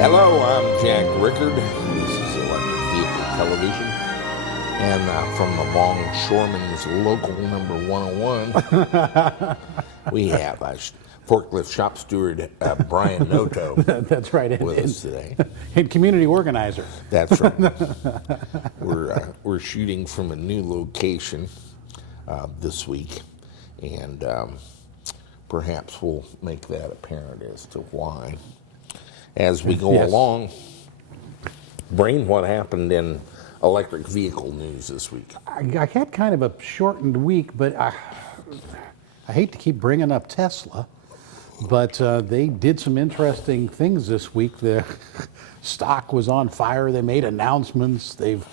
Hello, I'm Jack Rickard. This is Electric Vehicle Television. And from the Longshoreman's Local number 101, we have forklift shop steward Brian Noto. That's right. With us today. And community organizer. That's right. We're shooting from a new location this week, and perhaps we'll make that apparent as to why. As we go along, Brain, what happened in electric vehicle news this week? I had kind of a shortened week, but I hate to keep bringing up Tesla, but they did some interesting things this week. The stock was on fire. They made announcements. They've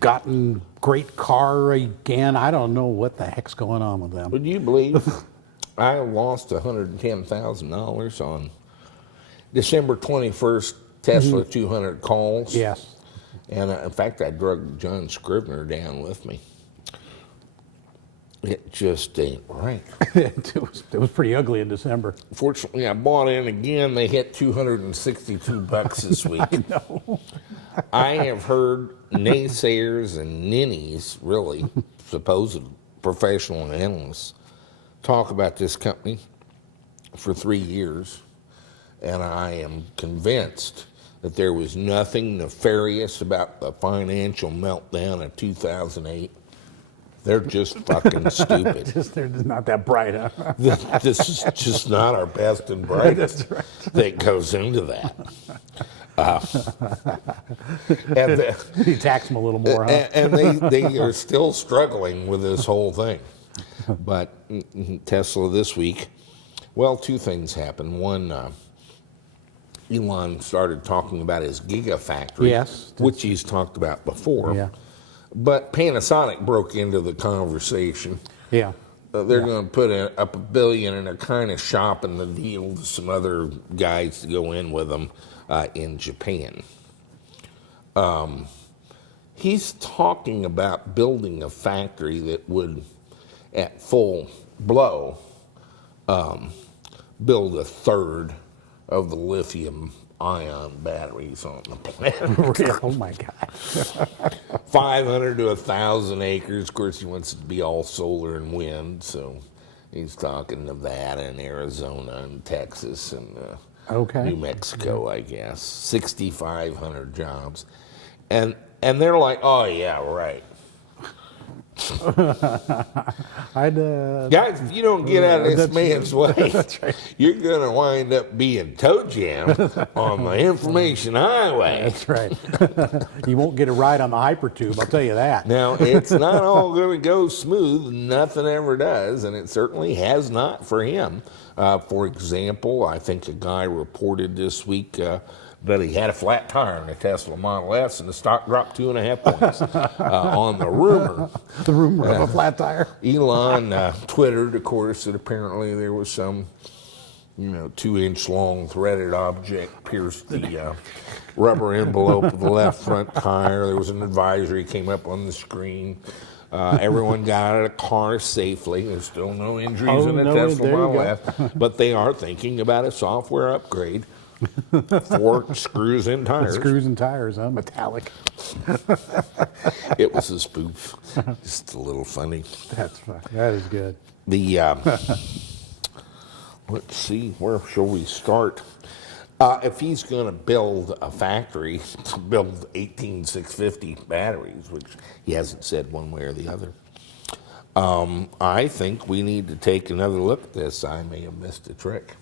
gotten great car again. I don't know what the heck's going on with them. Would you believe I lost $110,000 on December 21st, Tesla 200 calls? Yes. And in fact, I drug John Scribner down with me. It just ain't right. It was pretty ugly in December. Fortunately, I bought in again. They hit $262 this week. I know. I have heard naysayers and ninnies, really, supposed professional analysts, talk about this company for 3 years. And I am convinced that there was nothing nefarious about the financial meltdown of 2008. They're just fucking stupid. They're just not that bright, huh? This is just not our best and brightest. That's right. That goes into that. You tax them a little more, huh? And they are still struggling with this whole thing. But Tesla this week, well, two things happened. One, Elon started talking about his Gigafactory, yes, which he's talked about before. Yeah. But Panasonic broke into the conversation. Yeah. They're going to put up $1 billion, and they're kind of shopping the deal to some other guys to go in with them in Japan. He's talking about building a factory that would, at full blow, build a third of the lithium-ion batteries on the planet. Oh my God. 500 to 1,000 acres. Of course, he wants it to be all solar and wind, so he's talking Nevada and Arizona and Texas and New Mexico, I guess. 6,500 jobs. And they're like, oh, yeah, right. Guys, if you don't get out of this man's way, right. You're going to wind up being toe jammed on the information highway. That's right. You won't get a ride on the hypertube, I'll tell you that. Now, it's not all going to go smooth. Nothing ever does, and it certainly has not for him. For example, I think a guy reported this week that he had a flat tire in the Tesla Model S, and the stock dropped 2.5 points on the rumor. The rumor of a flat tire. Elon twittered, of course, that apparently there was some, 2-inch long threaded object pierced the rubber envelope of the left front tire. There was an advisory came up on the screen. Everyone got out of the car safely. There's still no injuries in the Tesla Model S, but they are thinking about a software upgrade. 4 screws and tires. Screws and tires, huh? Metallic. It was a spoof. Just a little funny. That's fun. That is good. Let's see, where shall we start? If he's going to build a factory to build 18650 batteries, which he hasn't said one way or the other, I think we need to take another look at this. I may have missed a trick.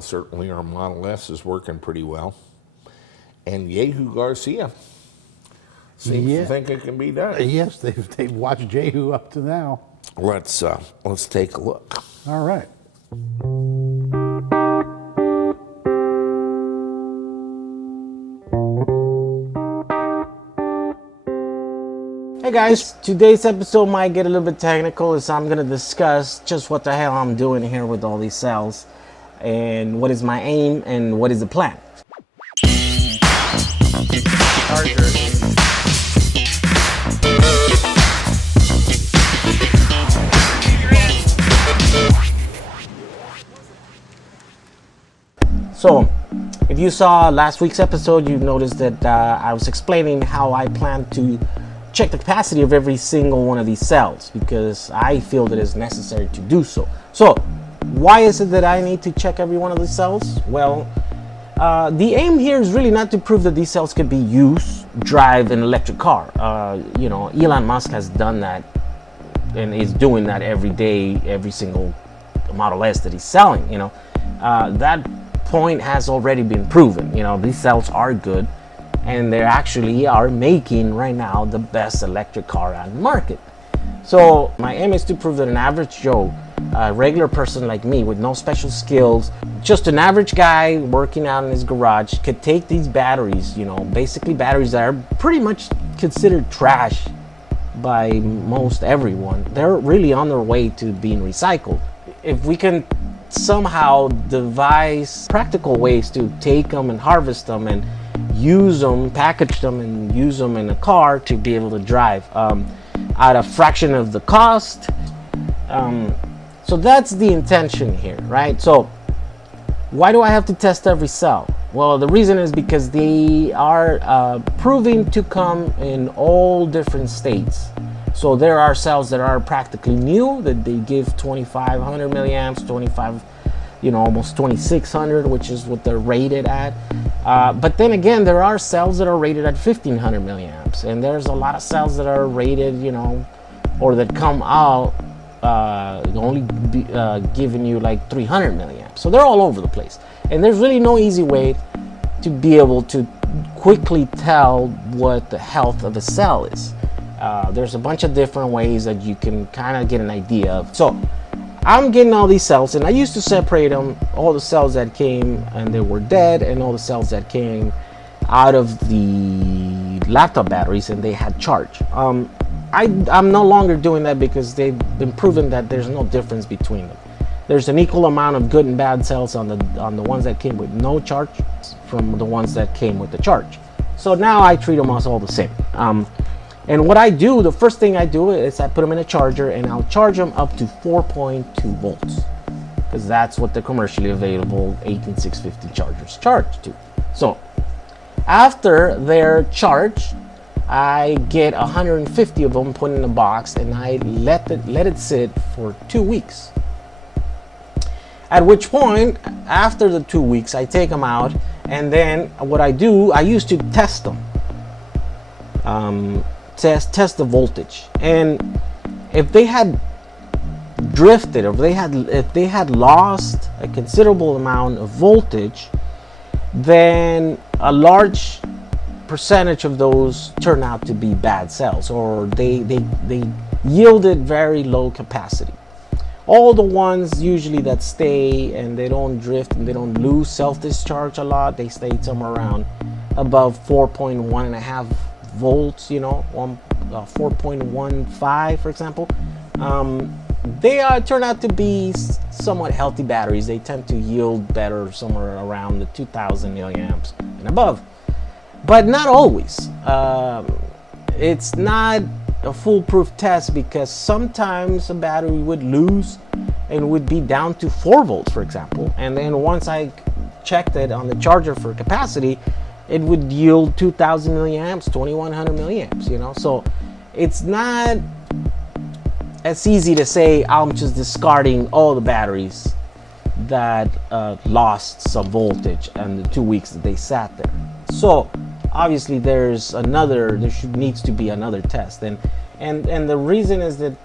Certainly our Model S is working pretty well. And Jehu Garcia seems to think it can be done. Yes, they've watched Jehu up to now. Let's take a look. All right. Hey guys, today's episode might get a little bit technical as I'm going to discuss just what the hell I'm doing here with all these cells and what is my aim and what is the plan. So If you saw last week's episode, you noticed that I was explaining how I plan to check the capacity of every single one of these cells because I feel that it's necessary to do so. So, why is it that I need to check every one of these cells? Well, the aim here is really not to prove that these cells could be used, drive an electric car. Elon Musk has done that and is doing that every day, every single Model S that he's selling. That point has already been proven. These cells are good, and they actually are making right now the best electric car on the market. So my aim is to prove that an average Joe, a regular person like me with no special skills, just an average guy working out in his garage, could take these batteries, basically batteries that are pretty much considered trash by most everyone. They're really on their way to being recycled. If we can somehow devise practical ways to take them and harvest them and use them, package them and use them in a car to be able to drive at a fraction of the cost. So that's the intention here, right? So why do I have to test every cell? Well, the reason is because they are proving to come in all different states. So there are cells that are practically new, that they give 2500 milliamps, almost 2600, which is what they're rated at. But then again, there are cells that are rated at 1500 milliamps, and there's a lot of cells that are rated, or that come out giving you like 300 milliamps. So they're all over the place, and there's really no easy way to be able to quickly tell what the health of a cell is. There's a bunch of different ways that you can kind of get an idea of. So I'm getting all these cells, and I used to separate them, all the cells that came and they were dead, and all the cells that came out of the laptop batteries and they had charge. I'm no longer doing that because they've been proven that there's no difference between them. There's an equal amount of good and bad cells on the ones that came with no charge from the ones that came with the charge. So now I treat them as all the same. And what I do, the first thing I do is I put them in a charger, and I'll charge them up to 4.2 volts because that's what the commercially available 18650 chargers charge to. So after they're charged, I get 150 of them put in a box, and I let it sit for 2 weeks. At which point, after the 2 weeks, I take them out, and then what I do, I used to test them. Test the voltage, and if they had drifted, or if they had lost a considerable amount of voltage, then a large percentage of those turn out to be bad cells, or they yielded very low capacity. All the ones usually that stay and they don't drift and they don't lose self-discharge a lot, they stay somewhere around above 4.1.5 volts, 4.15 for example. They turn out to be somewhat healthy batteries. They tend to yield better somewhere around the 2000 milliamps and above, but not always. It's not a foolproof test because sometimes a battery would lose and would be down to 4 volts, for example, and then once I checked it on the charger for capacity, it would yield 2000 milliamps, 2100 milliamps, so it's not as easy to say I'm just discarding all the batteries that lost some voltage in the 2 weeks that they sat there. So obviously there needs to be another test, and the reason is that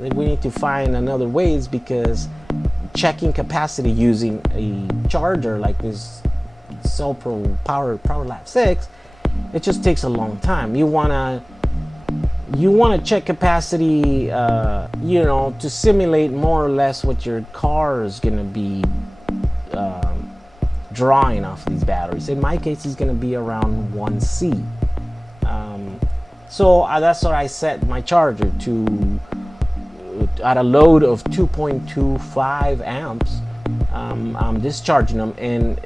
we need to find another ways, because checking capacity using a charger like this CellPro PowerLab 6, it just takes a long time. You wanna check capacity, to simulate more or less what your car is gonna be drawing off these batteries. In my case, it's gonna be around 1C. So that's what I set my charger to, at a load of 2.25 amps. I'm discharging them, and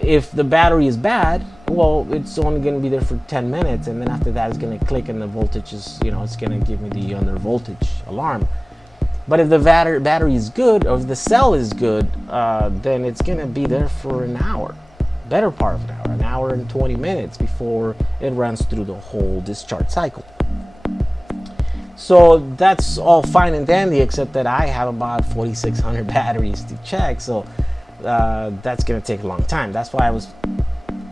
if the battery is bad, well, it's only going to be there for 10 minutes, and then after that it's going to click and the voltage is, it's going to give me the under voltage alarm. But if the battery is good, or if the cell is good, then it's going to be there for an hour. better part of an hour and 20 minutes before it runs through the whole discharge cycle. So that's all fine and dandy, except that I have about 4,600 batteries to check, so that's going to take a long time. That's why I was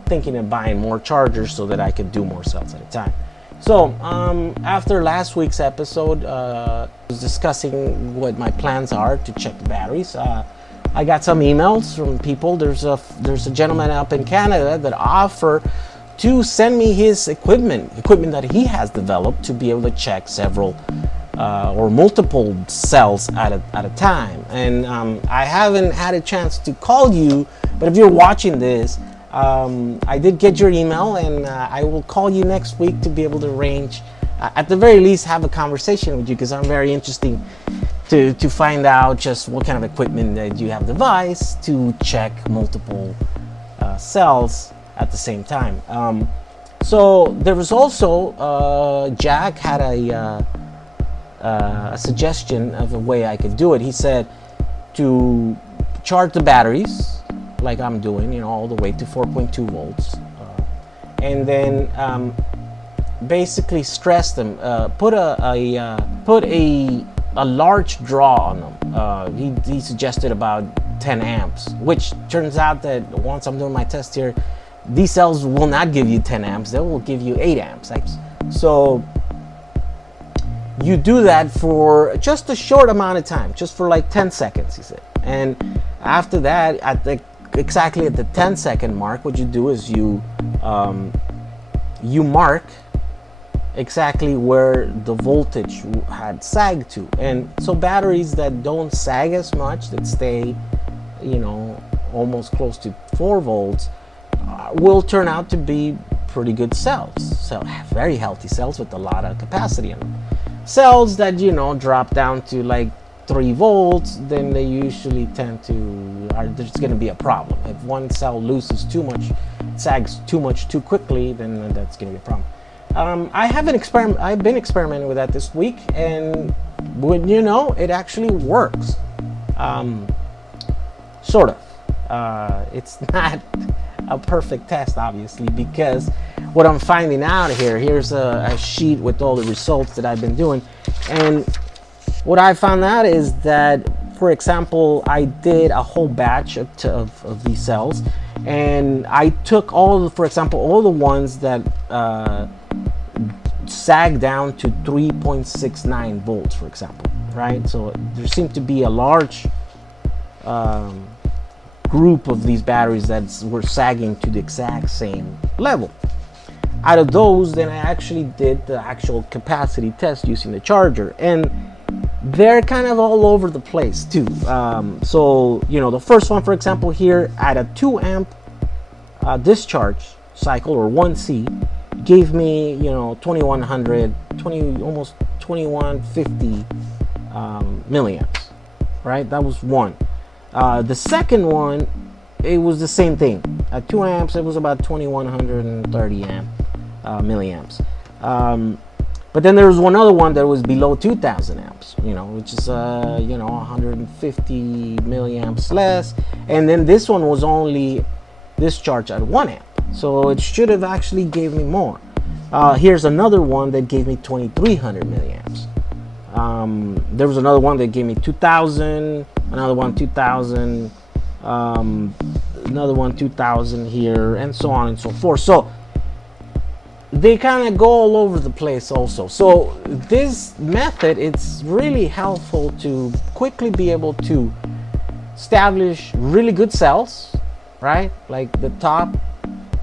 thinking of buying more chargers so that I could do more cells at a time. So after last week's episode, I was discussing what my plans are to check the batteries. I got some emails from people. There's a gentleman up in Canada that offer to send me his equipment that he has developed to be able to check several or multiple cells at a time. And I haven't had a chance to call you, but if you're watching this, I did get your email, and I will call you next week to be able to arrange, at the very least, have a conversation with you, because I'm very interested to find out just what kind of equipment that you have devised to check multiple cells at the same time. So there was also Jack had a suggestion of a way I could do it. He said to charge the batteries like I'm doing, all the way to 4.2 volts, and then basically stress them. Put a large draw on them. He suggested about 10 amps, which turns out that once I'm doing my test here, these cells will not give you 10 amps. They will give you 8 amps. So you do that for just a short amount of time, just for like 10 seconds, he said. And after that, exactly at the 10-second mark, what you do is you mark exactly where the voltage had sagged to. And so batteries that don't sag as much, that stay, almost close to 4 volts, will turn out to be pretty good cells. So very healthy cells with a lot of capacity in them. Cells that, drop down to like 3 volts, then they usually tend to, there's going to be a problem. If one cell loses too much, sags too much too quickly, then that's going to be a problem. I've been experimenting with that this week, and wouldn't you know, it actually works. Sort of. It's not a perfect test, obviously, because what I'm finding out here's a sheet with all the results that I've been doing, and what I found out is that, for example, I did a whole batch of these cells, and I took all the ones that sag down to 3.69 volts, for example, right? So there seemed to be a large group of these batteries that were sagging to the exact same level. Out of those, then I actually did the actual capacity test using the charger, and they're kind of all over the place too. So the first one, for example, here at a 2 amp discharge cycle, or 1C, gave me 2100, almost 2150 milliamps, right? That was one. The second one, it was the same thing. At 2 amps, it was about 2130 milliamps. But then there was one other one that was below 2000 amps, which is 150 milliamps less. And then this one was only discharged at 1 amp, so it should have actually gave me more. Here's another one that gave me 2300 milliamps. There was another one that gave me 2000, another one 2000, another one 2000 here, and so on and so forth. So they kind of go all over the place also. So this method, it's really helpful to quickly be able to establish really good cells, right? Like the top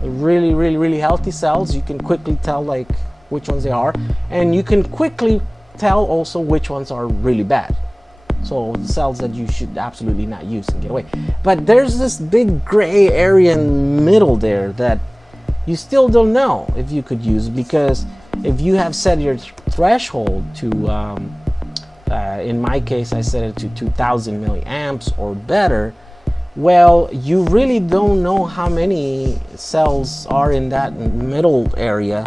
really healthy cells. You can quickly tell like which ones they are, and you can quickly tell also which ones are really bad. So the cells that you should absolutely not use and get away. But there's this big gray area in the middle there that you still don't know if you could use, because if you have set your threshold to, in my case, I set it to 2000 milliamps or better, well, you really don't know how many cells are in that middle area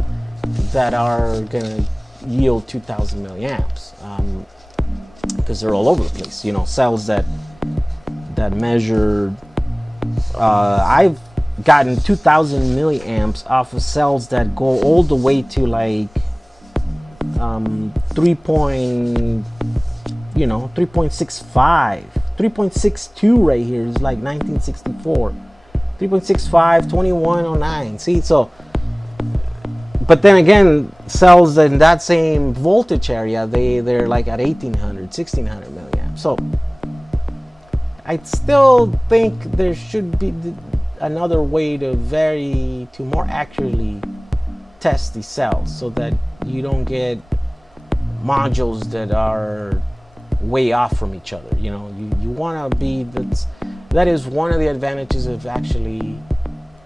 that are gonna yield 2000 milliamps, because they're all over the place. Cells that measure, I've gotten 2,000 milliamps off of cells that go all the way to like 3.65, 3.62 right here is like 1964, 3.65, 2109. See, so, but then again, cells in that same voltage area, they're like at 1600 milliamps. So I still think there should be another way to more accurately test the cells so that you don't get modules that are way off from each other. You know, you want to be, that is one of the advantages of actually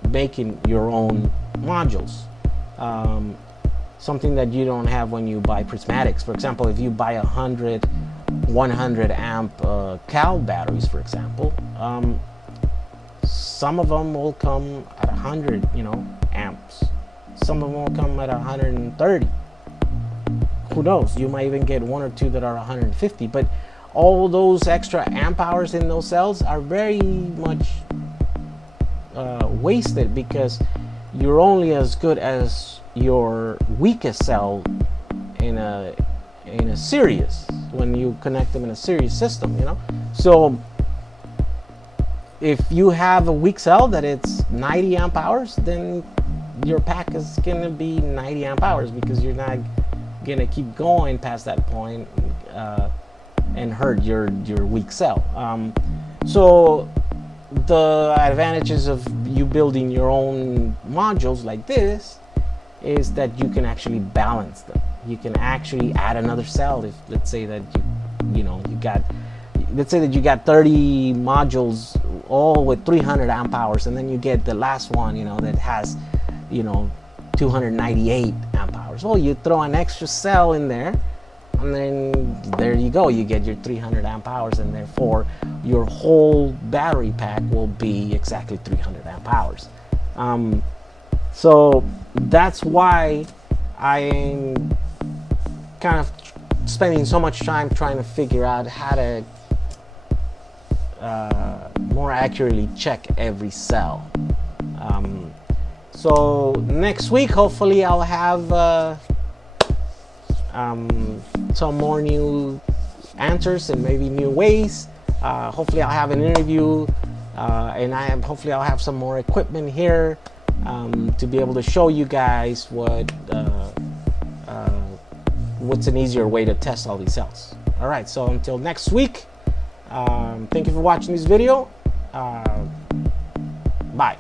making your own modules. Something that you don't have when you buy prismatics. For example, if you buy 100 amp cal batteries, for example, some of them will come at 100 amps, some of them will come at 130. Who knows, you might even get one or two that are 150, but all those extra amp hours in those cells are very much wasted, because you're only as good as your weakest cell in a series, when you connect them in a series system, So if you have a weak cell that it's 90 amp hours, then your pack is gonna be 90 amp hours, because you're not gonna keep going past that point and hurt your weak cell. So the advantages of you building your own modules like this is that you can actually balance them. You can actually add another cell. If let's say that you got 30 modules all with 300 amp hours, and then you get the last one that has 298 amp hours. Well, you throw an extra cell in there, and then there you go, you get your 300 amp hours, and therefore your whole battery pack will be exactly 300 amp hours. So that's why I'm kind of spending so much time trying to figure out how to more accurately check every cell. So next week, hopefully I'll have some more new answers and maybe new ways. Hopefully I'll have an interview, and hopefully I'll have some more equipment here to be able to show you guys what's an easier way to test all these cells. All right, so until next week, thank you for watching this video. Bye.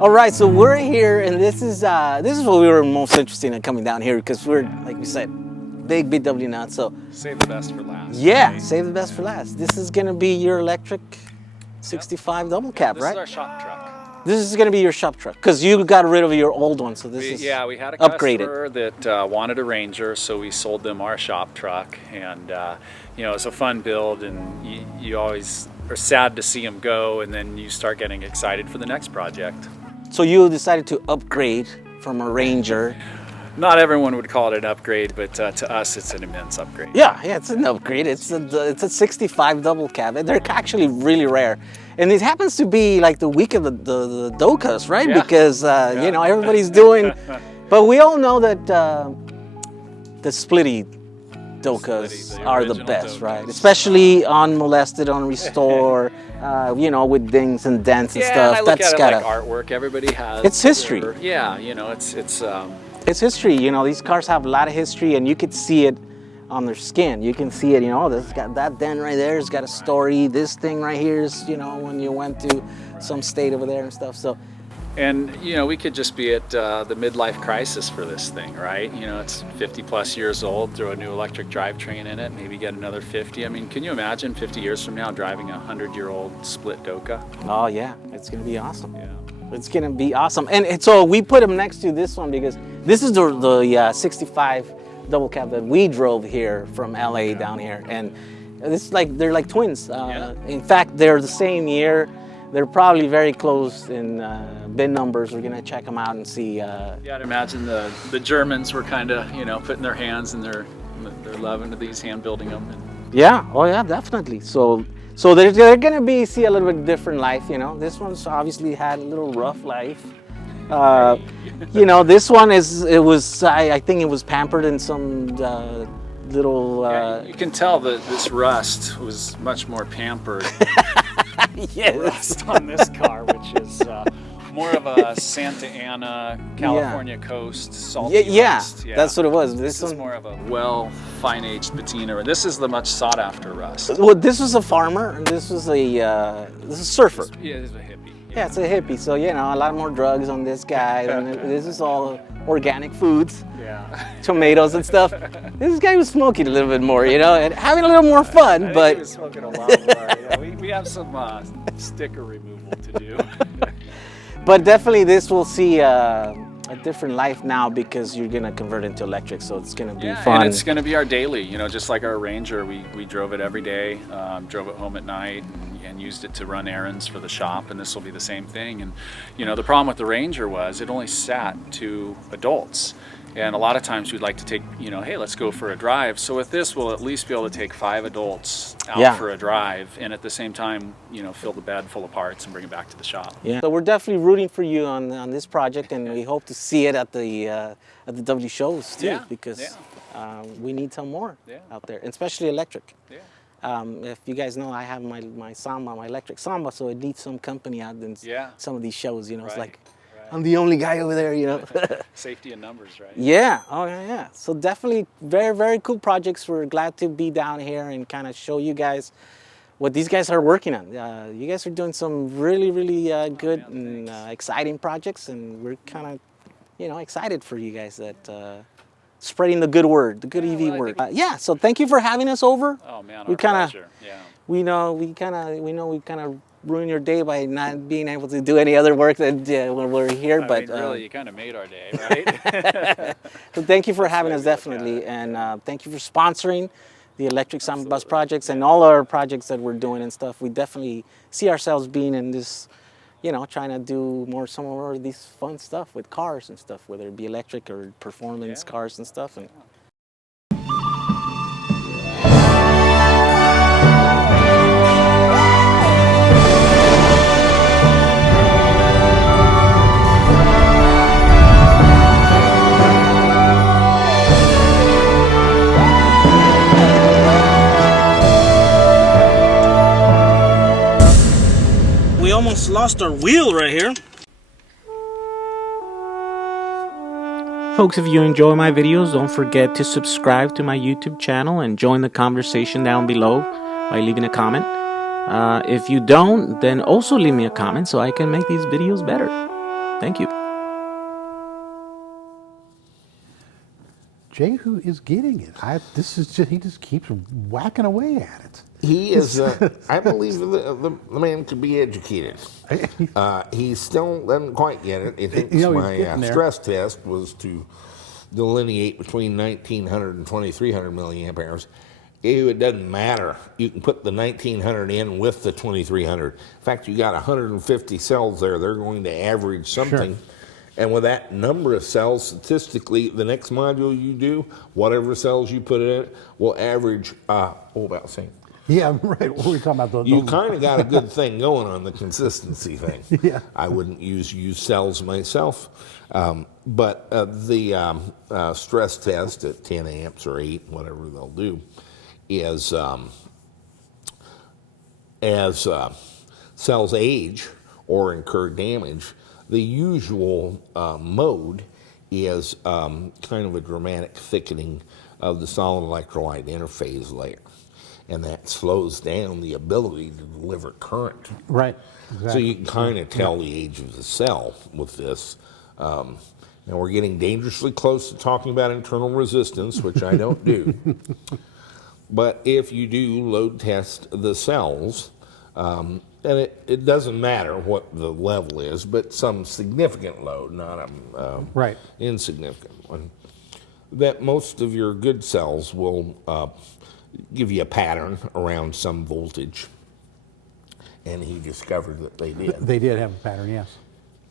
All right, so we're here, and this is what we were most interested in coming down here, because we're, like we said, big BW nuts. So save the best for last. Yeah, right? save the best for last. This is gonna be your electric 65 double cab, This right? is our shop truck. This is gonna be your shop truck, because you got rid of your old one, so this is We had a upgraded. customer that wanted a Ranger, so we sold them our shop truck, and it's a fun build, and you always are sad to see them go, and then you start getting excited for the next project. So you decided to upgrade from a Ranger. Not everyone would call it an upgrade, but to us, it's an immense upgrade. Yeah, it's an upgrade. It's a 65 double cab. They're actually really rare, and it happens to be like the week of the Dokas, right? Yeah. Because everybody's doing. But we all know that the splitty Dokas the are the original best, Dokas. right? Especially unmolested, on restore, with dings and dents and Yeah, stuff. and I look That's at it gotta. like artwork. Everybody has. It's history. It's It's history. These cars have a lot of history, and you could see it on their skin. You can see it. This has got that dent right there. It's got a story. This thing right here is, when you went to some state over there and stuff. So. And we could just be at the midlife crisis for this thing, right? It's 50 plus years old, throw a new electric drivetrain in it, maybe get another 50. I mean, can you imagine 50 years from now driving a 100-year-old split Doka? Oh yeah, it's gonna be awesome. Yeah. It's gonna be awesome. And so we put them next to this one because this is the 65 double cab that we drove here from LA down here, and they're like twins. In fact, they're the same year. They're probably very close in bin numbers. We're gonna check them out and see. Yeah, I'd imagine the Germans were kind of putting their hands in their they're loving these, hand building them. And Yeah, oh yeah, definitely. So they're gonna see a little bit different life, you know. This one's obviously had a little rough life. You know, this one I think it was pampered in some little. yeah, you can tell that this rust was much more pampered. Yes. Rust on this car, which is more of a Santa Ana, California coast salty Yeah, rust. Yeah, that's what it was. This is more of a fine-aged patina. This is the much sought-after rust. Well, this was a farmer, and this was a surfer. Yeah, this is a hippie. Yeah, it's a hippie. So you know, a lot more drugs on this guy. And this is all organic foods, Yeah. tomatoes and stuff. This guy was smoking a little bit more, you know, and having a little more fun. I think But he was smoking a lot more. Yeah, we have some sticker removal to do. But definitely this will see a different life now because you're gonna convert into electric, so it's gonna be fun. And it's going to be our daily, you know, just like our Ranger. We drove it every day, drove it home at night, and used it to run errands for the shop. And this will be the same thing. And you know, the problem with the Ranger was it only sat 2 adults. And a lot of times we'd like to take, you know, hey, let's go for a drive. So with this, we'll at least be able to take 5 adults out for a drive, and at the same time, you know, fill the bed full of parts and bring it back to the shop. Yeah. So we're definitely rooting for you on this project, and we hope to see it at the W shows too, Yeah, because we need some more out there, especially electric. Yeah. If you guys know, I have my Samba, my electric Samba, so it needs some company out in some of these shows. You know, it's like I'm the only guy over there. You know. Safety in numbers, right? Yeah. Oh yeah. So definitely very, very cool projects. We're glad to be down here and kind of show you guys what these guys are working on. You guys are doing some really, really good and exciting projects, and we're kind of, you know, excited for you guys that spreading the good word, the good EV word. Yeah. So thank you for having us over. Oh man, we our pleasure. Yeah. We know we kind of ruin your day by not being able to do any other work that when we're here. I But mean, really, you kind of made our day, right? so thank you for having us, definitely, and thank you for sponsoring the electric Samba bus projects and all our projects that we're doing and stuff. We definitely see ourselves being in this, you know, trying to do some more of these fun stuff with cars and stuff, whether it be electric or performance cars and stuff. And we almost lost our wheel right here. Folks, if you enjoy my videos, don't forget to subscribe to my YouTube channel and join the conversation down below by leaving a comment. If you don't, then also leave me a comment so I can make these videos better. Thank you. Jehu is getting it. He just keeps whacking away at it. He is, I believe the man could be educated. He still doesn't quite get it. He thinks my stress test was to delineate between 1900 and 2300 milliamp hours. It doesn't matter. You can put the 1900 in with the 2300. In fact, you got 150 cells there. They're going to average something. Sure. And with that number of cells, statistically, the next module you do, whatever cells you put in it, will average, about the same. Yeah, right. What were we talking about? You kind of got a good thing going on the consistency thing. Yeah. I wouldn't use cells myself, but the stress test at 10 amps or 8, whatever they'll do, is as cells age or incur damage, the usual mode is kind of a dramatic thickening of the solid electrolyte interphase layer. And that slows down the ability to deliver current. Right. Exactly. So you can kind of tell the age of the cell with this. Now we're getting dangerously close to talking about internal resistance, which I don't do. But if you do load test the cells, and it doesn't matter what the level is, but some significant load, not a insignificant one, that most of your good cells will give you a pattern around some voltage. And he discovered that they did. They did have a pattern, yes.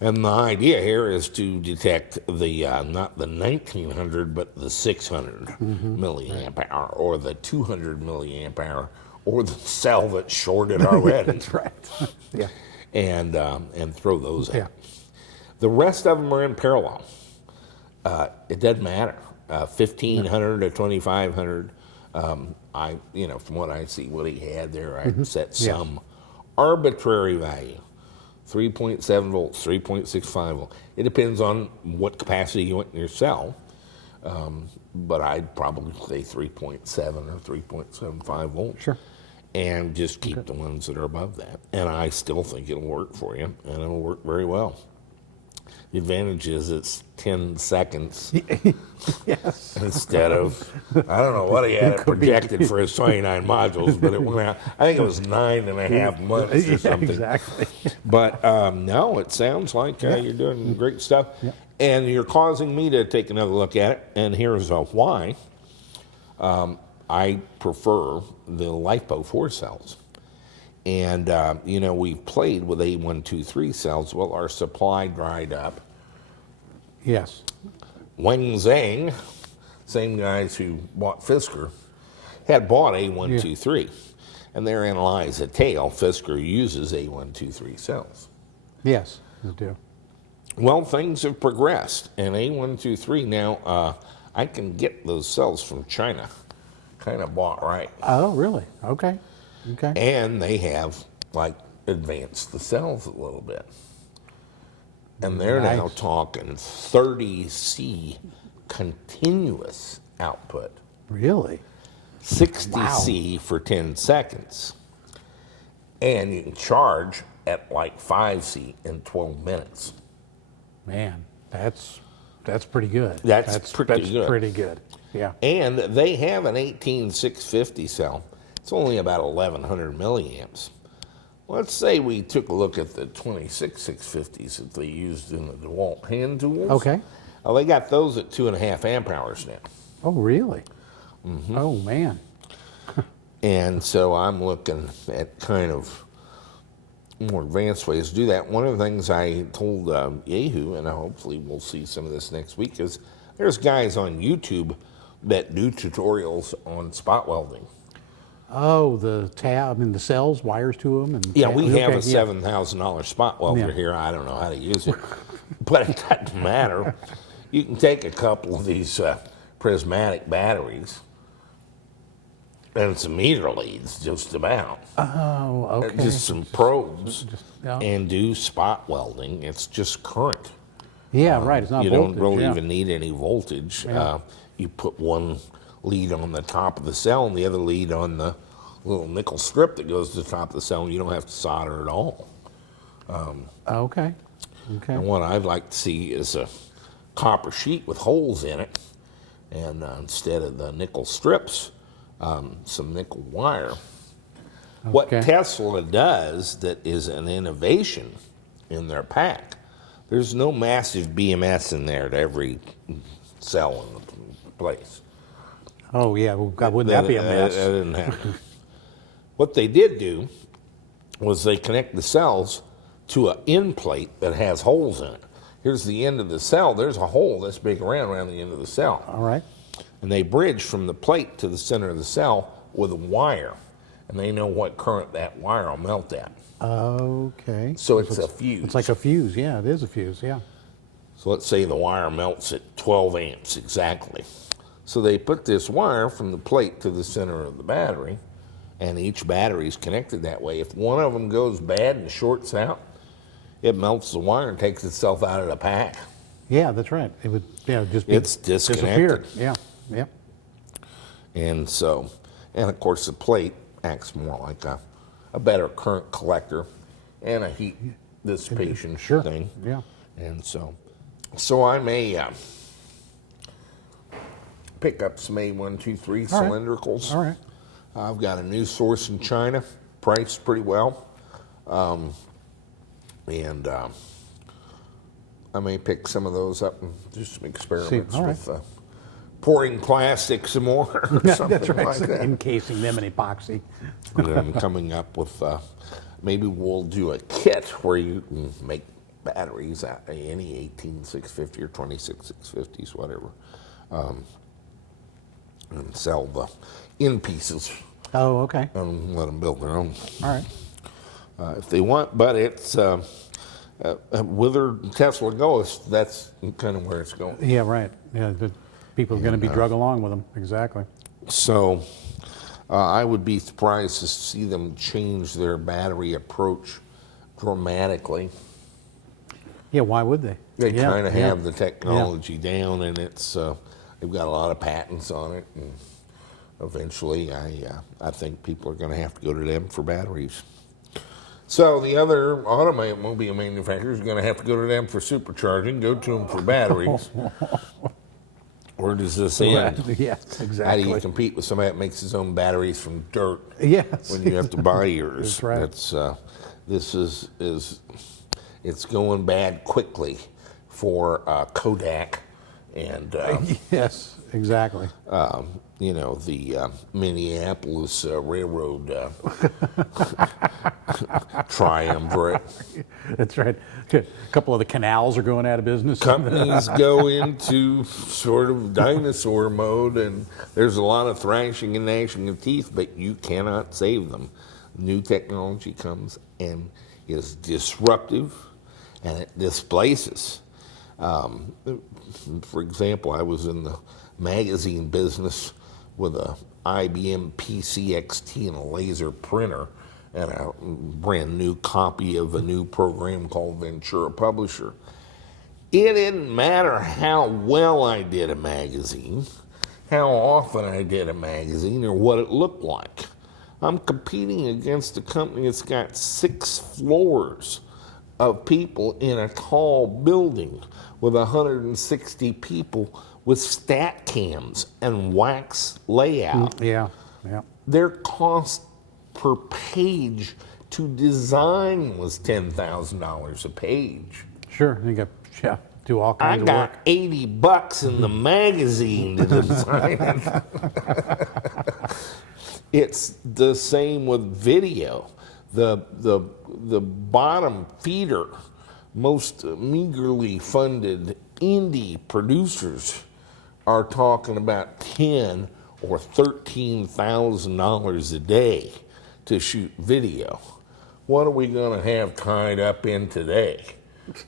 And the idea here is to detect the not the 1900, but the 600 milliamp hour, or the 200 milliamp hour, or the cell that's shorted already. That's right. Yeah. And throw those out. Yeah. The rest of them are in parallel. It doesn't matter. 1500 to 2500. From what I see, what he had there, I set some arbitrary value. 3.7 volts, 3.65 volts. It depends on what capacity you want in your cell, but I'd probably say 3.7 or 3.75 volts. Sure. And just keep the ones that are above that. And I still think it'll work for you, and it'll work very well. The advantage is it's 10 seconds Yes. instead of, I don't know what he had it projected for his 29 modules, but it went out, I think it was 9.5 months or Yeah, something. exactly. But no, it sounds like you're doing great stuff. Yeah. And you're causing me to take another look at it, and here's why. I prefer the LiPo 4 cells. And, we've played with A123 cells. Well, our supply dried up. Yes. Wang Zhang, same guys who bought Fisker, had bought A123. And therein lies a tale. Fisker uses A123 cells. Yes, I do. Well, things have progressed. And A123 now, I can get those cells from China. Kind of bought right. Oh, really? Okay. Okay. And they have, advanced the cells a little bit. And they're now Nice. talking 30C continuous output, Really? 60C for 10 seconds. And you can charge at 5C in 12 minutes. Man, that's pretty good. That's pretty good. Pretty good. Yeah. And they have an 18650 cell. It's only about 1100 milliamps. Let's say we took a look at the 26650s that they used in the DeWalt hand tools. Okay. Well, they got those at 2.5 amp hours now. Oh, really? Mm-hmm. Oh, man. And so I'm looking at kind of more advanced ways to do that. One of the things I told Yahoo, and hopefully we'll see some of this next week, is there's guys on YouTube that do tutorials on spot welding. Oh, the cells, wires to them, and Yeah, we have a okay, yeah. $7,000 spot welder Yeah. here. I don't know how to use it, but it doesn't matter. You can take a couple of these prismatic batteries and some meter leads, just about, Oh, okay. just some probes, yeah. and do spot welding. It's just current. Yeah, right. It's not You voltage. don't really yeah. even need any voltage. Yeah. You put one lead on the top of the cell and the other lead on the little nickel strip that goes to the top of the cell, and you don't have to solder at all. Okay. Okay. And what I'd like to see is a copper sheet with holes in it, and instead of the nickel strips, some nickel wire. What Okay. Tesla does that is an innovation in their pack, there's no massive BMS in there to every cell in the place. Oh, yeah. Well, God, wouldn't that be a mess? That didn't happen. What they did do was they connect the cells to an end plate that has holes in it. Here's the end of the cell. There's a hole this big around the end of the cell. All right. And they bridge from the plate to the center of the cell with a wire. And they know what current that wire will melt at. Okay. So it's a fuse. It's like a fuse. Yeah, it is a fuse. Yeah. So let's say the wire melts at 12 amps exactly. So they put this wire from the plate to the center of the battery, and each battery is connected that way. If one of them goes bad and shorts out, it melts the wire and takes itself out of the pack. Yeah, that's right. It would. Yeah, just be It's disconnected. disappear. Yeah. Yeah. And so, and of course the plate acts more like a better current collector and a heat dissipation Sure. thing. Yeah. And so I may pick up some A123 All right. cylindricals. All right. I've got a new source in China, priced pretty well. And I may pick some of those up and do some experiments all right. with pouring plastic some more or something That's right. like that. Encasing them in epoxy. And I'm coming up with, maybe we'll do a kit where you can make batteries, any 18650 or 26650s, whatever, and sell the in pieces Oh, okay. and let them build their own All right. if they want. But it's whither Tesla goes, that's kind of where it's going. Yeah, right. Yeah, the people are going to be drug along with them. Exactly. So I would be surprised to see them change their battery approach dramatically. Yeah, why would they? They Yeah, kind of yeah. have the technology down, and it's they've got a lot of patents on it. And eventually, I think people are going to have to go to them for batteries. So the other automobile manufacturers are going to have to go to them for supercharging, go to them for batteries. Where does this end? Yes, How do exactly. you compete with somebody that makes his own batteries from dirt Yes. when you have to buy yours? That's right. This is it's going bad quickly for Kodak and Yes, exactly. you know, the Minneapolis Railroad triumvirate. That's right. A couple of the canals are going out of business. Companies go into sort of dinosaur mode, and there's a lot of thrashing and gnashing of teeth, but you cannot save them. New technology comes and is disruptive, and it displaces. For example, I was in the magazine business with a IBM PCXT and a laser printer and a brand new copy of a new program called Ventura Publisher. It didn't matter how well I did a magazine, how often I did a magazine, or what it looked like. I'm competing against a company that's got 6 floors of people in a tall building with 160 people with stat cams and wax layout. Yeah, yeah. Their cost per page to design was $10,000 a page. Sure. You got do all I kinds of work. got $80 in the magazine to design it. It's the same with video. The bottom feeder, most meagerly funded indie producers are talking about $10,000 or $13,000 a day to shoot video. What are we going to have tied up in today?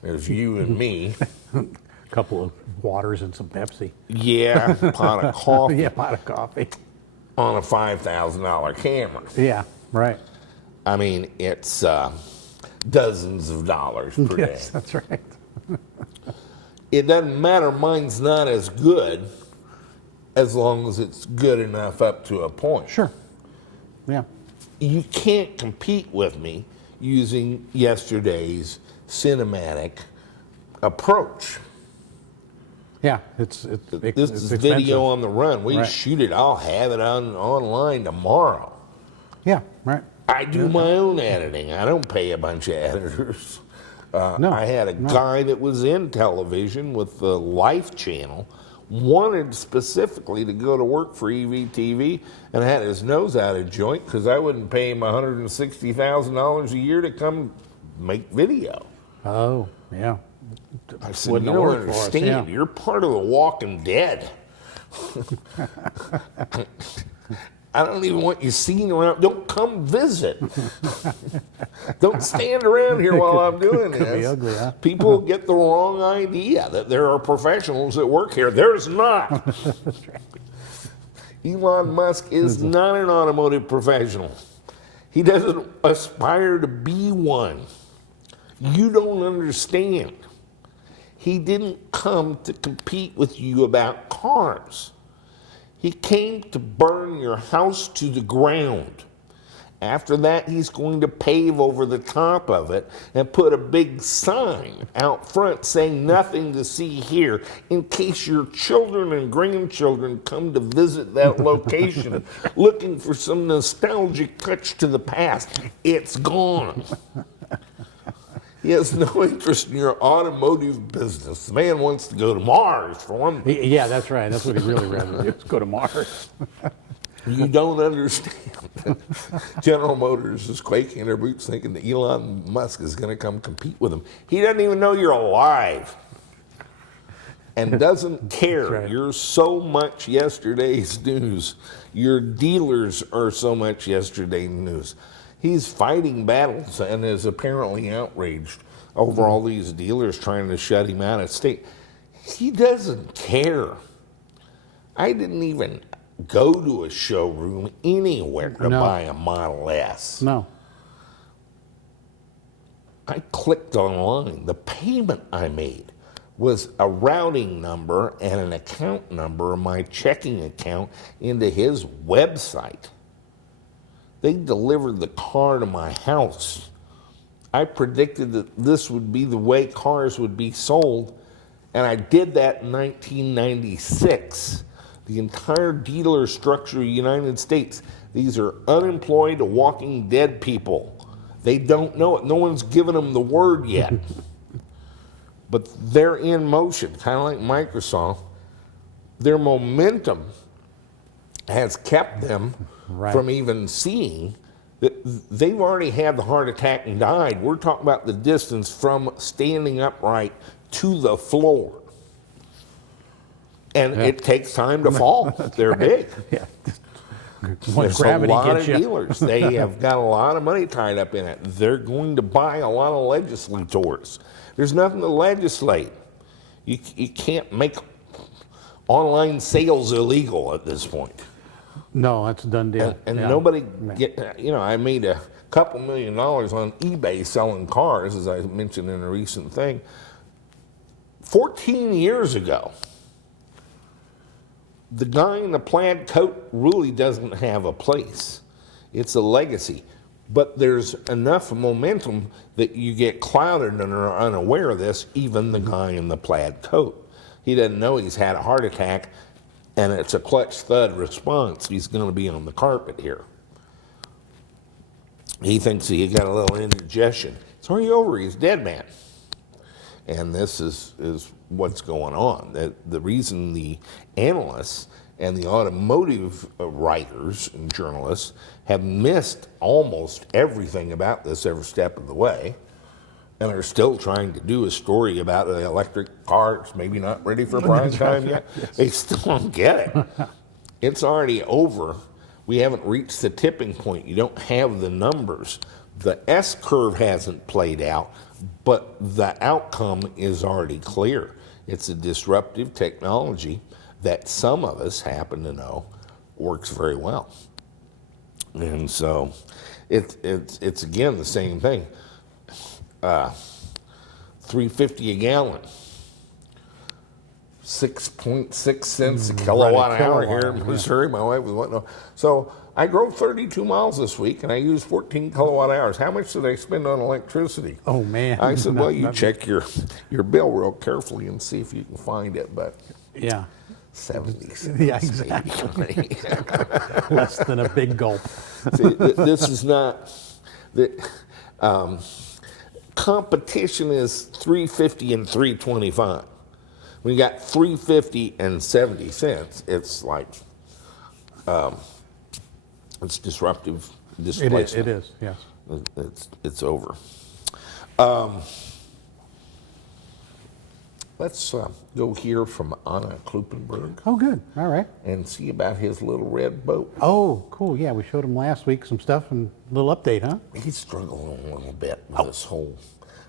There's you and me. A couple of waters and some Pepsi. Yeah, pot of coffee Yeah, pot of coffee. on a $5,000 camera. Yeah, right. I mean, it's dozens of dollars per day. Yes, that's right. It doesn't matter, mine's not as good as long as it's good enough up to a point. Sure. Yeah. You can't compete with me using yesterday's cinematic approach. Yeah, it's This it's is expensive. video on the run. We Right. shoot it. I'll have it online tomorrow. Yeah, right. I do my own editing. I don't pay a bunch of editors. No, I had a guy that was in television with the Life Channel, wanted specifically to go to work for EVTV, and had his nose out of joint because I wouldn't pay him $160,000 a year to come make video. Oh, yeah. I said, Wouldn't you have don't worked for us, understand. yeah. You're part of the Walking Dead. I don't even want you seen around. Don't come visit. Don't stand around here while I'm doing could be this. ugly, huh? People get the wrong idea that there are professionals that work here. There's not. Elon Musk is not an automotive professional. He doesn't aspire to be one. You don't understand. He didn't come to compete with you about cars. He came to burn your house to the ground. After that, he's going to pave over the top of it and put a big sign out front saying nothing to see here in case your children and grandchildren come to visit that location looking for some nostalgic touch to the past. It's gone. He has no interest in your automotive business. The man wants to go to Mars, for one thing. Yeah, that's right. That's what he'd really rather do, is go to Mars. You don't understand. General Motors is quaking in their boots thinking that Elon Musk is going to come compete with him. He doesn't even know you're alive and doesn't care. right. You're so much yesterday's news. Your dealers are so much yesterday's news. He's fighting battles and is apparently outraged over all these dealers trying to shut him out of state. He doesn't care. I didn't even go to a showroom anywhere to No. buy a Model S. No. I clicked online. The payment I made was a routing number and an account number of my checking account into his website. They delivered the car to my house. I predicted that this would be the way cars would be sold, and I did that in 1996. The entire dealer structure of the United States, these are unemployed, walking dead people. They don't know it. No one's given them the word yet. But they're in motion, kind of like Microsoft. Their momentum has kept them from even seeing that they've already had the heart attack and died. We're talking about the distance from standing upright to the floor. And it takes time to fall. They're big. Yeah. There's a Gravity lot gets of you. dealers. They have got a lot of money tied up in it. They're going to buy a lot of legislators. There's nothing to legislate. You can't make online sales illegal at this point. No, that's a done deal. And Yeah. nobody I made a couple $1 million on eBay selling cars, as I mentioned in a recent thing. 14 years ago, the guy in the plaid coat really doesn't have a place. It's a legacy. But there's enough momentum that you get clouded and are unaware of this, even the guy in the plaid coat. He doesn't know he's had a heart attack, and it's a clutch thud response. He's going to be on the carpet here. He thinks he got a little indigestion. It's already over. He's dead, man. And this is what's going on. The reason the analysts and the automotive writers and journalists have missed almost everything about this every step of the way, and are still trying to do a story about the electric car. It's maybe not ready for prime time yet. They still don't get it. It's already over. We haven't reached the tipping point. You don't have the numbers. The S curve hasn't played out, but the outcome is already clear. It's a disruptive technology that some of us happen to know works very well. And so it's again the same thing. $3.50 a gallon, 6.6 cents a kilowatt hour here in Missouri. My wife was wanting to. So I drove 32 miles this week and I used 14 kilowatt hours. How much did I spend on electricity? Oh, man. I said, well, you check your bill real carefully and see if you can find it. But Yeah. 70 cents. Yeah, exactly. Less than a big gulp. See, this is not competition is $3.50 and $3.25. When you got $3.50 and 70 cents, it's like it's disruptive displacement. It is, yes. It's over. Let's go hear from Anna Klupenberg Oh, good. All right. and see about his little red boat. Oh, cool. Yeah, we showed him last week some stuff and a little update, huh? He's struggling a little bit with this whole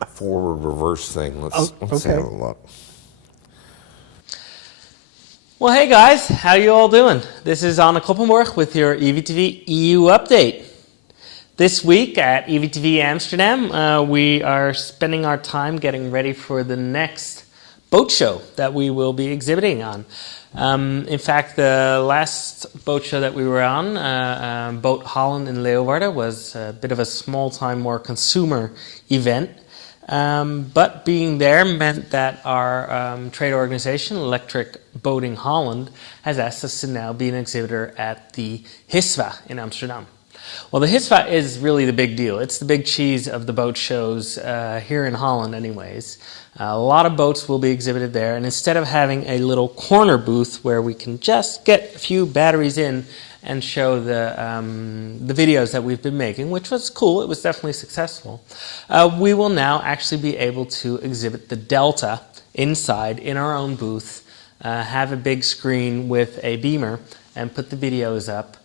forward reverse thing. Let's okay. have a look. Well, hey guys, how you all doing? This is Anna Kloppenborg with your EVTV EU update. This week at EVTV Amsterdam, we are spending our time getting ready for the next boat show that we will be exhibiting on. In fact, the last boat show that we were on, Boat Holland in Leeuwarden, was a bit of a small-time, more consumer event. But being there meant that our trade organization, Electric Boating Holland, has asked us to now be an exhibitor at the HISVA in Amsterdam. Well, the HISVA is really the big deal. It's the big cheese of the boat shows here in Holland anyways. A lot of boats will be exhibited there, and instead of having a little corner booth where we can just get a few batteries in and show the videos that we've been making, which was cool. It was definitely successful. We will now actually be able to exhibit the Delta inside in our own booth, have a big screen with a beamer, and put the videos up.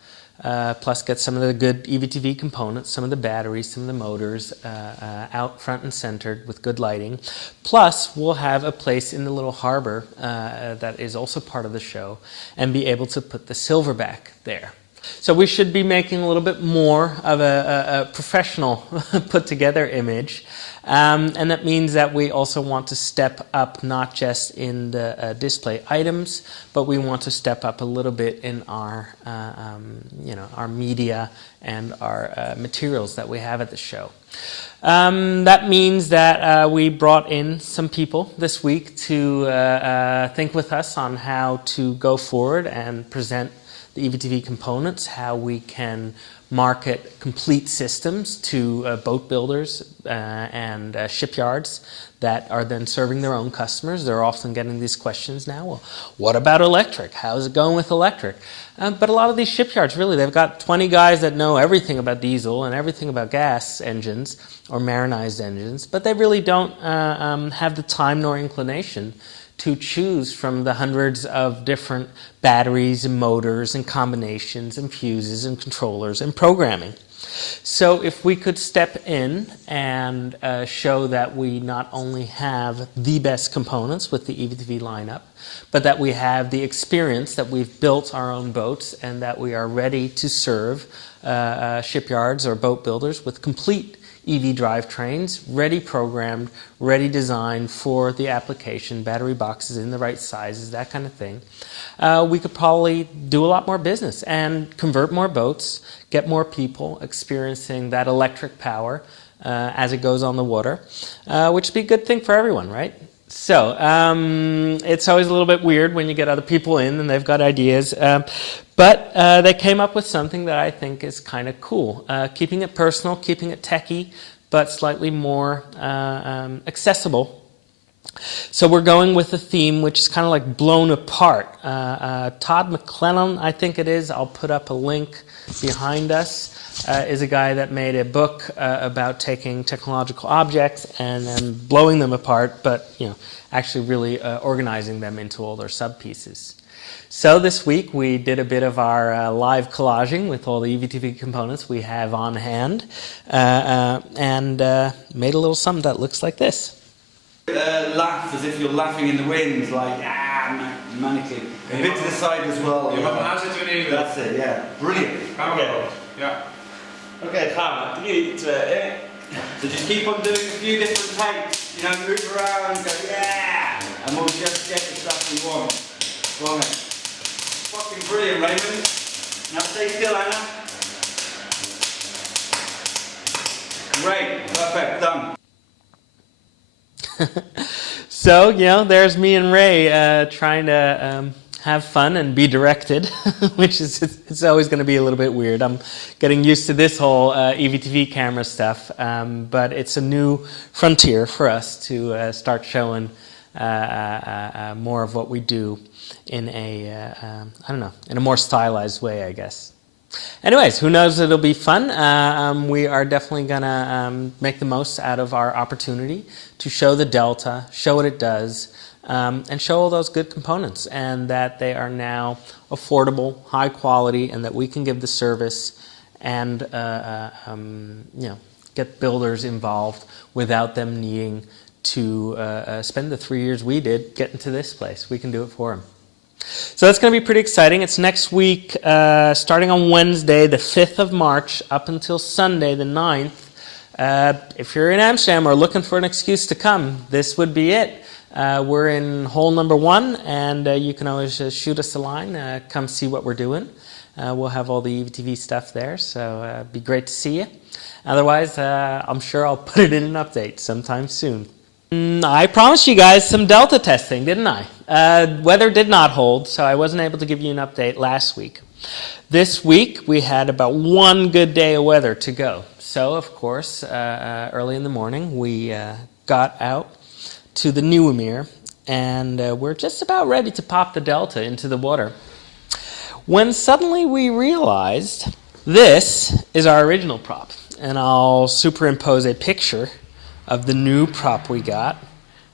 Plus get some of the good EVTV components, some of the batteries, some of the motors out front and centered with good lighting. Plus we'll have a place in the little harbor that is also part of the show, and be able to put the Silverback there. So we should be making a little bit more of a professional put together image. And that means that we also want to step up not just in the display items, but we want to step up a little bit in our, our media and our materials that we have at the show. That means that we brought in some people this week to think with us on how to go forward and present the EVTV components, how we can market complete systems to boat builders and shipyards that are then serving their own customers. They're often getting these questions now, well, what about electric? How's it going with electric? But a lot of these shipyards, really, they've got 20 guys that know everything about diesel and everything about gas engines or marinized engines, but they really don't have the time nor inclination to choose from the hundreds of different batteries and motors and combinations and fuses and controllers and programming. So if we could step in and show that we not only have the best components with the EVTV lineup, but that we have the experience, that we've built our own boats, and that we are ready to serve shipyards or boat builders with complete EV drivetrains, ready programmed, ready designed for the application, battery boxes in the right sizes, that kind of thing. We could probably do a lot more business and convert more boats, get more people experiencing that electric power as it goes on the water, which would be a good thing for everyone, right? So it's always a little bit weird when you get other people in and they've got ideas. But they came up with something that I think is kind of cool. Keeping it personal, keeping it techie, but slightly more accessible. So we're going with a theme which is kind of like blown apart. Todd McClellan, I think it is, I'll put up a link behind us, is a guy that made a book about taking technological objects and then blowing them apart, but actually really organizing them into all their sub-pieces. So this week we did a bit of our live collaging with all the EVTV components we have on hand, and made a little something that looks like this. Laugh as if you're laughing in the wind, like manically. A bit to the side as well. That's it, yeah. Brilliant. Okay. Yeah. Okay, gaan we. 3, 2, 1. So just keep on doing a few different takes. Move around, go yeah! And we'll just get the stuff we want. Go on then. Fucking brilliant, Raymond. Now stay still, Anna. Great, perfect, done. So, there's me and Ray trying to have fun and be directed, which is it's always going to be a little bit weird. I'm getting used to this whole EVTV camera stuff, but it's a new frontier for us to start showing more of what we do in a, in a more stylized way, I guess. Anyways, who knows, it'll be fun. We are definitely going to make the most out of our opportunity to show the Delta, show what it does, and show all those good components, and that they are now affordable, high quality, and that we can give the service and get builders involved without them needing to spend the 3 years we did getting to this place. We can do it for them. So that's going to be pretty exciting. It's next week, starting on Wednesday, the 5th of March, up until Sunday, the 9th. If you're in Amsterdam or looking for an excuse to come, this would be it. We're in hole number 1, and you can always shoot us a line, come see what we're doing. We'll have all the EVTV stuff there, so it'd be great to see you. Otherwise, I'm sure I'll put it in an update sometime soon. I promised you guys some Delta testing, didn't I? Weather did not hold, so I wasn't able to give you an update last week. This week, we had about one good day of weather to go. So, of course, early in the morning, we got out to the Nieuwemeer, and we're just about ready to pop the Delta into the water. when suddenly we realized this is our original prop. And I'll superimpose a picture of the new prop we got.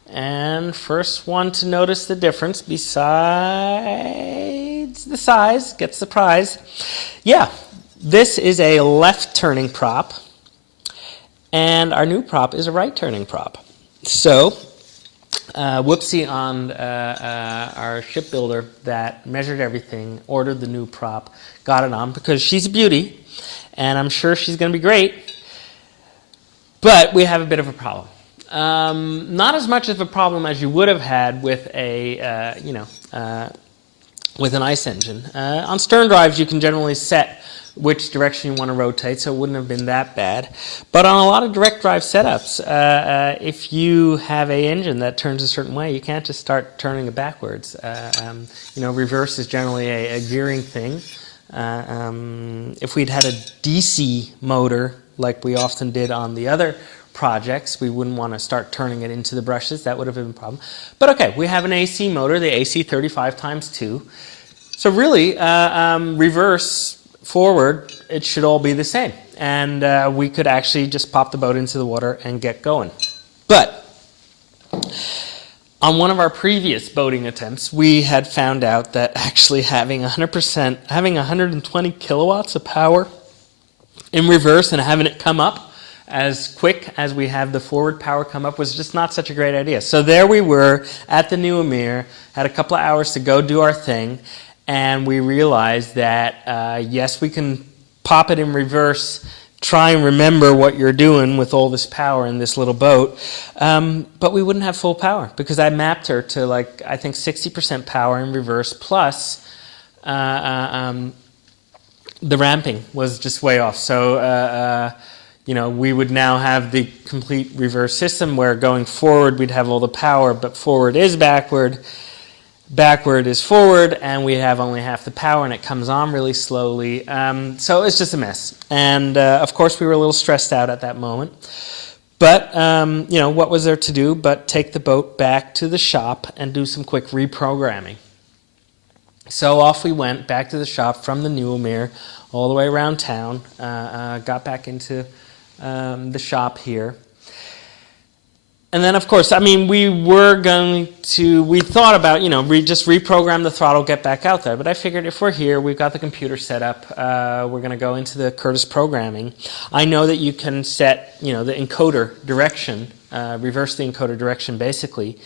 And first one to notice the difference besides the size gets the prize. Yeah, this is a left turning prop, and our new prop is a right turning prop. So, whoopsie on our shipbuilder that measured everything, ordered the new prop, got it on, because she's a beauty, and I'm sure she's going to be great, but we have a bit of a problem. Not as much of a problem as you would have had with a, with an ice engine. On stern drives, you can generally set which direction you want to rotate, so it wouldn't have been that bad. But on a lot of direct drive setups, if you have a engine that turns a certain way, you can't just start turning it backwards. Reverse is generally a gearing thing. If we'd had a DC motor, like we often did on the other projects, we wouldn't want to start turning it into the brushes. That would have been a problem. But okay, we have an AC motor, the AC 35 times 2. So really, reverse, forward, it should all be the same. And we could actually just pop the boat into the water and get going. But on one of our previous boating attempts, we had found out that actually having 120 kilowatts of power in reverse and having it come up as quick as we have the forward power come up was just not such a great idea. So there we were at the new Amir, had a couple of hours to go do our thing, and we realized that, yes, we can pop it in reverse, try and remember what you're doing with all this power in this little boat, but we wouldn't have full power because I mapped her to, like, I think 60% power in reverse plus the ramping was just way off. So, we would now have the complete reverse system where going forward we'd have all the power, but forward is backward, backward is forward, and we have only half the power, and it comes on really slowly. So it's just a mess. And, of course, we were a little stressed out at that moment. But, what was there to do but take the boat back to the shop and do some quick reprogramming. So off we went back to the shop from the new Amir all the way around town, got back into the shop here. And then, of course, we thought about, just reprogram the throttle, get back out there. But I figured if we're here, we've got the computer set up, we're going to go into the Curtis programming. I know that you can set, the encoder direction, reverse the encoder direction basically,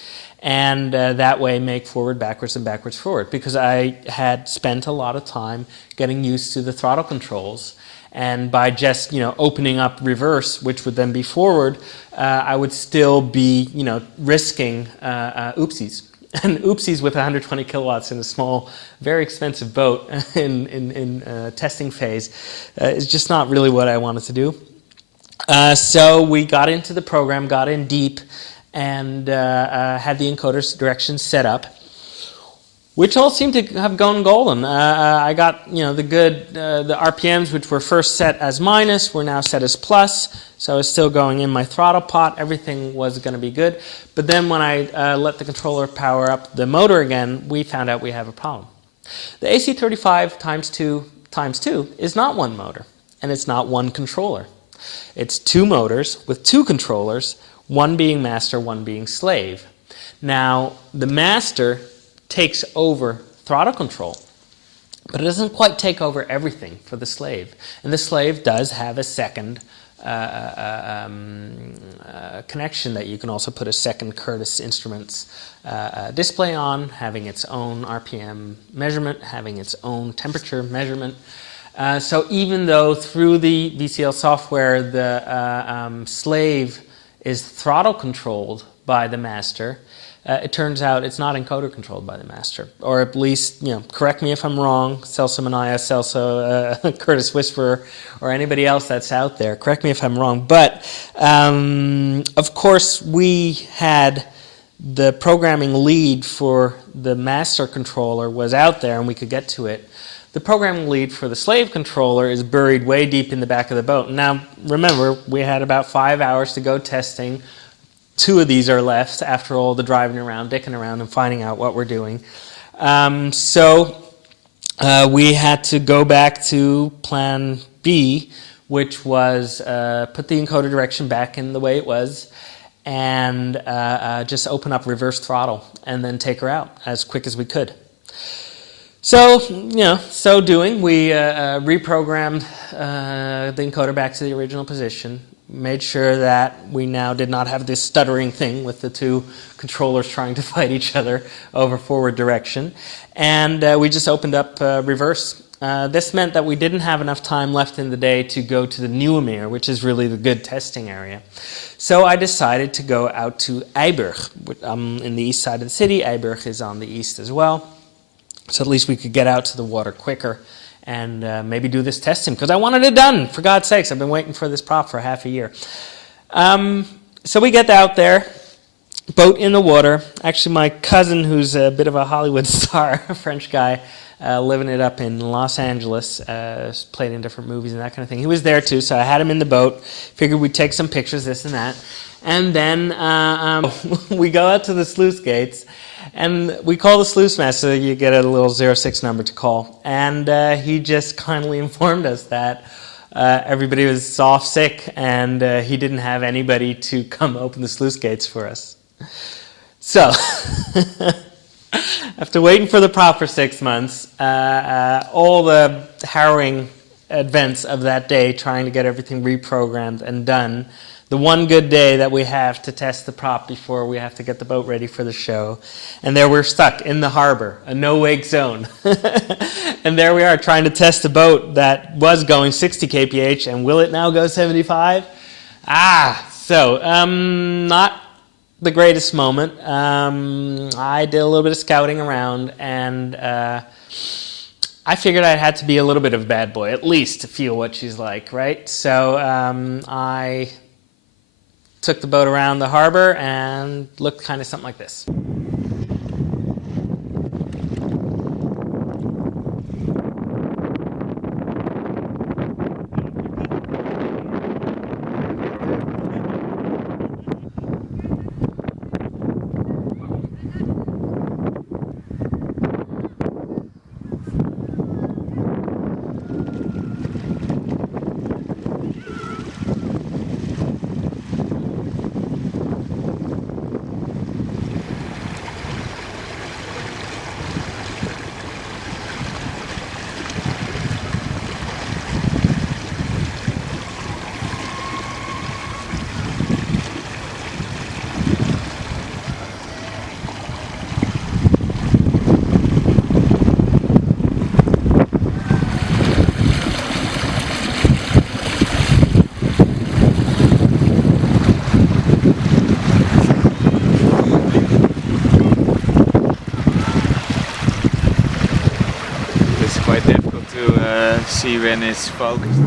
and that way make forward, backwards, and backwards, forward. Because I had spent a lot of time getting used to the throttle controls. And by just, opening up reverse, which would then be forward, I would still be, risking oopsies. And oopsies with 120 kilowatts in a small, very expensive boat in testing phase is just not really what I wanted to do. So we got into the program, got in deep, and had the encoder's directions set up, which all seemed to have gone golden. I got, the RPMs, which were first set as minus, were now set as plus. So I was still going in my throttle pot. Everything was going to be good. But then when I let the controller power up the motor again, we found out we have a problem. The AC35 times 2 is not one motor, and it's not one controller. It's two motors with two controllers, one being master, one being slave. Now, the master takes over throttle control, but it doesn't quite take over everything for the slave. And the slave does have a second connection that you can also put a second Curtis Instruments display on, having its own RPM measurement, having its own temperature measurement. So even though through the VCL software the slave is throttle controlled by the master, it turns out it's not encoder controlled by the master. Or at least, correct me if I'm wrong, Celso Manaya, Celso, Curtis Whisperer, or anybody else that's out there, correct me if I'm wrong. But, of course, we had the programming lead for the master controller was out there and we could get to it. The programming lead for the slave controller is buried way deep in the back of the boat. Now, remember, we had about 5 hours to go testing. 2 of these are left after all the driving around, dicking around, and finding out what we're doing. So we had to go back to plan B, which was put the encoder direction back in the way it was and just open up reverse throttle and then take her out as quick as we could. So, so doing, we reprogrammed the encoder back to the original position, made sure that we now did not have this stuttering thing with the two controllers trying to fight each other over forward direction, and we just opened up reverse. This meant that we didn't have enough time left in the day to go to the Nieuwemeer, which is really the good testing area. So I decided to go out to Eiburg. I'm in the east side of the city. Eiburg is on the east as well. So at least we could get out to the water quicker and maybe do this testing, because I wanted it done, for God's sakes. I've been waiting for this prop for half a year. So we get out there, boat in the water. Actually, my cousin, who's a bit of a Hollywood star, a French guy, living it up in Los Angeles, played in different movies and that kind of thing. He was there too, so I had him in the boat. Figured we'd take some pictures, this and that. And then we go out to the sluice gates, and we call the sluice master. You get a little 06 number to call. And he just kindly informed us that everybody was off sick, and he didn't have anybody to come open the sluice gates for us. So, after waiting for the prop for 6 months, all the harrowing events of that day, trying to get everything reprogrammed and done, the one good day that we have to test the prop before we have to get the boat ready for the show. And there we're stuck in the harbor, a no-wake zone. And there we are trying to test a boat that was going 60 kph, and will it now go 75? So not the greatest moment. I did a little bit of scouting around, and I figured I had to be a little bit of a bad boy, at least to feel what she's like, right? So I took the boat around the harbor and looked kind of something like this. Quite difficult to see when it's focused.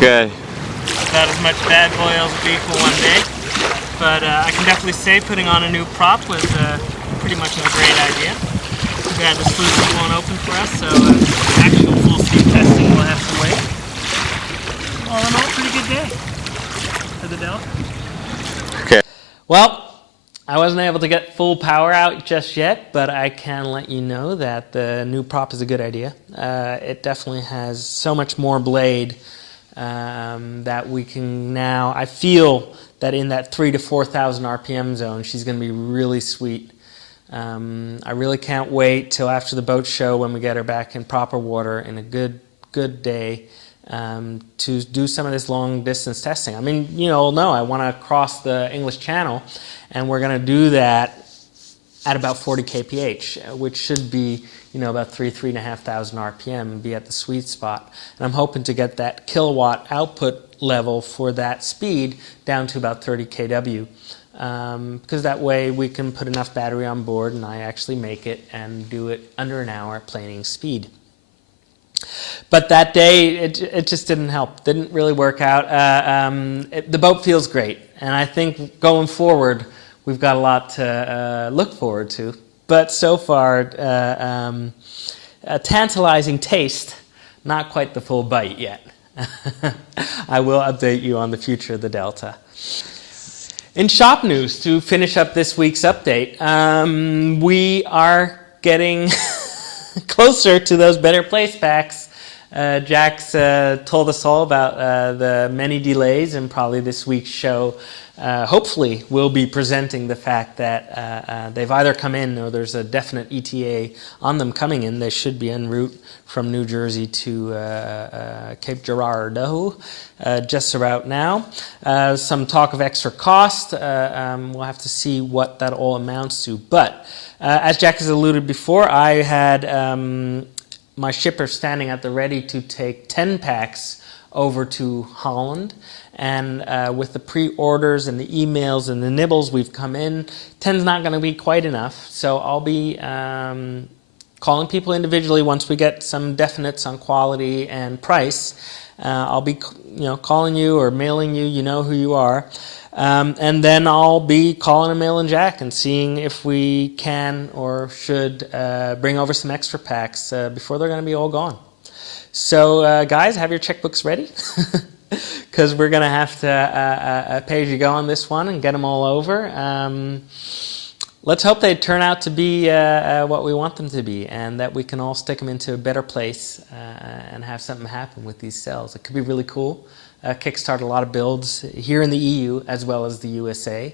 Good. About as much bad boy as will be for one day. But I can definitely say putting on a new prop was pretty much a great idea. Too bad the sluices won't open for us, so actual full speed testing will have to wait. All in all, pretty good day for the Dell. Okay. Well, I wasn't able to get full power out just yet, but I can let you know that the new prop is a good idea. It definitely has so much more blade that we can now, I feel that in that 3,000 to 4,000 RPM zone, she's going to be really sweet. I really can't wait till after the boat show when we get her back in proper water in a good day to do some of this long distance testing. I mean, you all know I want to cross the English Channel, and we're going to do that at about 40 kph, which should be, about 3,500 RPM and be at the sweet spot. And I'm hoping to get that kilowatt output level for that speed down to about 30 kW. Because that way we can put enough battery on board and I actually make it and do it under an hour at planing speed. But that day, it just didn't help. Didn't really work out. The boat feels great, and I think going forward, we've got a lot to look forward to. But so far, a tantalizing taste, not quite the full bite yet. I will update you on the future of the Delta. In shop news, to finish up this week's update, we are getting closer to those Better Place packs. Jack's told us all about the many delays, and probably this week's show hopefully we'll be presenting the fact that they've either come in or there's a definite ETA on them coming in. They should be en route from New Jersey to Cape Girardeau just about now. Some talk of extra cost. We'll have to see what that all amounts to. But as Jack has alluded before, I had my shipper standing at the ready to take 10 packs over to Holland. And with the pre-orders and the emails and the nibbles we've come in, 10's not going to be quite enough. So I'll be calling people individually once we get some definites on quality and price. I'll be calling you or mailing you, you know who you are. And then I'll be calling and mailing Jack and seeing if we can or should bring over some extra packs before they're going to be all gone. So guys, have your checkbooks ready. Because we're going to have to pay as you go on this one and get them all over. Let's hope they turn out to be what we want them to be, and that we can all stick them into a better place and have something happen with these cells. It could be really cool. Kickstart a lot of builds here in the EU as well as the USA.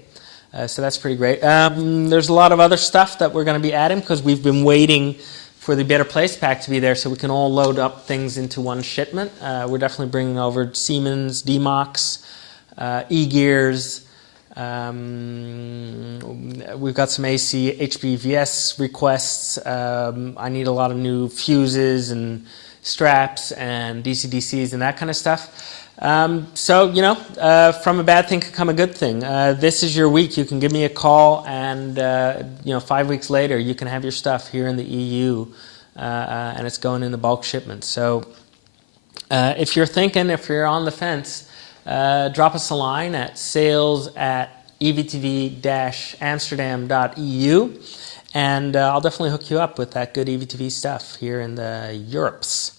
So that's pretty great. There's a lot of other stuff that we're going to be adding because we've been waiting for the Better Place pack to be there so we can all load up things into one shipment. We're definitely bringing over Siemens, D-Mox, E-Gears. We've got some AC HPVS requests. I need a lot of new fuses and straps and DC-DCs and that kind of stuff. So, from a bad thing could come a good thing. This is your week. You can give me a call and, 5 weeks later you can have your stuff here in the EU and it's going in the bulk shipment. So if you're on the fence, drop us a line at sales@evtv-amsterdam.eu and I'll definitely hook you up with that good EVTV stuff here in the Europes.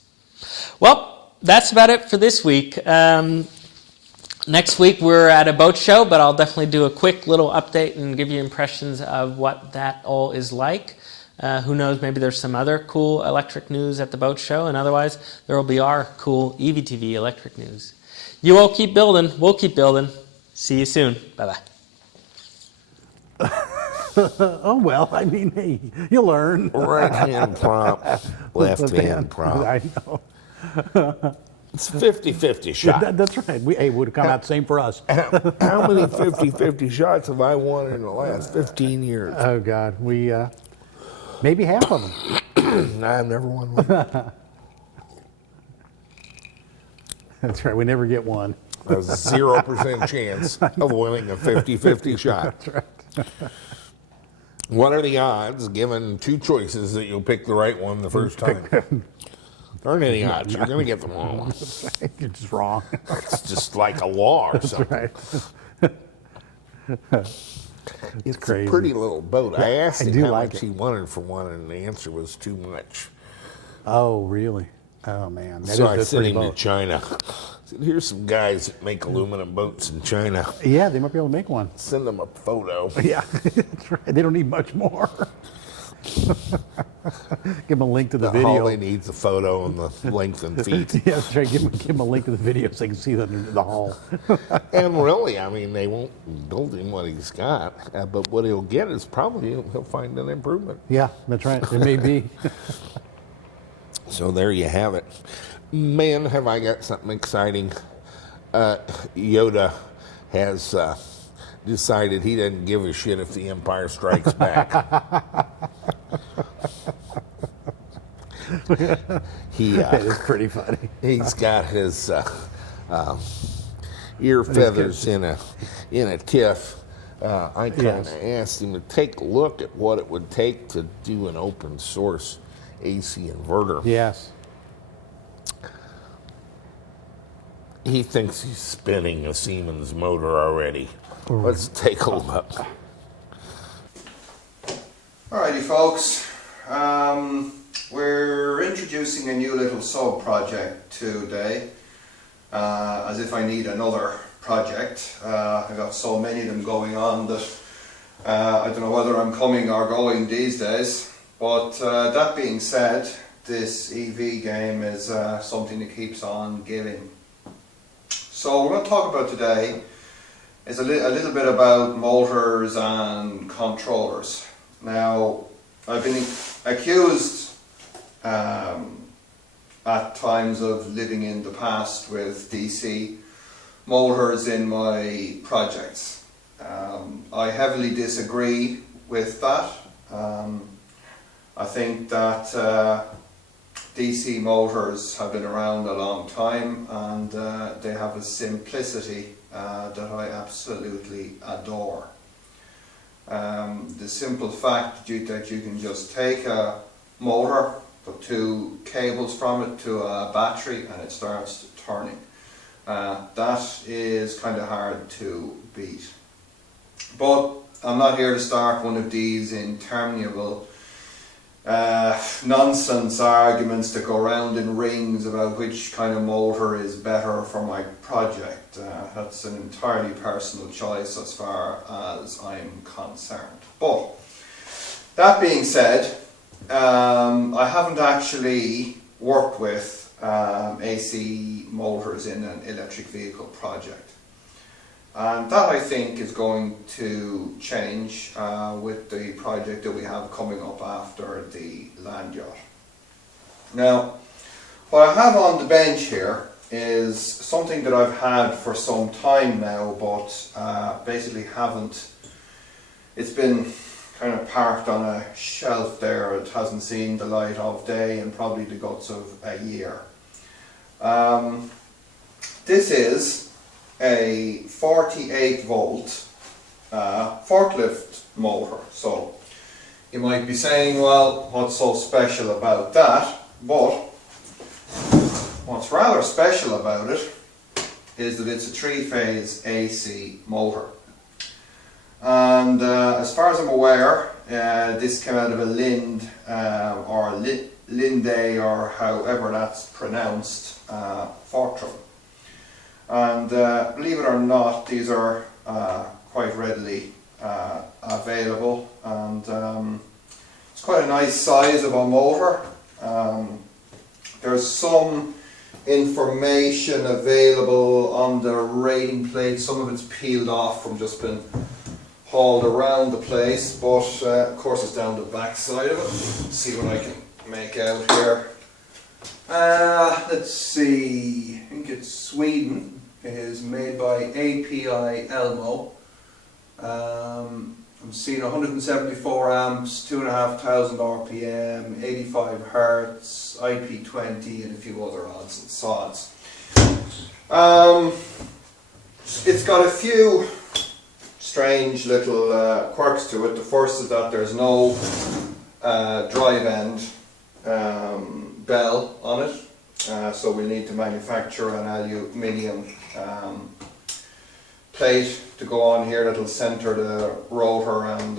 Well, that's about it for this week. Next week we're at a boat show, but I'll definitely do a quick little update and give you impressions of what that all is like. Who knows, maybe there's some other cool electric news at the boat show, and otherwise there will be our cool EVTV electric news. You all keep building, we'll keep building. See you soon. Bye-bye. Oh, well, I mean, hey, you learn. Right hand prop, left hand prop. I know. It's 50-50 shot. That's right. It would have come out the same for us. How many 50-50 shots have I won in the last 15 years? Oh, God. We, maybe half of them. I've never won one. That's right. We never get one. There's a 0% chance of winning a 50-50 shot. That's right. What are the odds, given two choices, that you'll pick the right one the first time? There aren't any odds. You're going to get them wrong. You're just wrong. It's just like a law or something. Right. It's crazy. a pretty little boat. I asked him how like much it. he wanted for one, and the answer was too much. Oh, really? Oh, man. So I that's sent pretty him to boat. China. I said, here's some guys that make aluminum boats in China. Yeah, they might be able to make one. Send them a photo. Yeah, that's right. They don't need much more. Give him a link to the All video. they need is a photo and the length and feet. Yeah, that's right. Give him a link to the video so they can see the hall. And really, I mean, they won't build him what he's got, but what he'll get is probably he'll find an improvement. Yeah, that's right. It may be. So there you have it. Man, have I got something exciting. Yoda has decided he doesn't give a shit if the Empire Strikes Back. That is pretty funny. He's got his ear feathers in a tiff. I kind of asked him to take a look at what it would take to do an open source AC inverter. Yes. He thinks he's spinning a Siemens motor already. Let's take a look. Alrighty folks, we're introducing a new little sub-project today, as if I need another project. I've got so many of them going on that I don't know whether I'm coming or going these days, but that being said, this EV game is something that keeps on giving. So what we're going to talk about today is a little bit about motors and controllers. Now, I've been accused at times of living in the past with DC motors in my projects. I heavily disagree with that. I think that DC motors have been around a long time, and they have a simplicity that I absolutely adore. The simple fact that you can just take a motor, put two cables from it to a battery, and it starts turning. That is kind of hard to beat. But I'm not here to start one of these interminable nonsense arguments that go around in rings about which kind of motor is better for my project. That's an entirely personal choice as far as I'm concerned. But that being said, I haven't actually worked with AC motors in an electric vehicle project. And that, I think, is going to change with the project that we have coming up after the land yacht. Now, what I have on the bench here is something that I've had for some time now, but basically haven't. It's been kind of parked on a shelf there. It hasn't seen the light of day in probably the guts of a year. This is a 48 volt forklift motor. So you might be saying, well, what's so special about that? But what's rather special about it is that it's a 3-phase AC motor. And as far as I'm aware, this came out of a Linde or however that's pronounced fork truck. And believe it or not, these are quite readily available, and it's quite a nice size of a motor. There's some information available on the rating plate. Some of it's peeled off from just been hauled around the place, but of course it's down the back side of it. Let's see what I can make out here. Let's see, I think it's Sweden. It is made by API Elmo. I'm seeing 174 amps, 2,500 RPM, 85 Hertz, IP20, and a few other odds and sods. It's got a few strange little quirks to it. The first is that there's no drive end bell on it. So we need to manufacture an aluminium plate to go on here that'll center the rotor and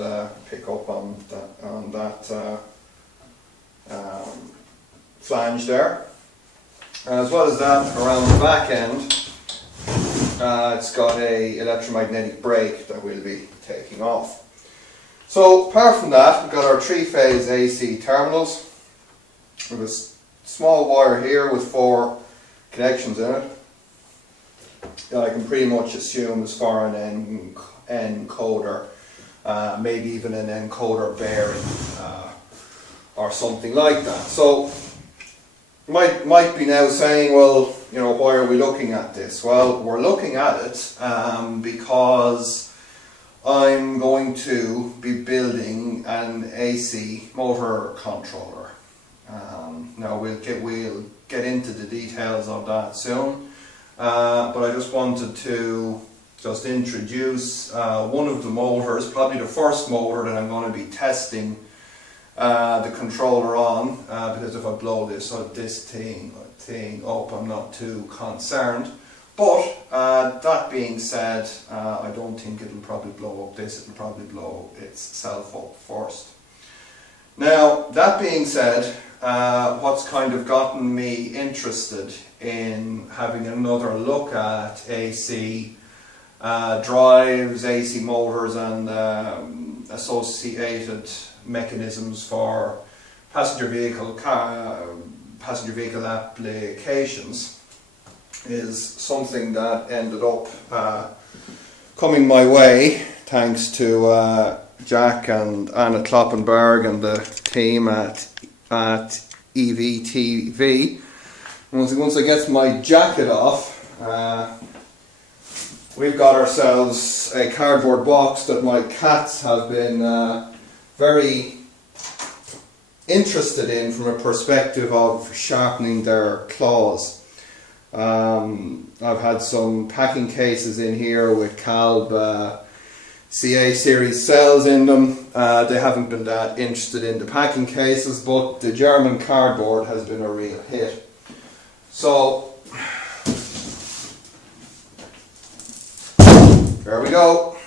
pick up on that flange there. As well as that, around the back end, it's got a electromagnetic brake that we'll be taking off. So apart from that, we've got our 3-phase AC terminals with a small wire here with 4 connections in it. I can pretty much assume is for an encoder, maybe even an encoder bearing or something like that. So might be now saying, well, you know, why are we looking at this? Well, we're looking at it because I'm going to be building an AC motor controller. Now we'll get into the details of that soon, but I just wanted to just introduce one of the motors, probably the first motor that I'm going to be testing the controller on, because if I blow this thing up, I'm not too concerned. But that being said, I don't think it'll probably blow up this, it'll probably blow itself up first. Now, that being said, what's kind of gotten me interested in having another look at AC drives, AC motors and associated mechanisms for passenger vehicle applications is something that ended up coming my way thanks to Jack and Anna Kloppenberg and the team at EVTV. Once I get my jacket off, we've got ourselves a cardboard box that my cats have been very interested in from a perspective of sharpening their claws. I've had some packing cases in here with Calb CA series cells in them. They haven't been that interested in the packing cases, but the German cardboard has been a real hit. So there we go.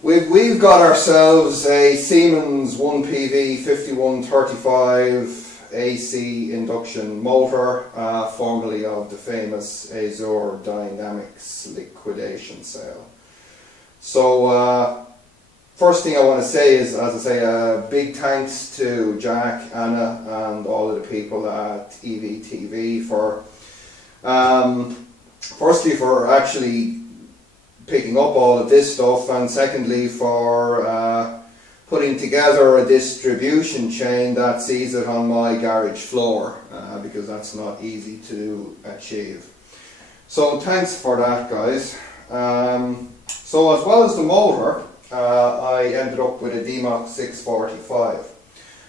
We've got ourselves a Siemens 1PV 5135 AC induction motor, formerly of the famous Azure Dynamics liquidation cell. So first thing I want to say is, as I say, a big thanks to Jack, Anna and all of the people at EVTV for firstly for actually picking up all of this stuff, and secondly for putting together a distribution chain that sees it on my garage floor, because that's not easy to achieve. So thanks for that, guys. So as well as the motor, I ended up with a DMOC 645.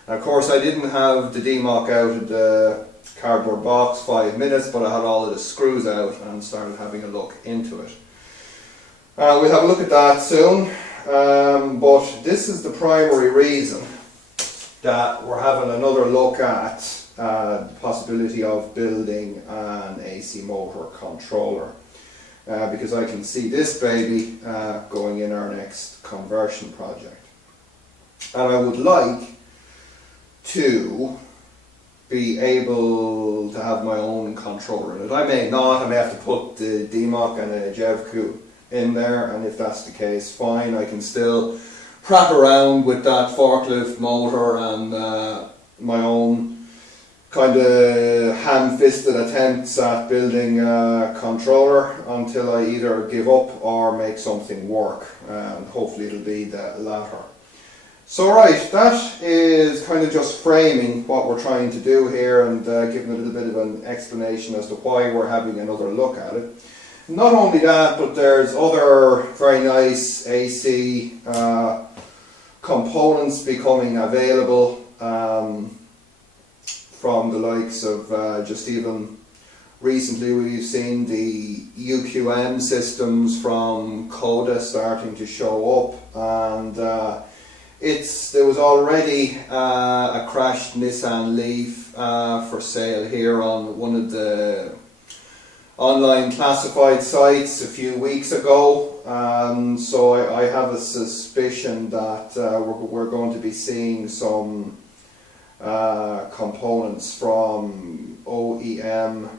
And of course I didn't have the DMOC out of the cardboard box 5 minutes, but I had all of the screws out and started having a look into it. We'll have a look at that soon, but this is the primary reason that we're having another look at the possibility of building an AC motor controller, because I can see this baby going in our next conversion project, and I would like to be able to have my own controller in it. I may not, I may have to put the DMOC and a JevQ in there, and if that's the case, fine. I can still prap around with that forklift motor and my own kind of ham-fisted attempts at building a controller until I either give up or make something work, and hopefully it'll be the latter. So right, that is kind of just framing what we're trying to do here, and giving a little bit of an explanation as to why we're having another look at it. Not only that, but there's other very nice AC components becoming available from the likes of just even recently we've seen the UQM systems from Coda starting to show up, and there was already a crashed Nissan Leaf for sale here on one of the online classified sites a few weeks ago, so I have a suspicion that we're going to be seeing some components from OEM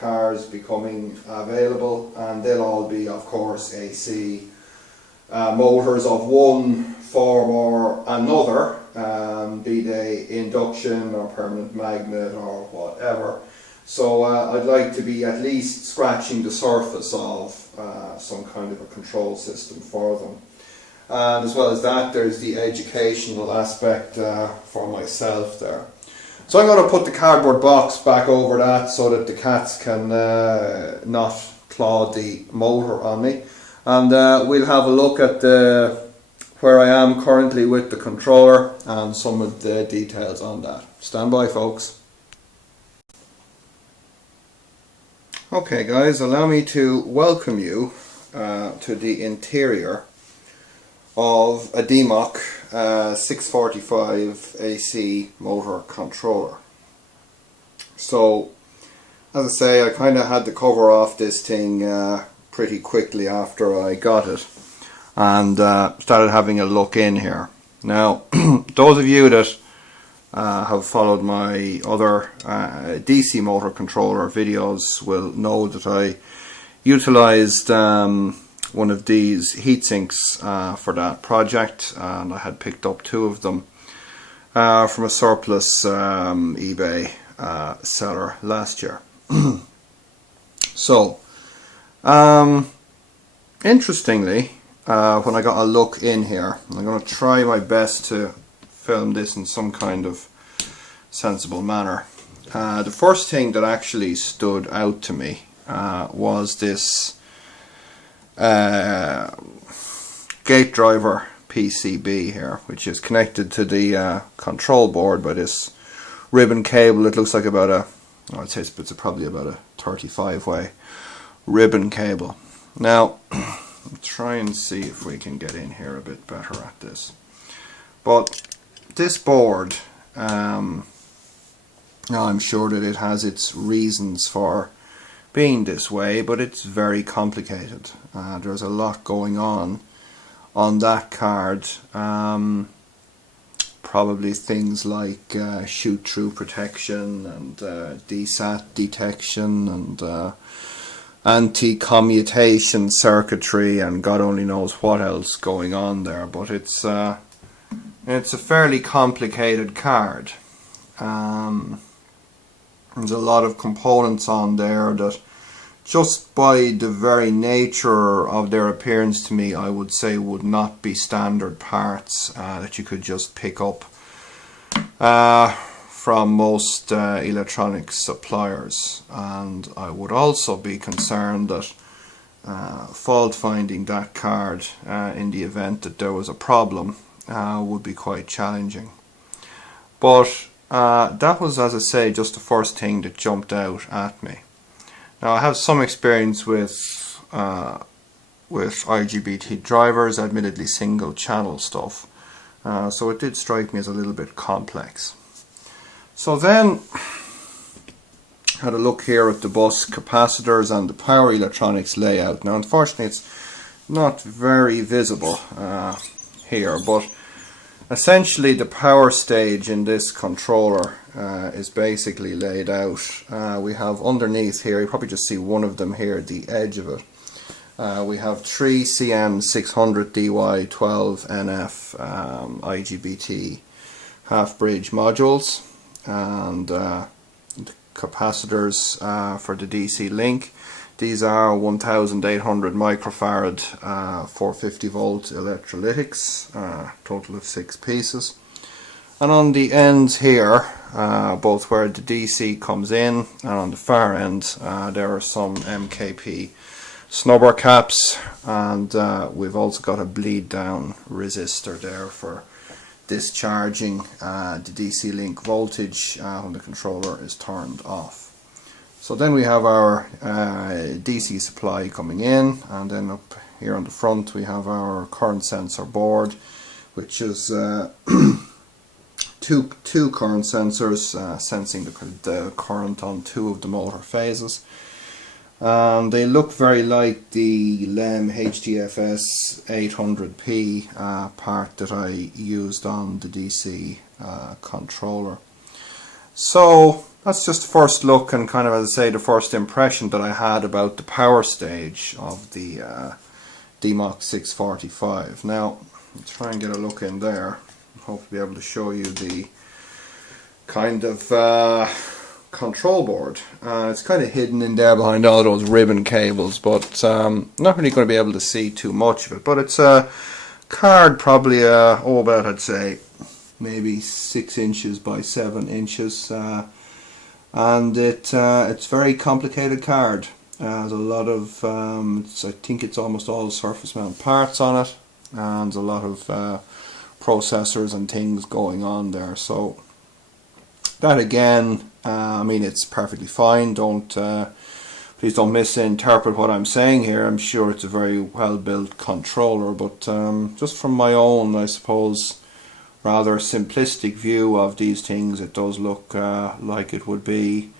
cars becoming available, and they'll all be, of course, AC motors of one form or another, be they induction or permanent magnet or whatever. So I'd like to be at least scratching the surface of some kind of a control system for them. And as well as that, there's the educational aspect for myself there. So I'm going to put the cardboard box back over that so that the cats can not claw the motor on me. And we'll have a look at where I am currently with the controller and some of the details on that. Stand by, folks. Okay guys, allow me to welcome you to the interior of a DMOC 645 AC motor controller. So, as I say, I kind of had to cover off this thing pretty quickly after I got it and started having a look in here. Now, those of you that have followed my other DC motor controller videos will know that I utilized one of these heat sinks for that project, and I had picked up 2 of them from a surplus eBay seller last year. So, interestingly, when I got a look in here, I'm going to try my best to film this in some kind of sensible manner. The first thing that actually stood out to me was this gate driver PCB here, which is connected to the control board by this ribbon cable. It looks like about a, I'd say it's probably about a 35-way ribbon cable. Now, I'll try and see if we can get in here a bit better at this. But this board, now I'm sure that it has its reasons for being this way, but it's very complicated. There's a lot going on that card. Probably things like shoot-through protection and DSAT detection and anti-commutation circuitry and God only knows what else going on there. But it's a fairly complicated card. There's a lot of components on there that, just by the very nature of their appearance to me, I would say would not be standard parts that you could just pick up from most electronics suppliers. And I would also be concerned that fault finding that card in the event that there was a problem would be quite challenging. But that was, as I say, just the first thing that jumped out at me. Now, I have some experience with IGBT drivers, admittedly single channel stuff, so it did strike me as a little bit complex. So then I had a look here at the bus capacitors and the power electronics layout. Now, unfortunately, it's not very visible here, but essentially the power stage in this controller is basically laid out. We have underneath here, you probably just see one of them here at the edge of it. We have 3 CM600DY12NF IGBT half bridge modules, and the capacitors for the DC link. These are 1800 microfarad 450 volt electrolytics, total of 6 pieces. And on the ends here, both where the DC comes in and on the far end, there are some MKP snubber caps, and we've also got a bleed down resistor there for discharging the DC link voltage when the controller is turned off. So then we have our DC supply coming in, and then up here on the front we have our current sensor board, which is two current sensors sensing the current on 2 of the motor phases. They look very like the LEM HDFS 800p part that I used on the DC controller. So that's just the first look, and kind of, as I say, the first impression that I had about the power stage of the DMOC 645. Now, I'll try and get a look in there. Hope to be able to show you the kind of control board. It's kind of hidden in there behind all those ribbon cables, but not really going to be able to see too much of it. But it's a card, probably about, I'd say, maybe 6 inches by 7 inches, and it's a very complicated card. There's a lot of, I think it's almost all surface mount parts on it, and a lot of processors and things going on there. So that again, I mean, it's perfectly fine. Please don't misinterpret what I'm saying here. I'm sure it's a very well built controller, but just from my own, I suppose, rather simplistic view of these things, it does look like it would be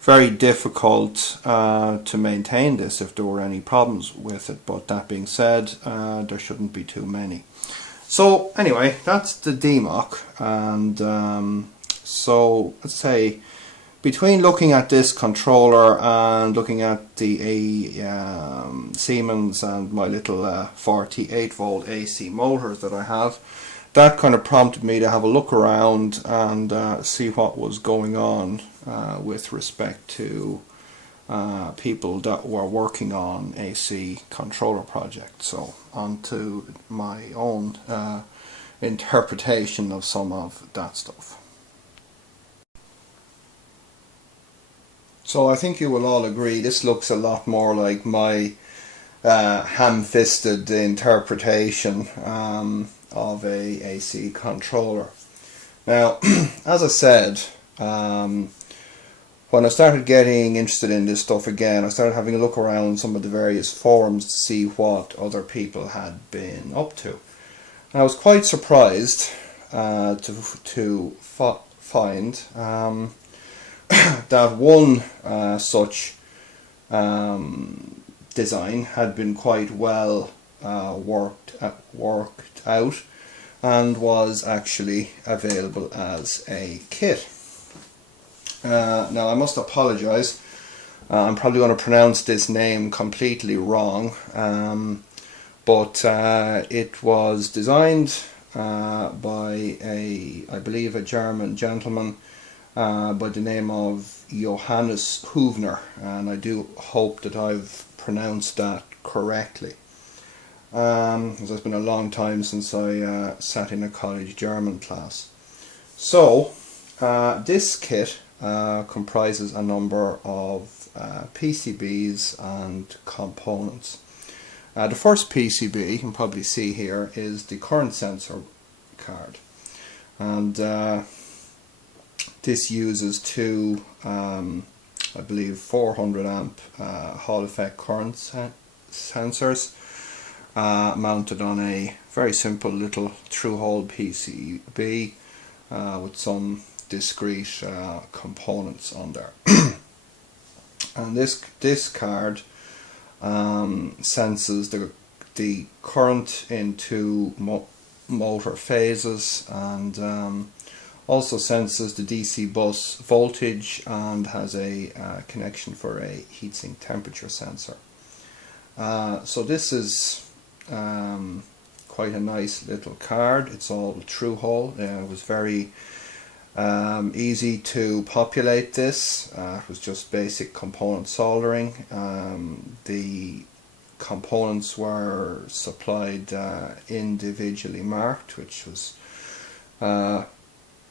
very difficult to maintain this if there were any problems with it. But that being said, there shouldn't be too many. So anyway, that's the DMOC, and so let's say between looking at this controller and looking at the Siemens and my little 48 volt AC motors that I have, that kind of prompted me to have a look around and see what was going on with respect to people that were working on AC controller projects. So on to my own interpretation of some of that stuff. So I think you will all agree this looks a lot more like my ham-fisted interpretation of a AC controller. Now, as I said, when I started getting interested in this stuff again, I started having a look around some of the various forums to see what other people had been up to. And I was quite surprised to find that one such design had been quite well worked out and was actually available as a kit. Now I must apologize, I'm probably going to pronounce this name completely wrong, but it was designed by I believe a German gentleman by the name of Johannes Hufner, and I do hope that I've pronounced that correctly, as it's been a long time since I sat in a college German class. So this kit comprises a number of PCBs and components. The first PCB you can probably see here is the current sensor card, and this uses two I believe 400 amp Hall effect current sensors mounted on a very simple little through hole PCB with some discrete components on there. And this card senses the current in two motor phases, and also senses the DC bus voltage, and has a connection for a heatsink temperature sensor. So this is quite a nice little card. It's all through hole. It was very easy to populate this. It was just basic component soldering. The components were supplied individually marked, which was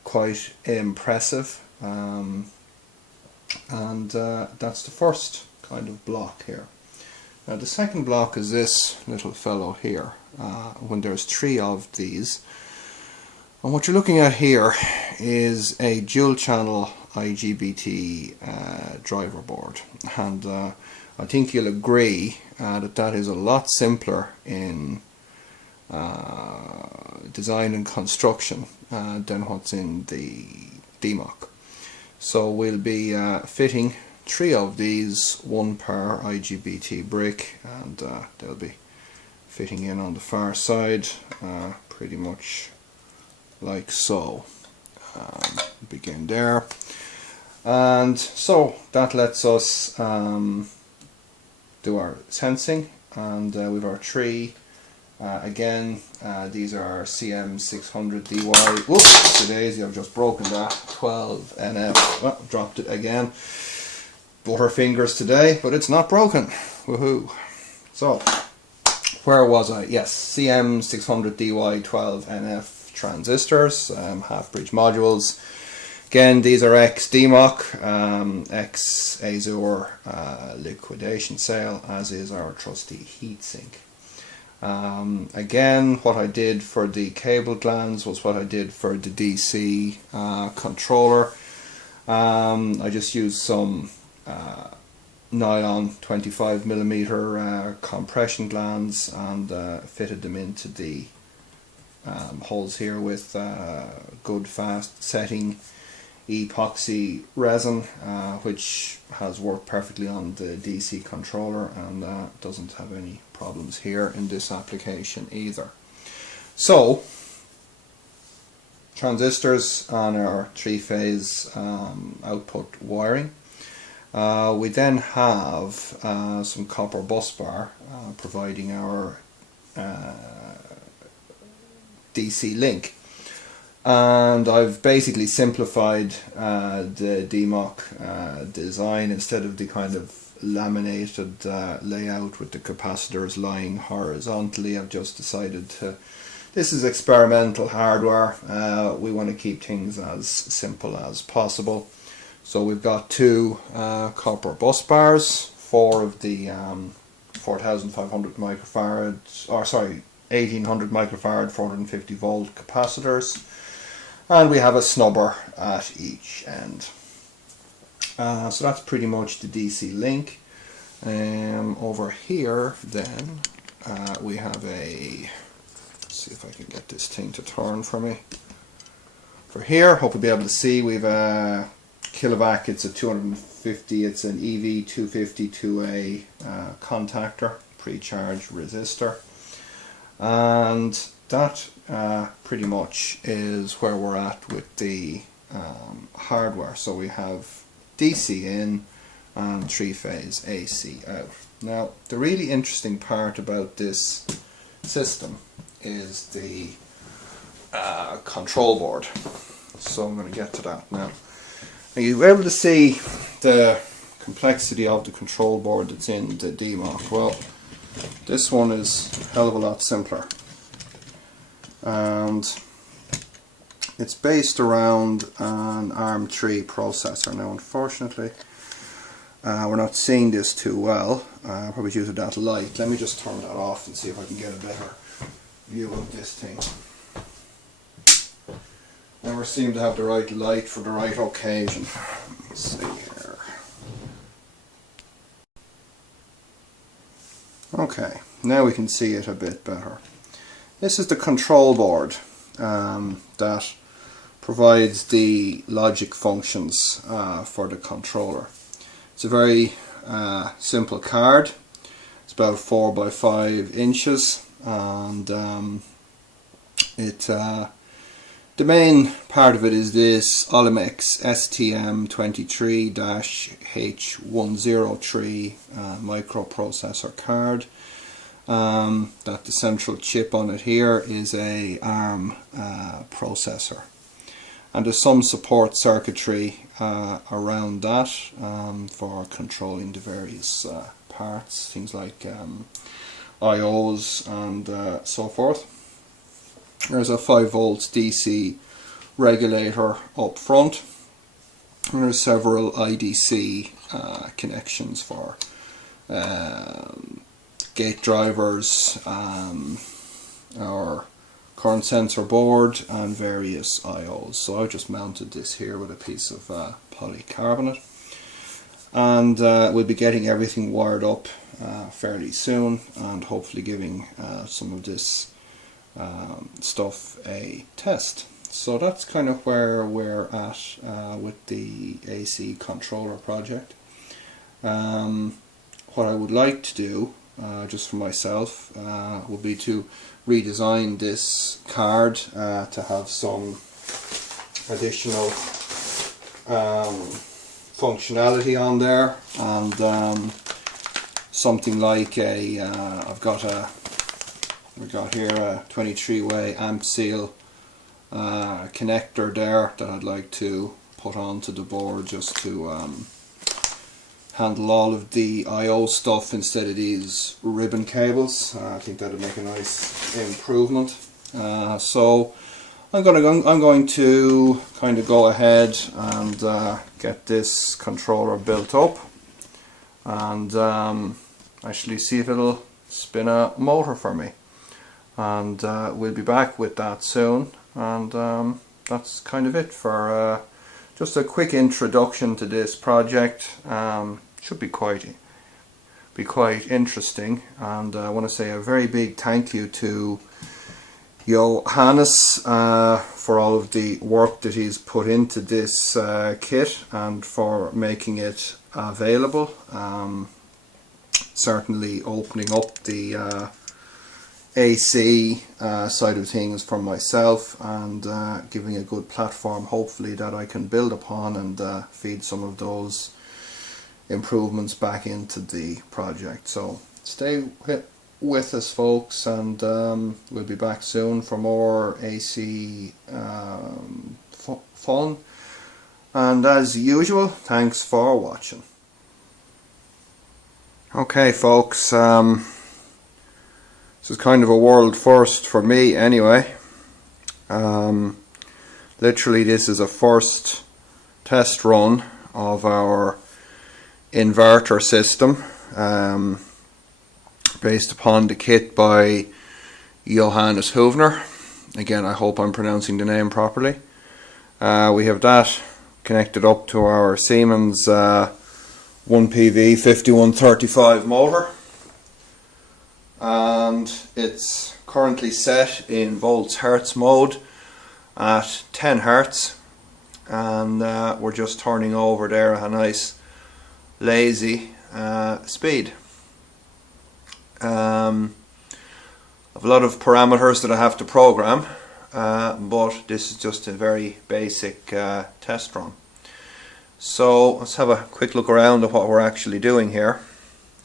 quite impressive, and that's the first kind of block here. Now the second block is this little fellow here, when there's 3 of these, and what you're looking at here is a dual channel IGBT driver board, and I think you'll agree that is a lot simpler in design and construction than what's in the DMOC. So we'll be fitting 3 of these 1 per IGBT brick, and they'll be fitting in on the far side pretty much like so. Begin there, and so that lets us do our sensing and we've our tree. Again, these are CM600DY. Whoops, to daisy, I've just broken that. 12 NF. Well, dropped it again. Butterfingers today, but it's not broken. Woohoo. So, where was I? Yes, CM600DY 12 NF transistors, half bridge modules. Again, these are ex DMOC, ex Azure liquidation sale, as is our trusty heatsink. Again, what I did for the cable glands was what I did for the DC controller. I just used some nylon 25mm compression glands and fitted them into the holes here with good fast setting epoxy resin, which has worked perfectly on the DC controller and doesn't have any problems here in this application either. So, transistors on our three-phase output wiring. We then have some copper bus bar providing our DC link. And I've basically simplified the DMOC design. Instead of the kind of laminated layout with the capacitors lying horizontally, I've just decided to, this is experimental hardware, we want to keep things as simple as possible. So we've got two copper bus bars, four of the 4500 microfarad, or sorry, 1800 microfarad 450 volt capacitors, and we have a snubber at each end. So that's pretty much the DC link. Over here then we have a, let's see if I can get this thing to turn for me. For here, hope you'll be able to see, we've a kilovac, it's a 250, it's an EV250 2A contactor, pre-charged resistor, and that pretty much is where we're at with the hardware. So we have DC in and three-phase AC out. Now, the really interesting part about this system is the control board. So I'm going to get to that now. Are you able to see the complexity of the control board that's in the DMOC? Well, this one is a hell of a lot simpler. And it's based around an ARM3 processor. Now, unfortunately, we're not seeing this too well. Probably due to that light. Let me just turn that off and see if I can get a better view of this thing. Never seem to have the right light for the right occasion. Let's see here. Okay, now we can see it a bit better. This is the control board that provides the logic functions for the controller. It's a very simple card. It's about 4 by 5 inches, and the main part of it is this Olimex STM23-H103 microprocessor card. That the central chip on it here is a ARM processor, and there's some support circuitry around that for controlling the various parts, things like IOs and so forth. There's a 5 volts DC regulator up front, and there's several IDC connections for gate drivers, our current sensor board, and various IOs. So I've just mounted this here with a piece of polycarbonate, and we'll be getting everything wired up fairly soon, and hopefully giving some of this stuff a test. So that's kind of where we're at with the AC controller project. What I would like to do, just for myself, would be to redesign this card to have some additional functionality on there, and something like a, we've got here a 23-way amp seal connector there that I'd like to put onto the board just to handle all of the I/O stuff instead of these ribbon cables. I think that'd make a nice improvement. So I'm going to kind of go ahead and get this controller built up and actually see if it'll spin a motor for me. And we'll be back with that soon. And that's kind of it for just a quick introduction to this project. Should be quite interesting. And I want to say a very big thank you to Johannes for all of the work that he's put into this kit and for making it available. Certainly opening up the AC side of things for myself and giving a good platform hopefully that I can build upon and feed some of those improvements back into the project. So stay with us, folks, and we'll be back soon for more AC fun. And as usual, thanks for watching. Okay, folks, this is kind of a world first for me anyway. Literally this is a first test run of our inverter system based upon the kit by Johannes Huvner. Again, I hope I'm pronouncing the name properly. We have that connected up to our Siemens 1PV 5135 motor, and it's currently set in volts hertz mode at 10 hertz, and we're just turning over there a nice lazy speed. I have a lot of parameters that I have to program, but this is just a very basic test run. So let's have a quick look around at what we're actually doing here.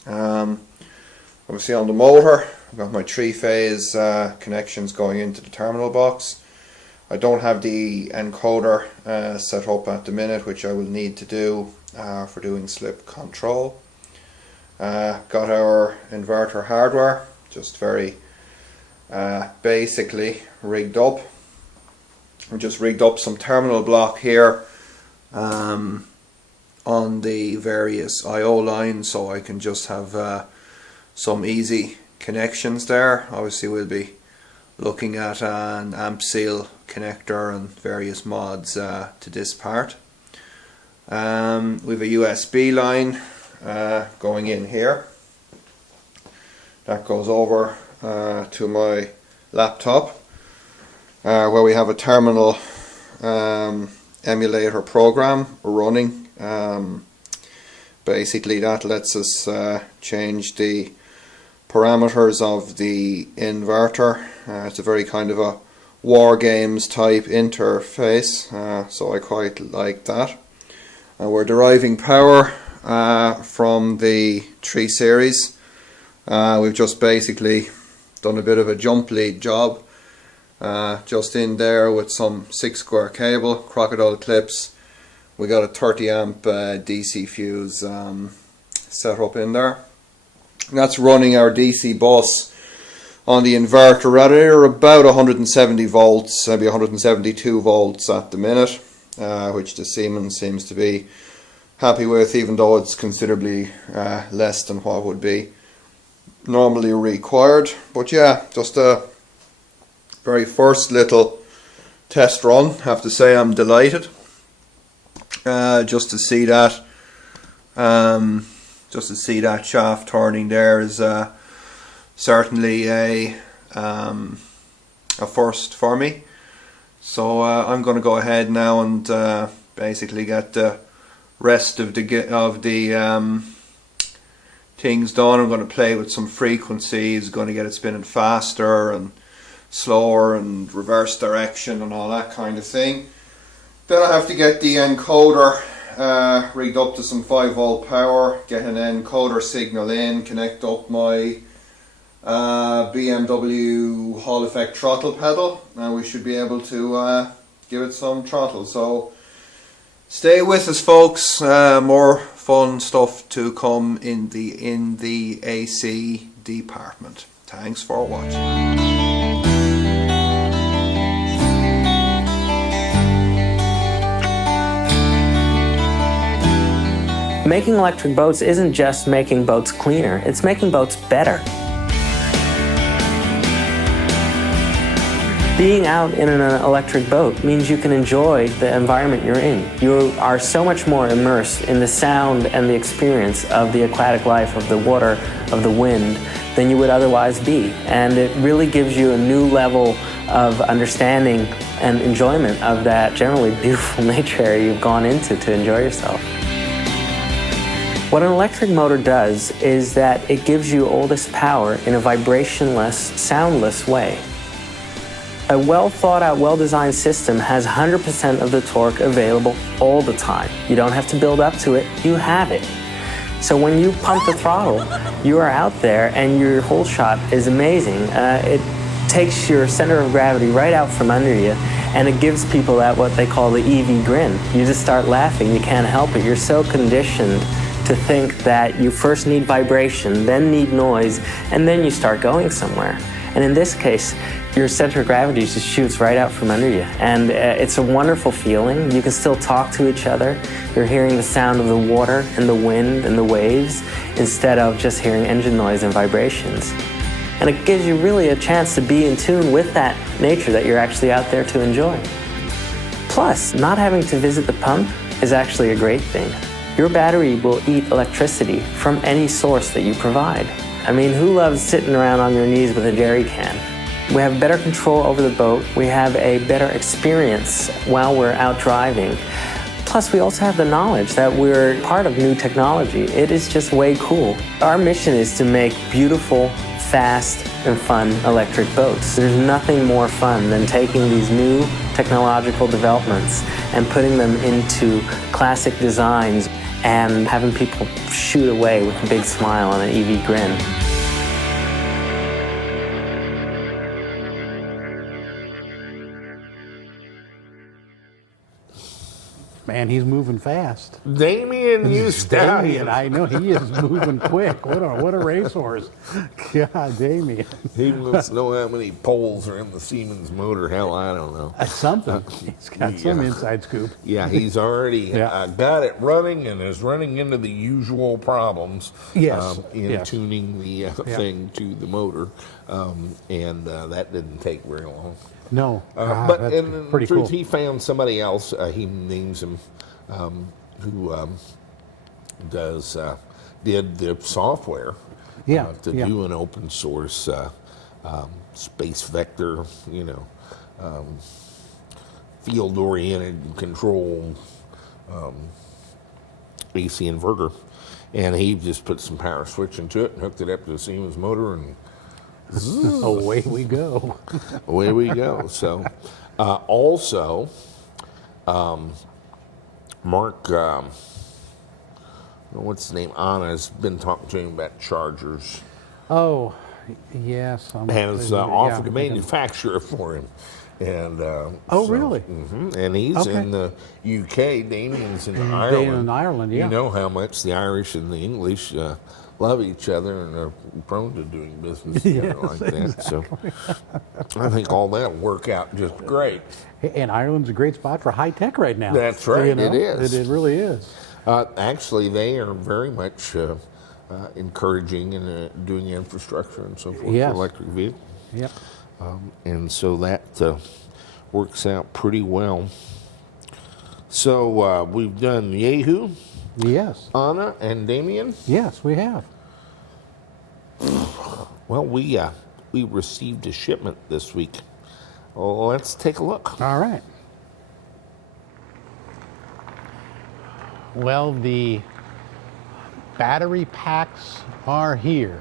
Obviously on the motor I've got my 3-phase connections going into the terminal box. I don't have the encoder set up at the minute, which I will need to do for doing slip control. Got our inverter hardware just very basically rigged up. We just rigged up some terminal block here on the various I/O lines, so I can just have some easy connections there. Obviously we'll be looking at an amp seal connector and various mods to this part. We have a USB line going in here. That goes over to my laptop where we have a terminal emulator program running. Basically that lets us change the parameters of the inverter. It's a very kind of a war games type interface, so I quite like that. We're deriving power from the 3 series. We've just basically done a bit of a jump lead job just in there with some 6 square cable, crocodile clips. We got a 30 amp DC fuse set up in there. And that's running our DC bus on the inverter at about 170 volts, maybe 172 volts at the minute, which the Siemens seems to be happy with, even though it's considerably less than what would be normally required. But yeah, just a very first little test run. Have to say I'm delighted just to see that shaft turning there is certainly a first for me. So I'm going to go ahead now and basically get the rest of the things done. I'm going to play with some frequencies, going to get it spinning faster and slower and reverse direction and all that kind of thing. Then I have to get the encoder rigged up to some 5-volt power, get an encoder signal in, connect up my BMW Hall effect throttle pedal, and we should be able to give it some throttle. So stay with us, folks. More fun stuff to come in the AC department. Thanks for watching. Making electric boats isn't just making boats cleaner, it's making boats better. Being out in an electric boat means you can enjoy the environment you're in. You are so much more immersed in the sound and the experience of the aquatic life, of the water, of the wind, than you would otherwise be. And it really gives you a new level of understanding and enjoyment of that generally beautiful nature area you've gone into to enjoy yourself. What an electric motor does is that it gives you all this power in a vibrationless, soundless way. A well thought out, well designed system has 100% of the torque available all the time. You don't have to build up to it, you have it. So when you pump the throttle, you are out there and your whole shot is amazing. It takes your center of gravity right out from under you, and it gives people that what they call the EV grin. You just start laughing, you can't help it. You're so conditioned to think that you first need vibration, then need noise, and then you start going somewhere. And in this case, your center of gravity just shoots right out from under you. And it's a wonderful feeling. You can still talk to each other. You're hearing the sound of the water and the wind and the waves instead of just hearing engine noise and vibrations. And it gives you really a chance to be in tune with that nature that you're actually out there to enjoy. Plus, not having to visit the pump is actually a great thing. Your battery will eat electricity from any source that you provide. I mean, who loves sitting around on your knees with a jerry can? We have better control over the boat. We have a better experience while we're out driving. Plus, we also have the knowledge that we're part of new technology. It is just way cool. Our mission is to make beautiful, fast, and fun electric boats. There's nothing more fun than taking these new technological developments and putting them into classic designs and having people shoot away with a big smile and an EV grin. Man, he's moving fast. Damien, you stallion. Damien, I know, he is moving quick. What a racehorse. God, Damien. He must know how many poles are in the Siemens motor. Hell, I don't know. That's something. He's got some inside scoop. Yeah, he's already got it running and is running into the usual problems in tuning the thing to the motor. And that didn't take very long. No, but that's in pretty truth, cool. he found somebody else. He names him who did the software to do an open source space vector, field oriented control AC inverter, and he just put some power switch into it and hooked it up to the Siemens motor and. Away we go. Away we go. So, also, Mark, what's his name? Anna's been talking to him about chargers. Oh, yes. Has offered to manufacture it for him. And really? Mm-hmm. And he's in the UK. Damien's in Ireland. Damien's in Ireland, yeah. You know how much the Irish and the English love each other and are prone to doing business together like that. Exactly. So I think all that will work out just great. And Ireland's a great spot for high tech right now. That's right, it is. It really is. Actually, they are very much encouraging and doing infrastructure and so forth for electric vehicles. Yep. And so that works out pretty well. So we've done Yehu, Yes. Anna, and Damien. Yes, we have. Well, we received a shipment this week. Well, let's take a look. All right. Well, the battery packs are here.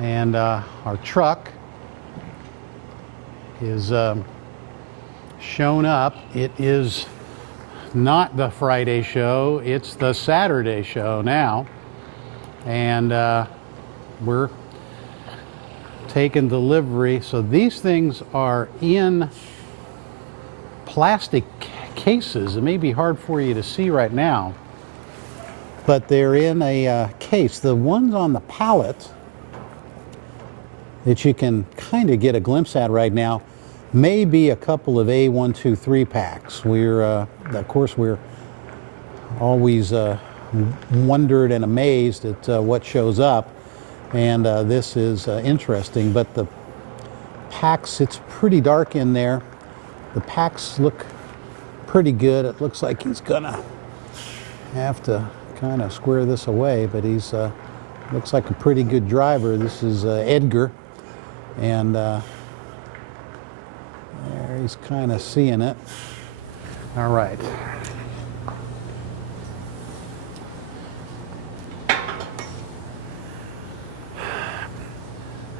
And our truck is shown up. It is not the Friday show, it's the Saturday show now. And we're taking delivery. So these things are in plastic cases. It may be hard for you to see right now, but they're in a case. The ones on the pallet that you can kind of get a glimpse at right now may be a couple of A123 packs. We're, of course, we're always wondered and amazed at what shows up, and this is interesting. But the packs, it's pretty dark in there. The packs look pretty good. It looks like he's gonna have to kind of square this away, but he's looks like a pretty good driver. This is Edgar, and there he's kind of seeing it. All right.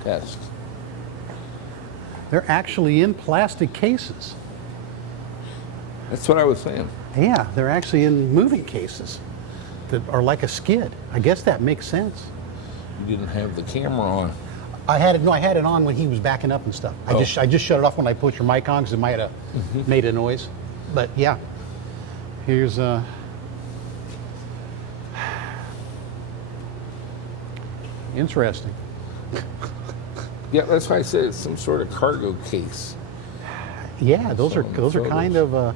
Test. They're actually in plastic cases. That's what I was saying. Yeah, they're actually in moving cases that are like a skid. I guess that makes sense. You didn't have the camera on. I had it. No, I had it on when he was backing up and stuff. Oh. I just shut it off when I put your mic on because it might have made a noise. But yeah, here's interesting. Yeah, that's why I said it's some sort of cargo case. Yeah, those are kind of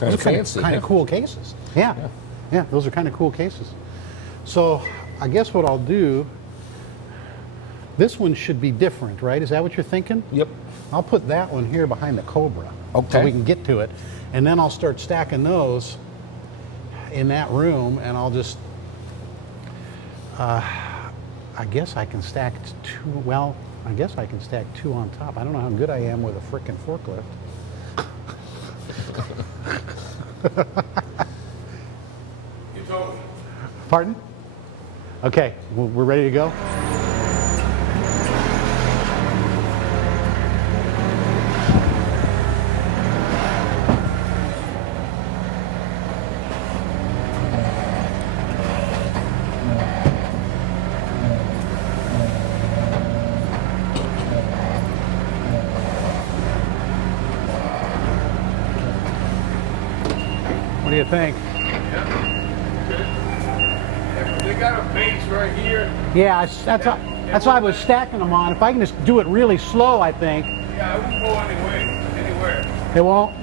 Kind of fancy. kind of cool cases. Yeah, yeah, those are kind of cool cases. So I guess what I'll do. This one should be different, right? Is that what you're thinking? Yep. I'll put that one here behind the Cobra. So Okay. we can get to it. And then I'll start stacking those in that room, and I'll just, I guess I can stack two, well, I guess I can stack two on top. I don't know how good I am with a frickin' forklift. You told me. Pardon? Okay, we're ready to go? What do you think? They got a base right here. Yeah, that's why I was stacking them on. If I can just do it really slow, I think. Yeah, I won't go anywhere. It won't?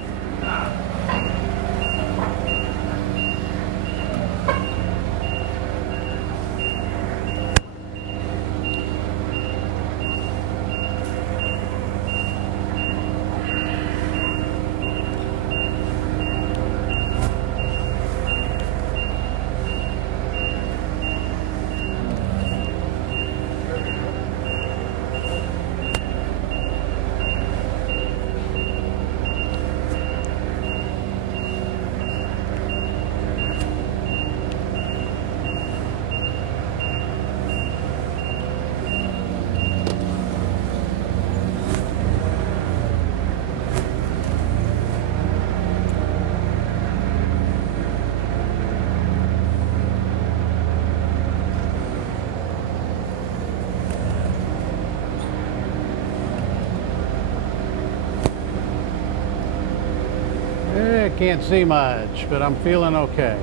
Can't see much, but I'm feeling okay.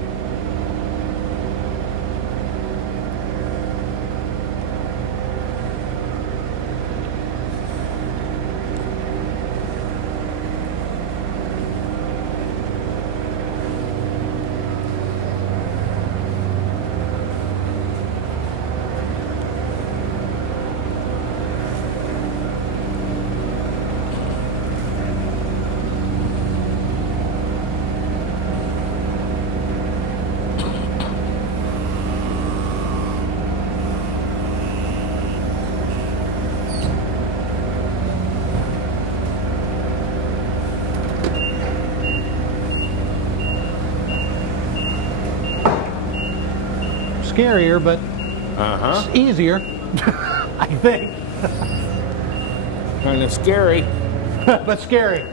Scarier, but it's easier, I think. Kind of scary. But scary.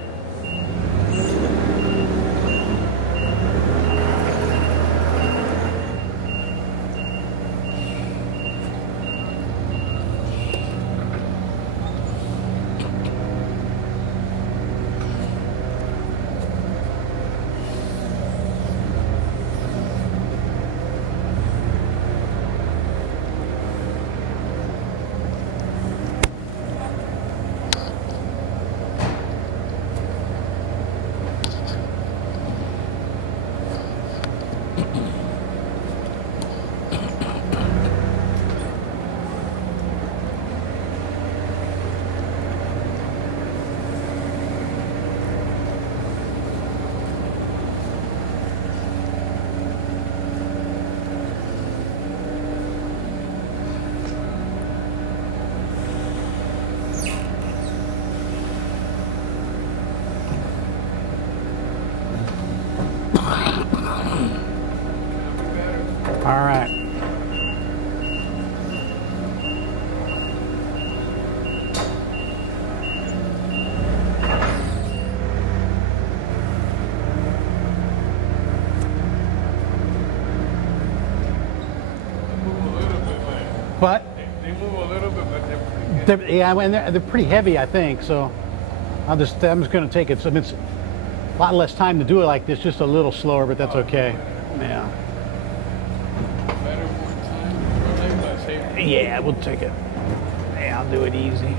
All right. What? They move a little bit, but they're pretty good. Yeah, and they're pretty heavy, I think. So I'm just going to take it. So it's a lot less time to do it like this, just a little slower, but that's okay. Yeah. Better, more time, running, but safety. Yeah, we'll take it. Yeah, I'll do it easy.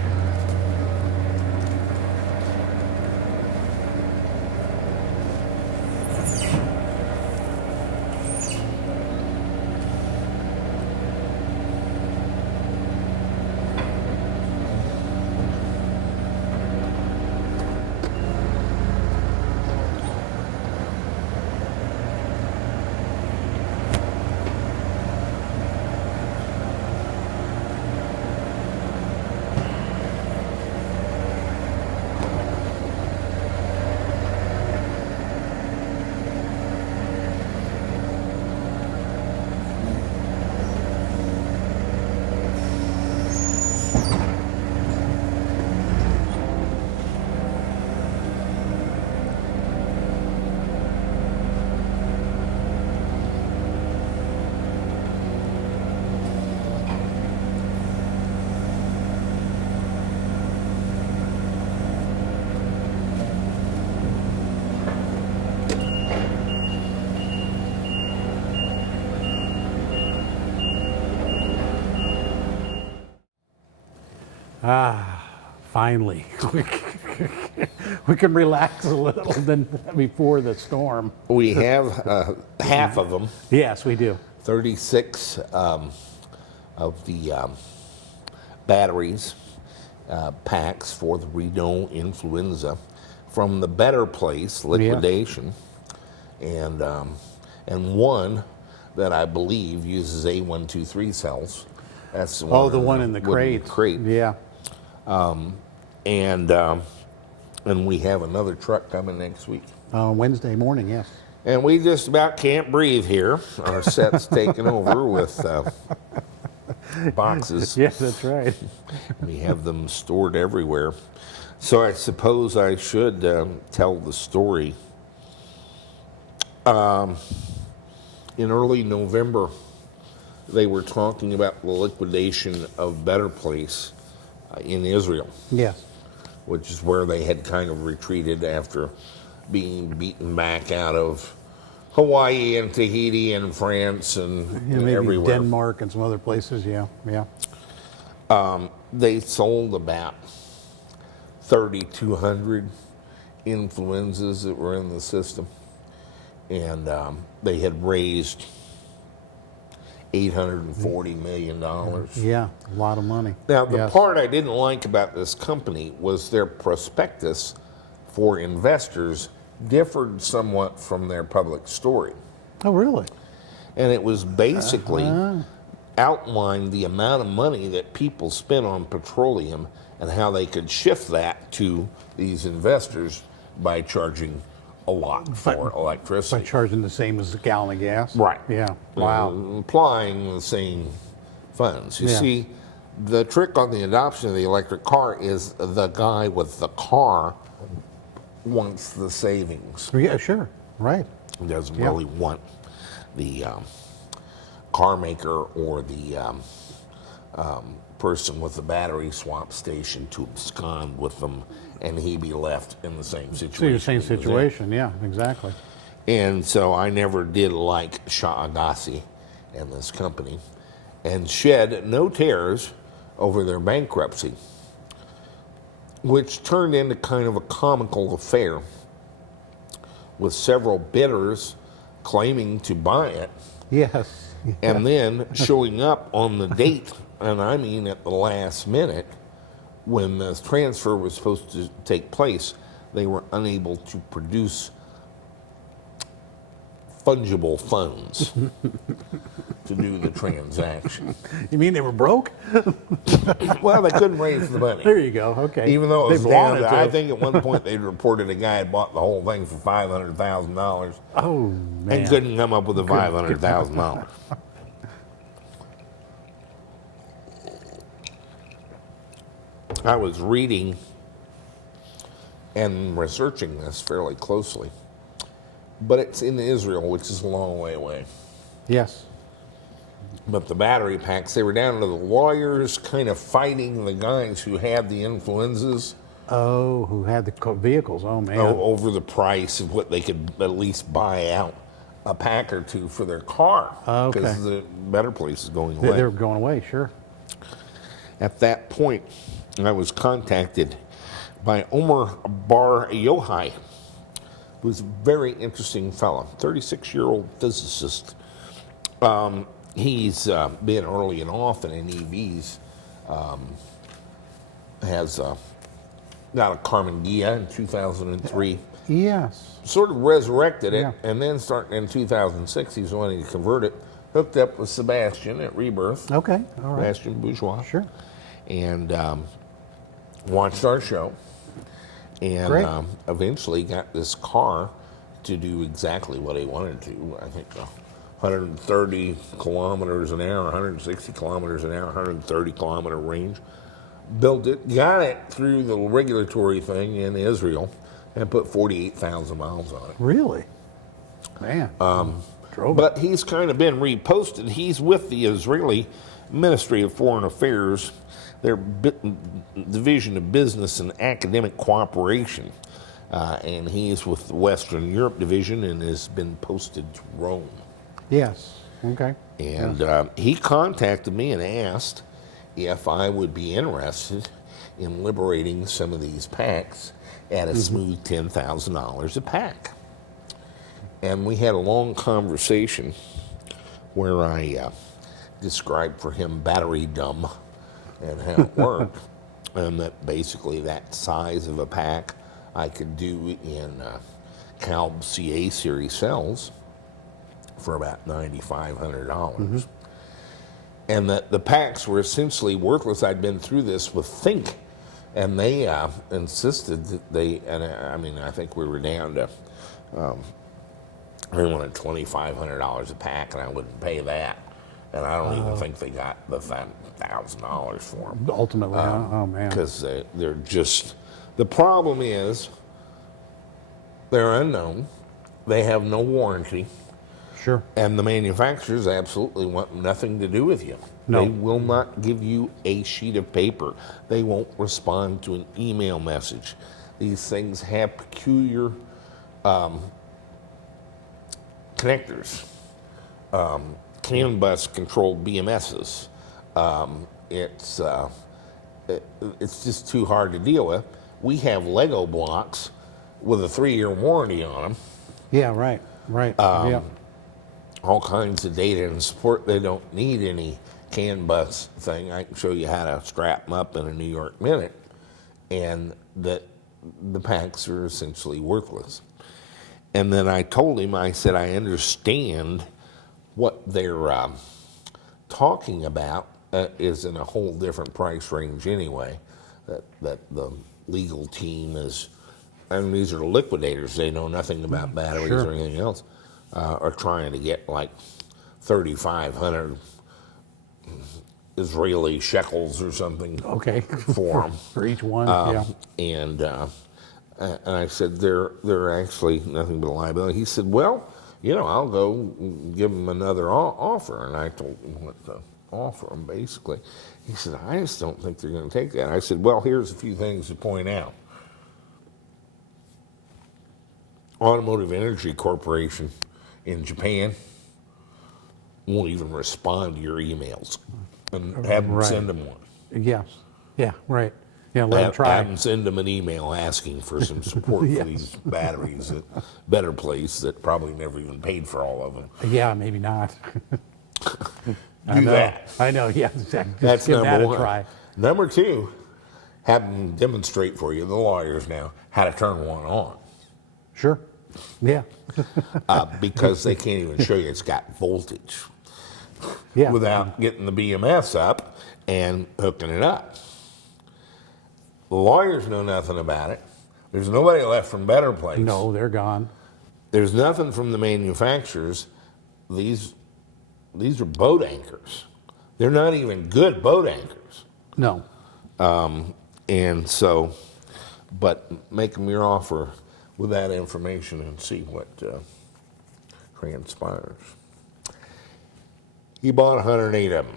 Finally. We can relax a little than before the storm. We have half of them. Yes, we do. 36 of the batteries packs for the Reno influenza from the Better Place liquidation, and one that I believe uses A123 cells. That's the Oh, the one in the wooden crate. Yeah. And we have another truck coming next week. Wednesday morning, yes. And we just about can't breathe here. Our set's taken over with boxes. Yes, that's right. We have them stored everywhere. So I suppose I should tell the story. In early November, they were talking about the liquidation of Better Place in Israel, Yes. which is where they had kind of retreated after being beaten back out of Hawaii and Tahiti and France and Maybe everywhere. Denmark and some other places, yeah. They sold about 3,200 influenzas that were in the system, and they had raised $840 million. Yeah, a lot of money. Now, the Yes. part I didn't like about this company was their prospectus for investors differed somewhat from their public story. Oh, really? And it was basically outlined the amount of money that people spent on petroleum and how they could shift that to these investors by charging a lot for By electricity. charging the same as a gallon of gas? Right. Yeah. Wow. Applying the same funds. You Yeah. see, the trick on the adoption of the electric car is the guy with the car wants the savings. Yeah, sure. Right. He doesn't Yeah. really want the car maker or the person with the battery swap station to abscond with them and he be left in the same situation. So your same he was in. situation, yeah, exactly. And so I never did like Shah Agassi and this company and shed no tears over their bankruptcy, which turned into kind of a comical affair with several bidders claiming to buy it Yes. and then showing up on the date, and I mean at the last minute, when the transfer was supposed to take place, they were unable to produce fungible funds to do the transaction. You mean they were broke? Well, they couldn't raise the money. There you go. Okay. Even though it was They wanted wanted, to. I think at one point they reported a guy had bought the whole thing for $500,000 Oh, man. and couldn't come up with the $500,000. I was reading and researching this fairly closely, but it's in Israel, which is a long way away. Yes. But the battery packs, they were down to the lawyers kind of fighting the guys who had the influenzas Oh, who had the vehicles? Oh man. over the price of what they could at least buy out a pack or two for their car. Oh, okay. Because the Better Place is going They away. were going away, sure. At that point, I was contacted by Omer Bar Yochai, who's a very interesting fellow, 36-year-old physicist. He's been early and often in EVs, has got a Carmen Ghia in 2003, Yes. sort of resurrected it, Yeah. and then starting in 2006, he's wanting to convert it, hooked up with Sebastian at Rebirth, Okay. All right. Sebastian Bourgeois, Sure. and watched our show, and Great. eventually got this car to do exactly what he wanted to. I think 130 kilometers an hour, 160 kilometers an hour, 130 kilometer range. Built it, got it through the regulatory thing in Israel, and put 48,000 miles on it. Really? Man. Drove it. But he's kind of been reposted. He's with the Israeli Ministry of Foreign Affairs, their Division of Business and Academic Cooperation. And he's with the Western Europe Division and has been posted to Rome. Yes. Okay. And he contacted me and asked if I would be interested in liberating some of these packs at a smooth $10,000 a pack. And we had a long conversation where I described for him battery dumb and how it worked, and that basically that size of a pack I could do in Calb CA series cells for about $9,500. And that the packs were essentially worthless. I'd been through this with Think, and they insisted that they, and I mean, I think we were down to, they wanted $2,500 a pack, and I wouldn't pay that. And I don't even think they got the $1,000 for them. Ultimately, huh? Oh man. Because they're just, the problem is they're unknown, they have no warranty. Sure. And the manufacturers absolutely want nothing to do with you. No. They will not give you a sheet of paper. They won't respond to an email message. These things have peculiar connectors, CAN bus controlled BMSs. It's just too hard to deal with. We have Lego blocks with a 3-year warranty on them. Yeah. Right. Right. Yeah. All kinds of data and support. They don't need any CAN bus thing. I can show you how to strap them up in a New York minute, and that the packs are essentially worthless. And then I told him, I said, I understand what they're talking about is in a whole different price range anyway. That the legal team is, and these are liquidators. They know nothing about batteries Sure. or anything else. Are trying to get like 3,500 Israeli shekels or something Okay. for them. For each one. Yeah. And I said, they're actually nothing but a liability. He said, well, you know, I'll go give them another offer. And I told him what to offer them, basically. He said, I just don't think they're going to take that. I said, well, here's a few things to point out. Automotive Energy Corporation in Japan won't even respond to your emails, and have them Right. send them one. Yes. Yeah. Right. Yeah. Let them try. Have them send them an email asking for some support Yes. for these batteries at Better Place that probably never even paid for all of them. Yeah. Maybe not. I Do know. that. I know. Yeah. Exactly. Just That's give that number a one. try. Number two, have them demonstrate for you, the lawyers now, how to turn one on. Sure. Yeah. Because they can't even show you it's got voltage Yeah. without getting the BMS up and hooking it up. The lawyers know nothing about it. There's nobody left from Better Place. No, they're gone. There's nothing from the manufacturers. These are boat anchors. They're not even good boat anchors. No. And so, but make him your offer with that information and see what transpires. He bought 108 of them.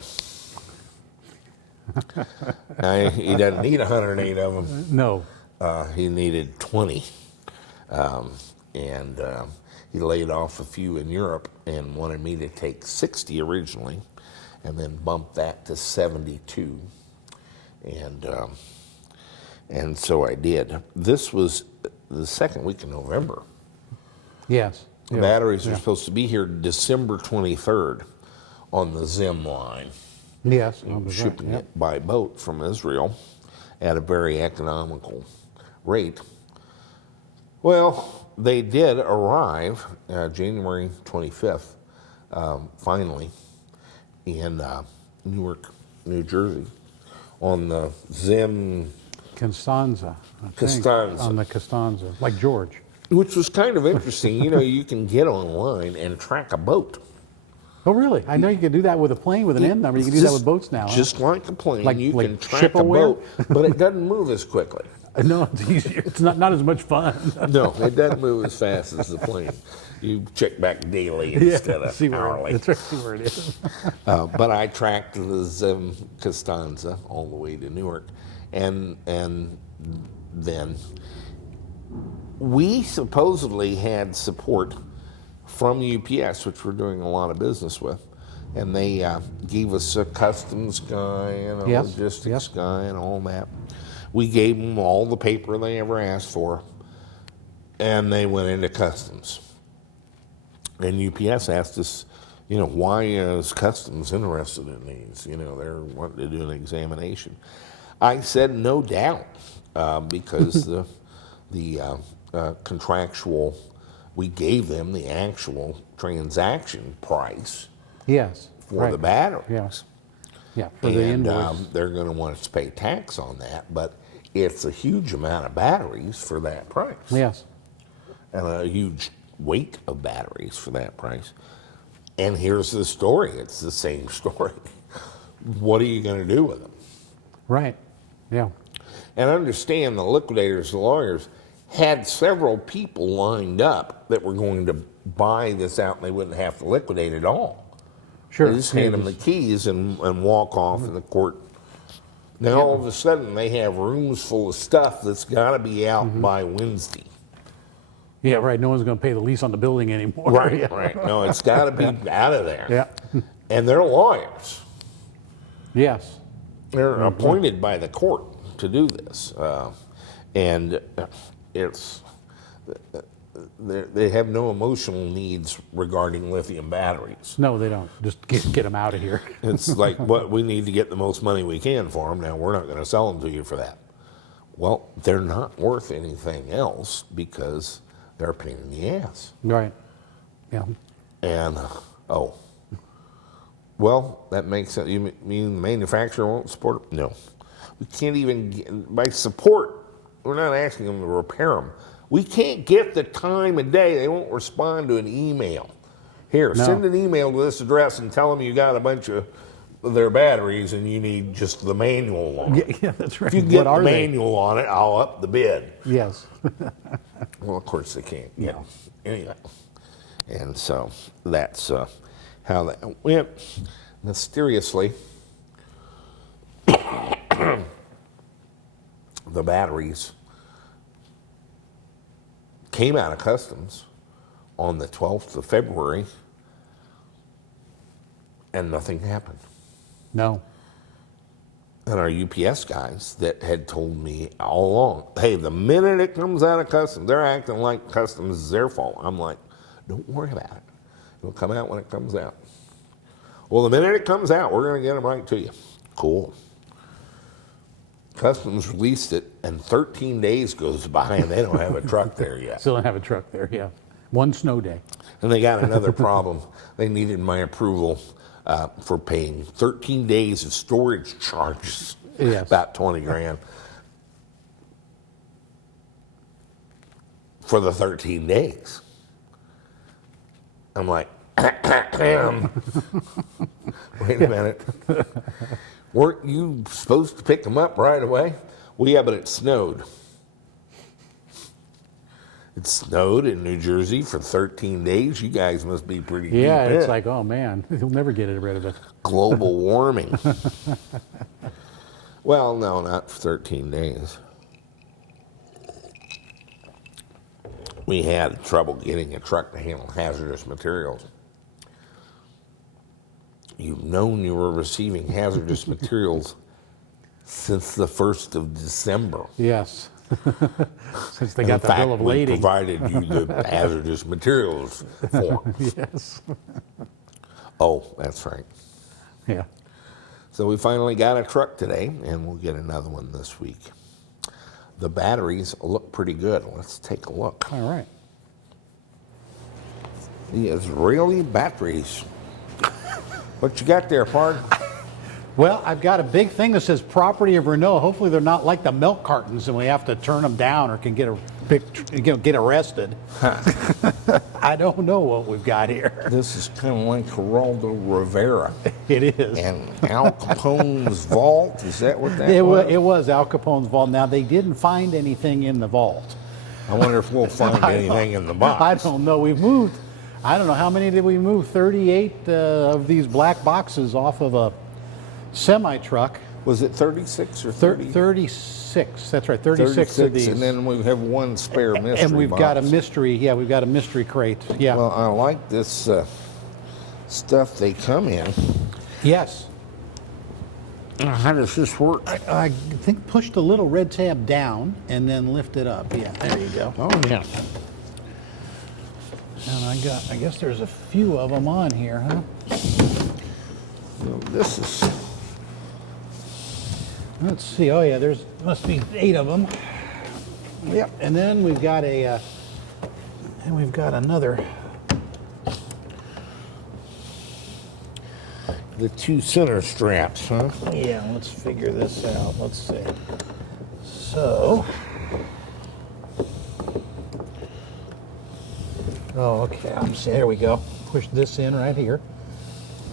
Now, he doesn't need 108 of them. No. He needed 20. And he laid off a few in Europe and wanted me to take 60 originally and then bump that to 72. And so I did. This was the second week in November. Yes. The Yeah. batteries are supposed to be here December 23rd on the Zim line. Yes. Shipping it by boat from Israel at a very economical rate. Well, they did arrive January 25th, finally, in Newark, New Jersey, on the Zim, Costanza. I think, Costanza. On the Costanza, like George. which was kind of interesting. You know, you can get online and track a boat. Oh, really? I know you can do that with a plane with an N number. You can do that with boats now. huh? Just like a plane, Like- you like can track a ship-aware? boat, but it doesn't move as quickly. No, it's easier. It's not as much fun. No, it doesn't move as fast as the plane. You check back daily instead of see where hourly. That's right, see where it is. But I tracked the Zim Costanza all the way to Newark, and then we supposedly had support from UPS, which we're doing a lot of business with, and they gave us a customs guy and a Yes, logistics yes. guy and all that. We gave them all the paper they ever asked for, and they went into customs. And UPS asked us, you know, why is customs interested in these? You know, they're wanting to do an examination. I said, no doubt, because the contractual, we gave them the actual transaction price Yes. for right. the batteries. Yes. Yeah, for the And invoice. they're going to want us to pay tax on that, but it's a huge amount of batteries for that price. Yes. And a huge weight of batteries for that price. And here's the story. It's the same story. What are you going to do with them? Right. Yeah. And understand the liquidators, the lawyers, had several people lined up that were going to buy this out and they wouldn't have to liquidate it all. Sure. They just hand them the keys and walk off in the court. Now all of a sudden they have rooms full of stuff that's got to be out by Wednesday. Yeah, right. No one's going to pay the lease on the building anymore. Right, Yeah. right. No, it's got to be out of there. Yeah. And they're lawyers. Yes. They're appointed by the court to do this, and it's they have no emotional needs regarding lithium batteries. No, they don't. Just get them out of here. It's like, what, we need to get the most money we can for them. Now we're not going to sell them to you for that. Well, they're not worth anything else because they're a pain in the ass. Right. Yeah. And well, that makes sense. You mean the manufacturer won't support it? No. We can't even get, by support, we're not asking them to repair them. We can't get the time of day. They won't respond to an email. Here, No. send an email to this address and tell them you got a bunch of their batteries and you need just the manual on it. Yeah, that's right. If you get What the are they? manual on it, I'll up the bid. Yes. Well, of course they can't. Yeah. Anyway, and so that's how that went. Mysteriously, the batteries came out of customs on the 12th of February, and nothing happened. No. And our UPS guys that had told me all along, hey, the minute it comes out of customs, they're acting like customs is their fault. I'm like, don't worry about it. It'll come out when it comes out. Well, the minute it comes out, we're going to get them right to you. Cool. Customs released it, and 13 days goes by, and they don't have a truck there yet. Still don't have a truck there. Yeah. One snow day. And they got another problem. They needed my approval for paying 13 days of storage charges, Yes. about 20 grand, for the 13 days. I'm like, wait a minute. Weren't you supposed to pick them up right away? Well, yeah, but it snowed. It snowed in New Jersey for 13 days. You guys must be pretty Yeah, deep it's in. like, oh man, he'll never get rid of it. Global warming. Well, no, not for 13 days. We had trouble getting a truck to handle hazardous materials. You've known you were receiving hazardous materials since the 1st of December. Yes. Since they And got in the bill of fact, we lading. provided you the hazardous materials form. Yes. Oh, that's right. Yeah. So we finally got a truck today, and we'll get another one this week. The batteries look pretty good. Let's take a look. All right. The Israeli batteries. What you got there, Pard? Well, I've got a big thing that says property of Renault. Hopefully they're not like the milk cartons and we have to turn them down or can get get arrested. I don't know what we've got here. This is kind of like Geraldo Rivera. It is. And Al Capone's vault. Is that what that It was? was Al Capone's vault. Now, they didn't find anything in the vault. I wonder if we'll find anything in the box. I don't know. We've moved, I don't know, how many did we move? 38 of these black boxes off of a semi-truck. Was it 36 or 30? 36. That's right, 36 of these. And then we have one spare mystery And we've got a box. mystery, yeah, we've got a mystery crate. Yeah. Well, I like this stuff they come in. Yes. How does this work? I think push the little red tab down and then lift it up. Yeah, there you go. Oh, yeah. And I guess there's a few of them on here, huh? So this is... Let's see. Oh yeah, there's must be 8 of them. Yep. And then we've got another. The 2 center straps, huh? Yeah, let's figure this out. Let's see. So. Oh, okay. I'm see. There we go. Push this in right here.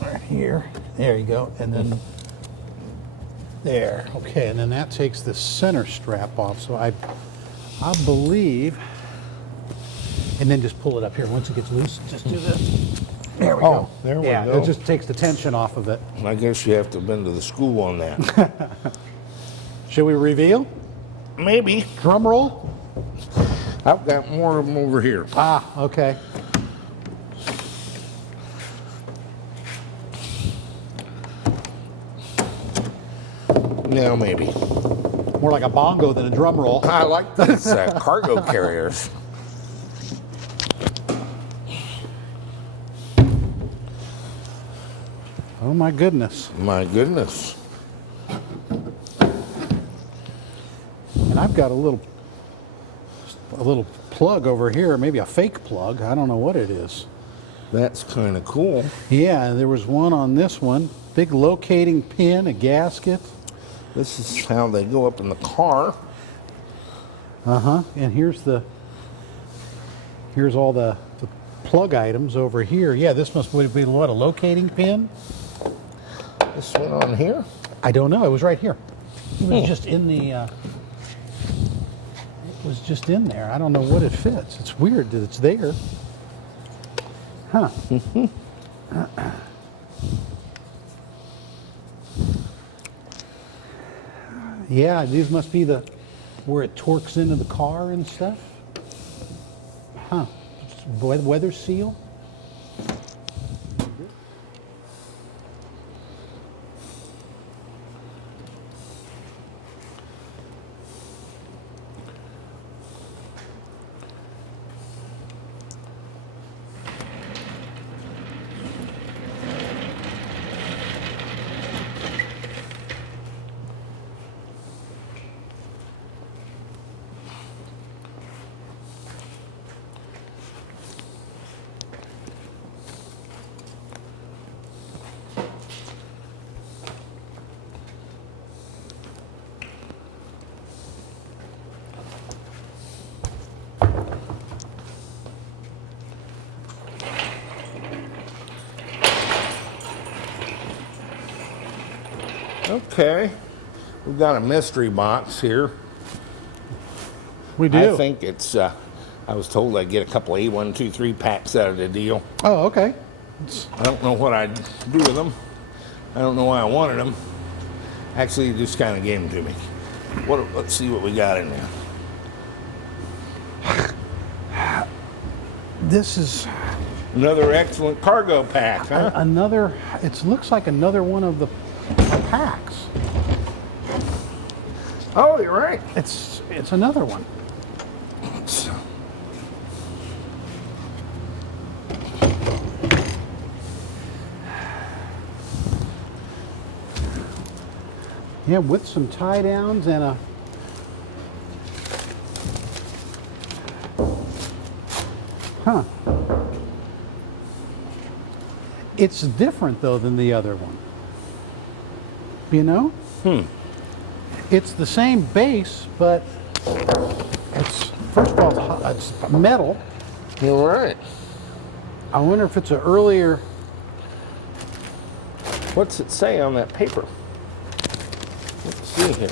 Right here. There you go. And then there. Okay. And then that takes the center strap off. So I believe. And then just pull it up here. Once it gets loose, just do this. There we go. There we Yeah, go. it just takes the tension off of it. I guess you have to have been to the school on that. Should we reveal? Maybe. Drum roll? I've got more of them over here. Ah, okay. Now maybe. More like a bongo than a drum roll. I like these cargo carriers. Oh my goodness. My goodness. And I've got a little plug over here, maybe a fake plug. I don't know what it is. That's kind of cool. Yeah, there was one on this one. Big locating pin, a gasket. This is how they go up in the car. Uh-huh. And here's all the plug items over here. Yeah, this would be what, a locating pin? This one on here? I don't know. It was right here. It was just in the. It was just in there. I don't know what it fits. It's weird that it's there. Huh. Yeah, these must be where it torques into the car and stuff. Huh. Weather seal. Okay. We've got a mystery box here. We do. I think it's, I was told I'd get a couple A123 packs out of the deal. Oh, okay. I don't know what I'd do with them. I don't know why I wanted them. Actually, they just kind of gave them to me. Let's see what we got in there. This is Another excellent cargo pack, huh? another. It looks like another one of the packs. Oh, you're right. It's another one. Yeah, with some tie downs and a. Huh. It's different though than the other one. You know? It's the same base, but it's, first of all, it's metal. You're right. I wonder if it's an earlier. What's it say on that paper? Let's see here.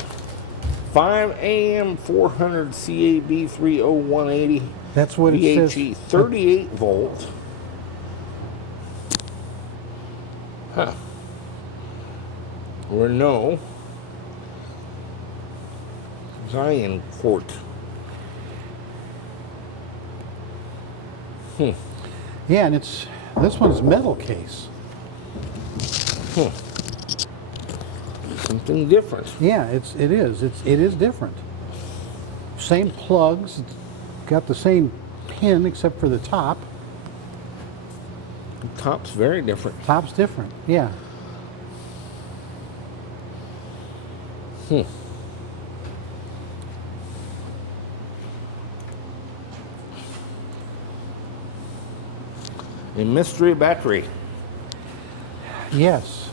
5 AM 400 CAB 30180. That's what it says. VHE 38 volt. Huh. Renault Zion Court. Yeah, and this one's metal case. Something different. Yeah, it is different. Same plugs, it's got the same pin except for the top. The top's very different. Top's different. Yeah. A mystery battery. Yes.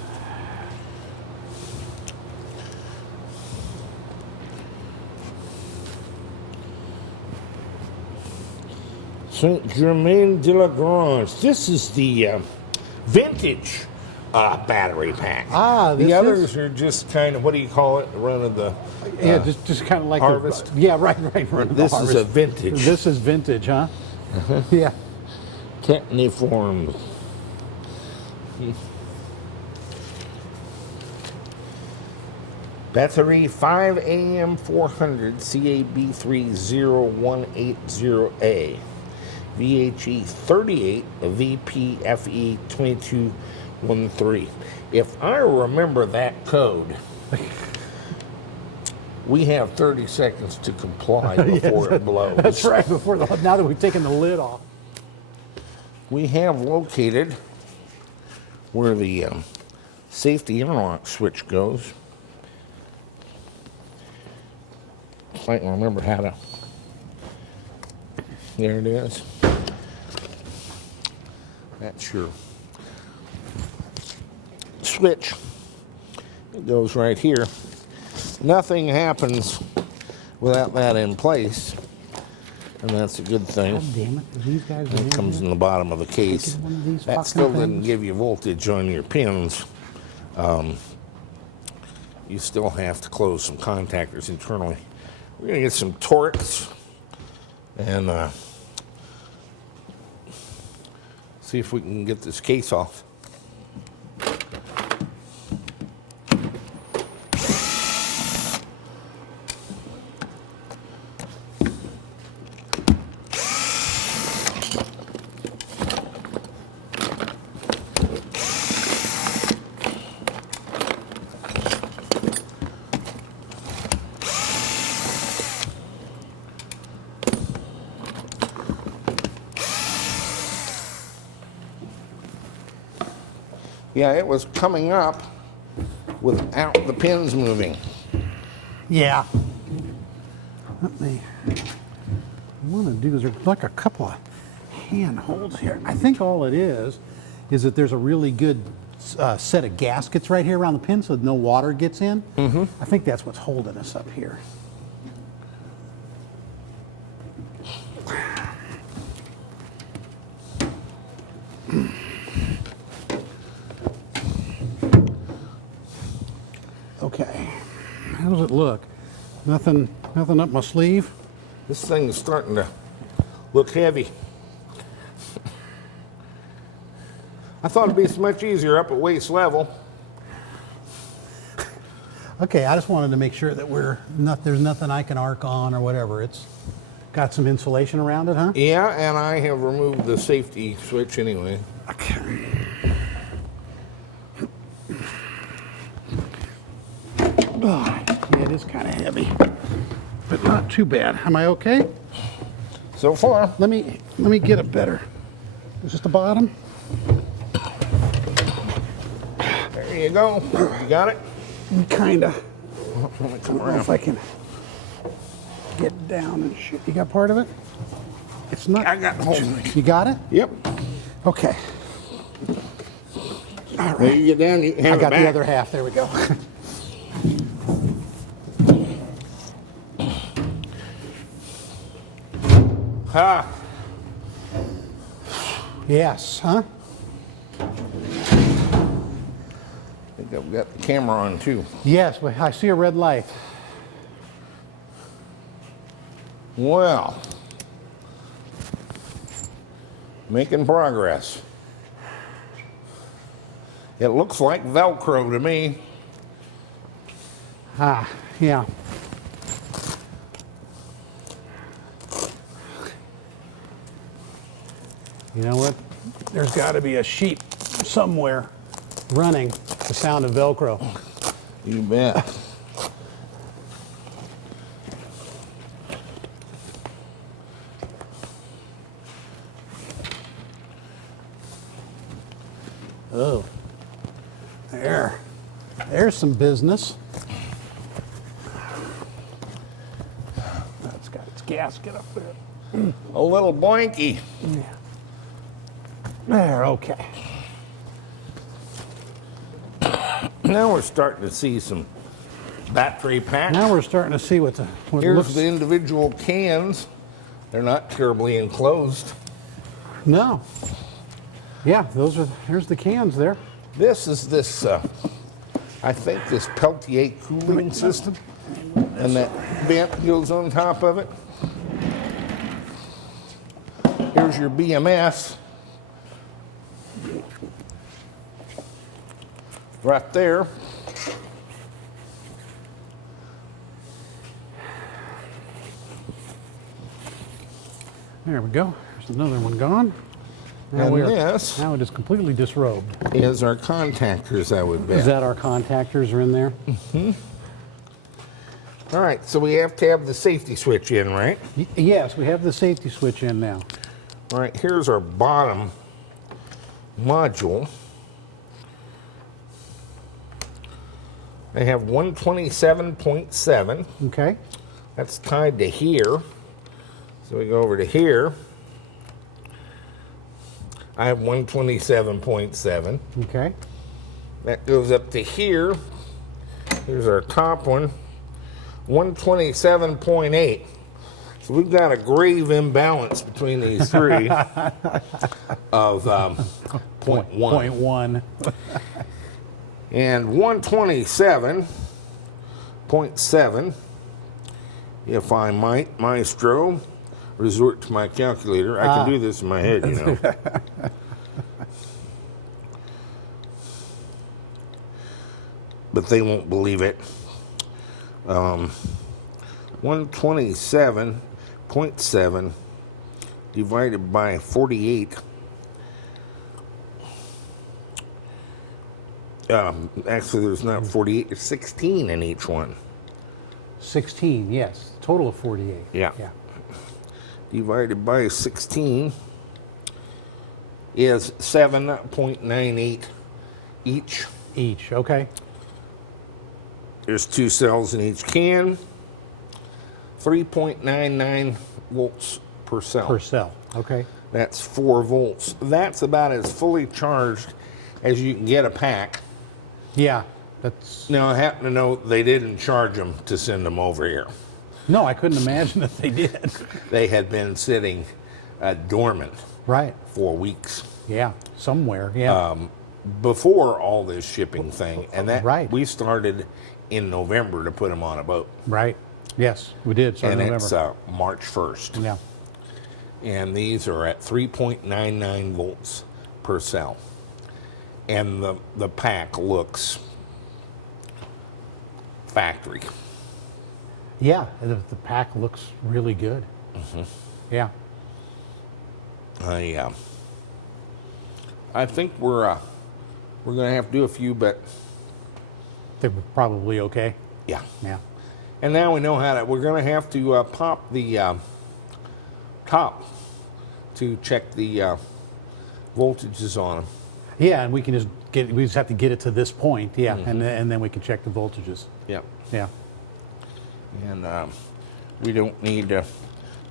Saint Germain de la Grange. This is the vintage battery pack. Ah, the this others is- are just kind of, what do you call it? Run of the Yeah, just kind of like harvest. Yeah, right. This is a vintage. This is vintage, huh? Yeah. Techniform. Battery 5 AM 400 CAB 30180A. VHE 38 VPFE 2213. If I remember that code, we have 30 seconds to comply before it blows. That's right. Now that we've taken the lid off. We have located where the safety interlock switch goes. If I can remember how to. There it is. That's your switch. It goes right here. Nothing happens without that in place, and that's a good thing. God damn it! These guys. It comes in the bottom of the case. One of these That fucking still didn't things. give you voltage on your pins. You still have to close some contactors internally. We're going to get some Torx and see if we can get this case off. Yeah, it was coming up without the pins moving. Yeah. What I want to do is there's like a couple of handholds here. I think all it is that there's a really good set of gaskets right here around the pin so no water gets in. Mm-hmm. I think that's what's holding us up here. Okay. How's it look? Nothing up my sleeve? This thing is starting to look heavy. I thought it'd be so much easier up at waist level. Okay, I just wanted to make sure that there's nothing I can arc on or whatever. It's got some insulation around it, huh? Yeah, and I have removed the safety switch anyway. Okay. Oh, yeah, it is kind of heavy, but not too bad. Am I okay? So far. Let me get it better. Is this the bottom? There you go. You got it? Kinda. I don't know if I can get down and shit. You got part of it? It's not. I got the whole thing. You got it? Yep. Okay. All When right. you get down, you have I got it back. the other half. There we go. Ha! Yes, huh? I think I've got the camera on too. Yes, but I see a red light. Well, making progress. It looks like Velcro to me. Ah, yeah. You know what? There's got to be a sheep somewhere running the sound of Velcro. You bet. Oh, there's some business. That's got its gasket up there. A little blanky. Yeah. There, okay. Now we're starting to see some battery packs. Now we're starting to see what Here's looks. the individual cans. They're not terribly enclosed. No. Yeah, here's the cans there. This is I think this Peltier cooling system. And that vent goes on top of it. Here's your BMS. Right there. There we go. There's another one gone. Now And we're- this Now it is completely disrobed. is our contactors, I would bet. Is that our contactors are in there? All right, so we have to have the safety switch in, right? Yes, we have the safety switch in now. All right, here's our bottom module. I have 127.7. Okay. That's tied to here. So we go over to here. I have 127.7. Okay. That goes up to here. Here's our top one, 127.8. So we've got a grave imbalance between these three of 0.1. 0.1. And 127.7, if I might, Maestro, resort to my calculator. I can do this in my head, you know. But they won't believe it. 127.7 divided by 48. Actually, there's not 48, there's 16 in each one. 16, yes. Total of 48. Yeah. Yeah. Divided by 16 is 7.98 each. Each, okay. There's 2 cells in each can. 3.99 volts per cell. Per cell, okay. That's 4 volts. That's about as fully charged as you can get a pack. Yeah, that's... Now, I happen to know they didn't charge them to send them over here. No, I couldn't imagine if they did. They had been sitting dormant Right. for weeks Yeah, somewhere, yeah. before all this shipping thing. And that Right. we started in November to put them on a boat. Right. Yes, we did. Start And in it's November. March 1st. Yeah. And these are at 3.99 volts per cell. And the pack looks factory. Yeah, the pack looks really good. Yeah. I think we're going to have to do a few, but They're probably okay. yeah. Yeah. And now we know how to. We're going to have to pop the top to check the voltages on them. Yeah, and we can we just have to get it to this point. Yeah, and then we can check the voltages. Yep. Yeah. And we don't need to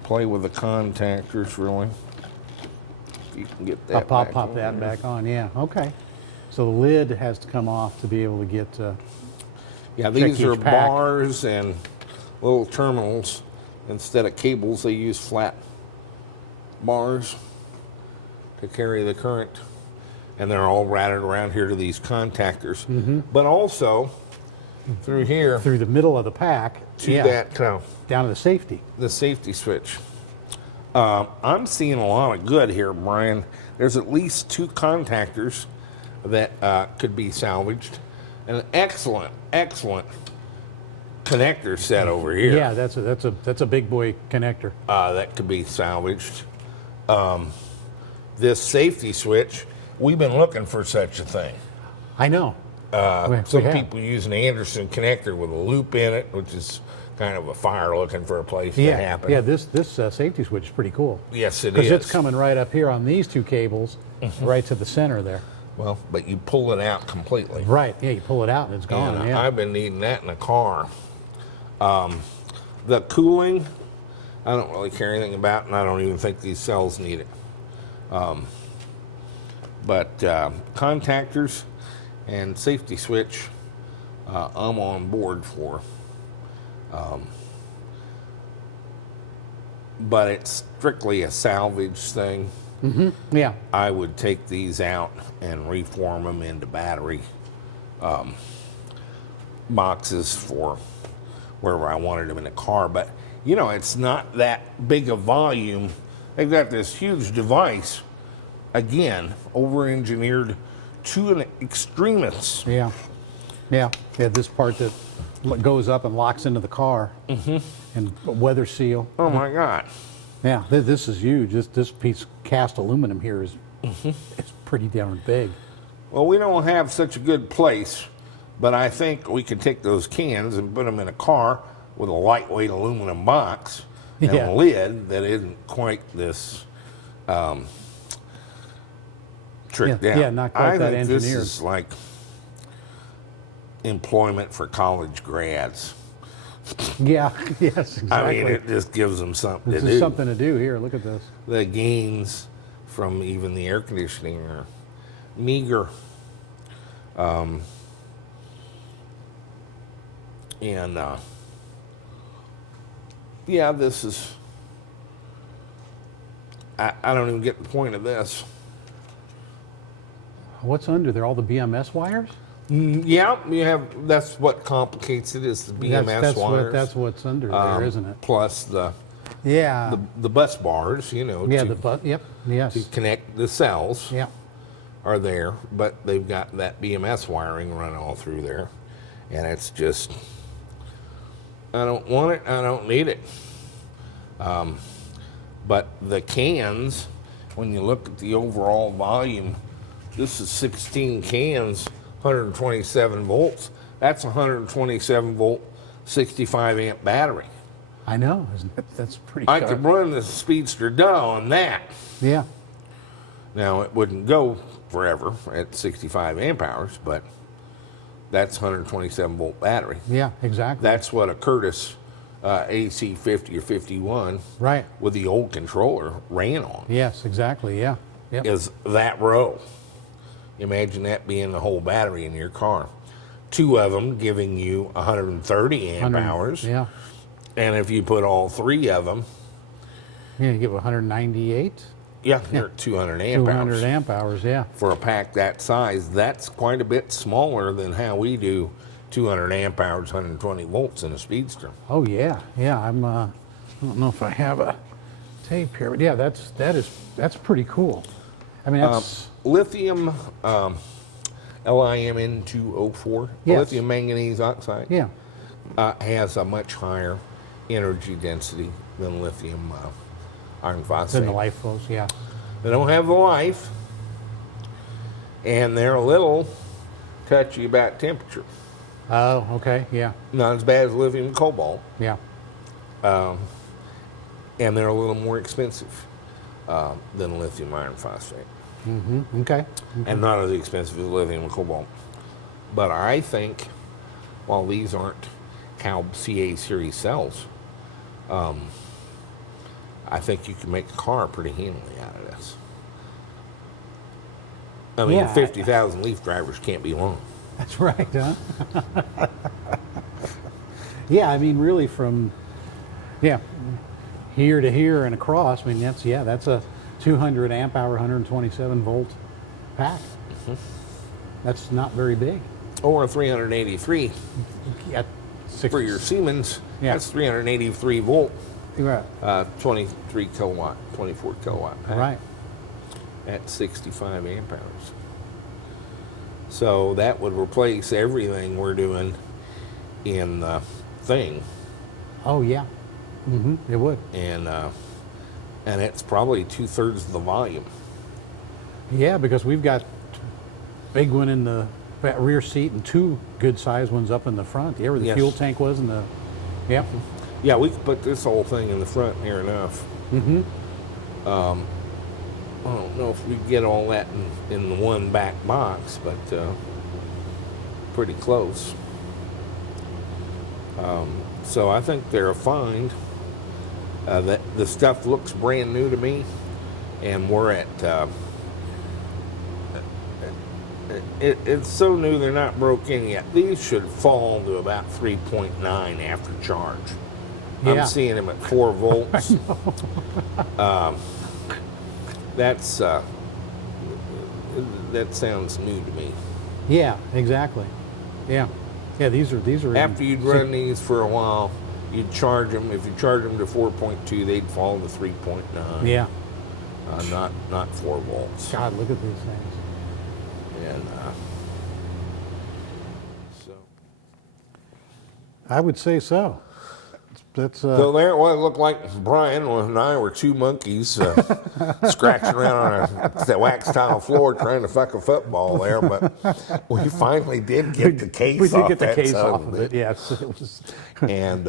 play with the contactors really. If you can get that. I'll back pop on that there. back on. Yeah. Okay. So the lid has to come off to be able to get. Yeah, check these are each pack. bars and little terminals. Instead of cables, they use flat bars to carry the current. And they're all routed around here to these contactors. But also through here through the middle of the pack to that down to the safety. the safety switch. I'm seeing a lot of good here, Brian. There's at least 2 contactors that could be salvaged. An excellent connector set over here. Yeah, that's a big boy connector. That could be salvaged. This safety switch, we've been looking for such a thing. I know. Some we have. people use an Anderson connector with a loop in it, which is kind of a fire looking for a place to happen. Yeah, this safety switch is pretty cool. Yes, it Because is. it's coming right up here on these 2 cables, right to the center there. Well, but you pull it out completely. Right. Yeah, you pull it out and it's gone. And Yeah. I've been needing that in a car. The cooling, I don't really care anything about, and I don't even think these cells need it. But contactors and safety switch, I'm on board for. But it's strictly a salvage thing. Yeah. I would take these out and reform them into battery boxes for wherever I wanted them in the car. But, you know, it's not that big a volume. They've got this huge device, again, over-engineered to an extremis. Yeah. Yeah. Yeah. This part that goes up and locks into the car and weather seal. Oh, my God. Yeah. This is huge. This piece of cast aluminum here is it's pretty darn big. Well, we don't have such a good place, but I think we could take those cans and put them in a car with a lightweight aluminum box and Yeah. a lid that isn't quite this tricked Yeah, out. yeah, not quite I that think this engineered. is like employment for college grads. Yeah. Yes. Exactly. I mean, it just gives them something this to is do. something to do here. Look at this. The gains from even the air conditioning are meager. Yeah, this is. I don't even get the point of this. What's under there? All the BMS wires? Yeah, you have. That's what complicates it is the BMS that's wires. that's what's under there, isn't it? Plus the Yeah. bus bars, you know, Yeah. to Yep. Yes. connect the cells. Yeah. Are there, but they've got that BMS wiring run all through there, and it's just, I don't want it, I don't need it. But the cans, when you look at the overall volume, this is 16 cans, 127 volts. That's 127 volt, 65 amp battery. I know. Isn't it? That's pretty. I sharp. could run the Speedster Duh on that. Yeah. Now, it wouldn't go forever at 65 amp hours, but that's 127 volt battery. Yeah. Exactly. That's what a Curtis AC 50 or 51 right. with the old controller ran on, Yes. Exactly. Yeah. Yep. is that row. Imagine that being the whole battery in your car. 2 of them giving you 130 amp 100 hours. Yeah. And if you put all 3 of them, Yeah. You get 198. you're at 200 amp 200 hours. amp hours. Yeah. For a pack that size, that's quite a bit smaller than how we do 200 amp hours, 120 volts in a speedster. Oh yeah, yeah. I don't know if I have a tape here, but yeah, that's pretty cool. I mean, that's Lithium, LiMn2O4, Yes. lithium manganese oxide, yeah. has a much higher energy density than lithium iron phosphate. Then the life flows. Yeah. They don't have the life, and they're a little touchy about temperature. Oh, okay. Yeah. Not as bad as lithium and cobalt, Yeah. and they're a little more expensive than lithium iron phosphate, Okay. and not as expensive as lithium and cobalt. But I think, while these aren't CALB CA series cells, I think you can make a car pretty handily out of this. I mean, Yeah. 50,000 Leaf drivers can't be long. That's right, huh? Yeah, I mean, really from here to here and across. I mean, that's a 200 amp hour, 127 volt pack. That's not very big. Or a 383 At for your Siemens. Yeah. That's 383 volt, Right. 23 kilowatt, 24 kilowatt pack Right. at 65 amp hours. So that would replace everything we're doing in the thing, Oh yeah. It would. and it's probably 2/3 of the volume. Yeah, because we've got big one in the rear seat and two good sized ones up in the front. Yeah, where the Yes. fuel tank was in the. Yep. Yeah, we could put this whole thing in the front near enough. I don't know if we get all that in the one back box, but pretty close. So I think they're a find. That the stuff looks brand new to me, and we're at. It's so new they're not broke in yet. These should fall to about 3.9 after charge. Yeah. I'm seeing them at 4 volts. That's that sounds new to me. Yeah, exactly. Yeah. Yeah, these are. After you'd run these for a while, you'd charge them. If you charge them to 4.2, they'd fall to 3.9. Yeah. Not 4 volts. God, look at these things. And so. I would say so. That's So there, well, it looked like Brian and I were two monkeys scratching around on a wax tile floor trying to fuck a football there, but we finally did get the case we did off get the that case son off of it. Yes, it was. And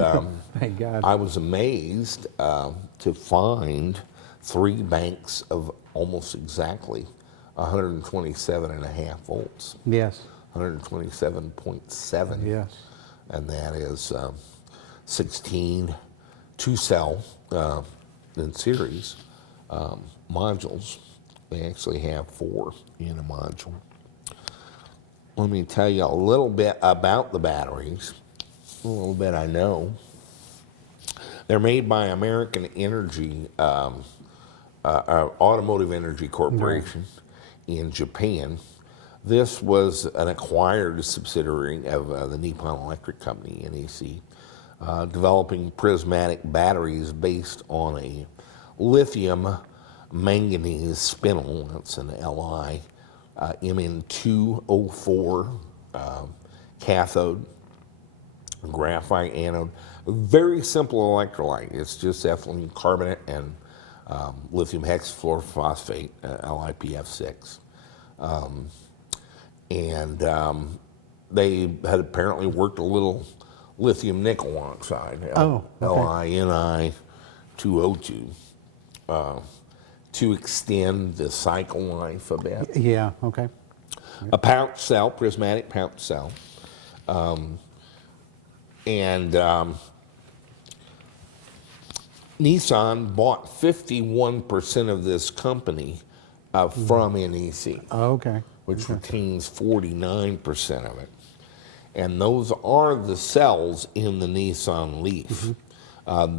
Thank God. I was amazed to find 3 banks of almost exactly 127.5 volts. Yes. 127.7. Yes. And that is 16 2-cell in series modules. They actually have 4 in a module. Let me tell you a little bit about the batteries. A little bit I know. They're made by American Energy, Automotive Energy Corporation in Japan. This was an acquired subsidiary of the Nippon Electric Company, NEC, developing prismatic batteries based on a lithium manganese spinel. That's an Li, Mn2O4 cathode, graphite anode. Very simple electrolyte. It's just ethylene carbonate and lithium hexafluorophosphate, LiPF6. And they had apparently worked a little lithium nickel oxide, Oh, okay. LiNi2O2, to extend the cycle life a bit. Yeah. Okay. A pouch cell, prismatic pouch cell. Nissan bought 51% of this company from NEC, Oh, okay. which retains 49% of it. And those are the cells in the Nissan Leaf.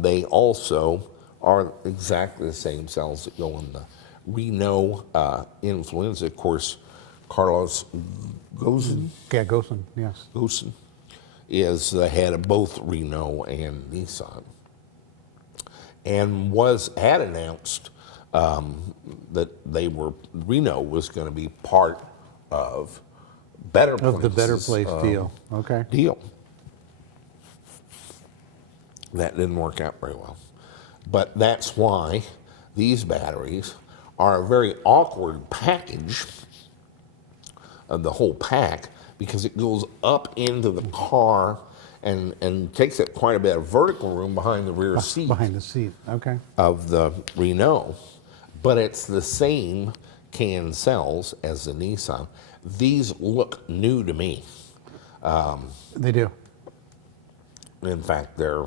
They also are exactly the same cells that go in the Renault Influenza. Of course, Carlos Ghosn, Yeah, Gosen. Yes. is the head of both Renault and Nissan, and had announced that Renault was going to be part of Better Place's, Of the Better Place deal. Okay. deal. That didn't work out very well. But that's why these batteries are a very awkward package of the whole pack, because it goes up into the car and takes up quite a bit of vertical room behind the rear seat Behind the seat. Okay. of the Renault. But it's the same can cells as the Nissan. These look new to me. They do. In fact, they're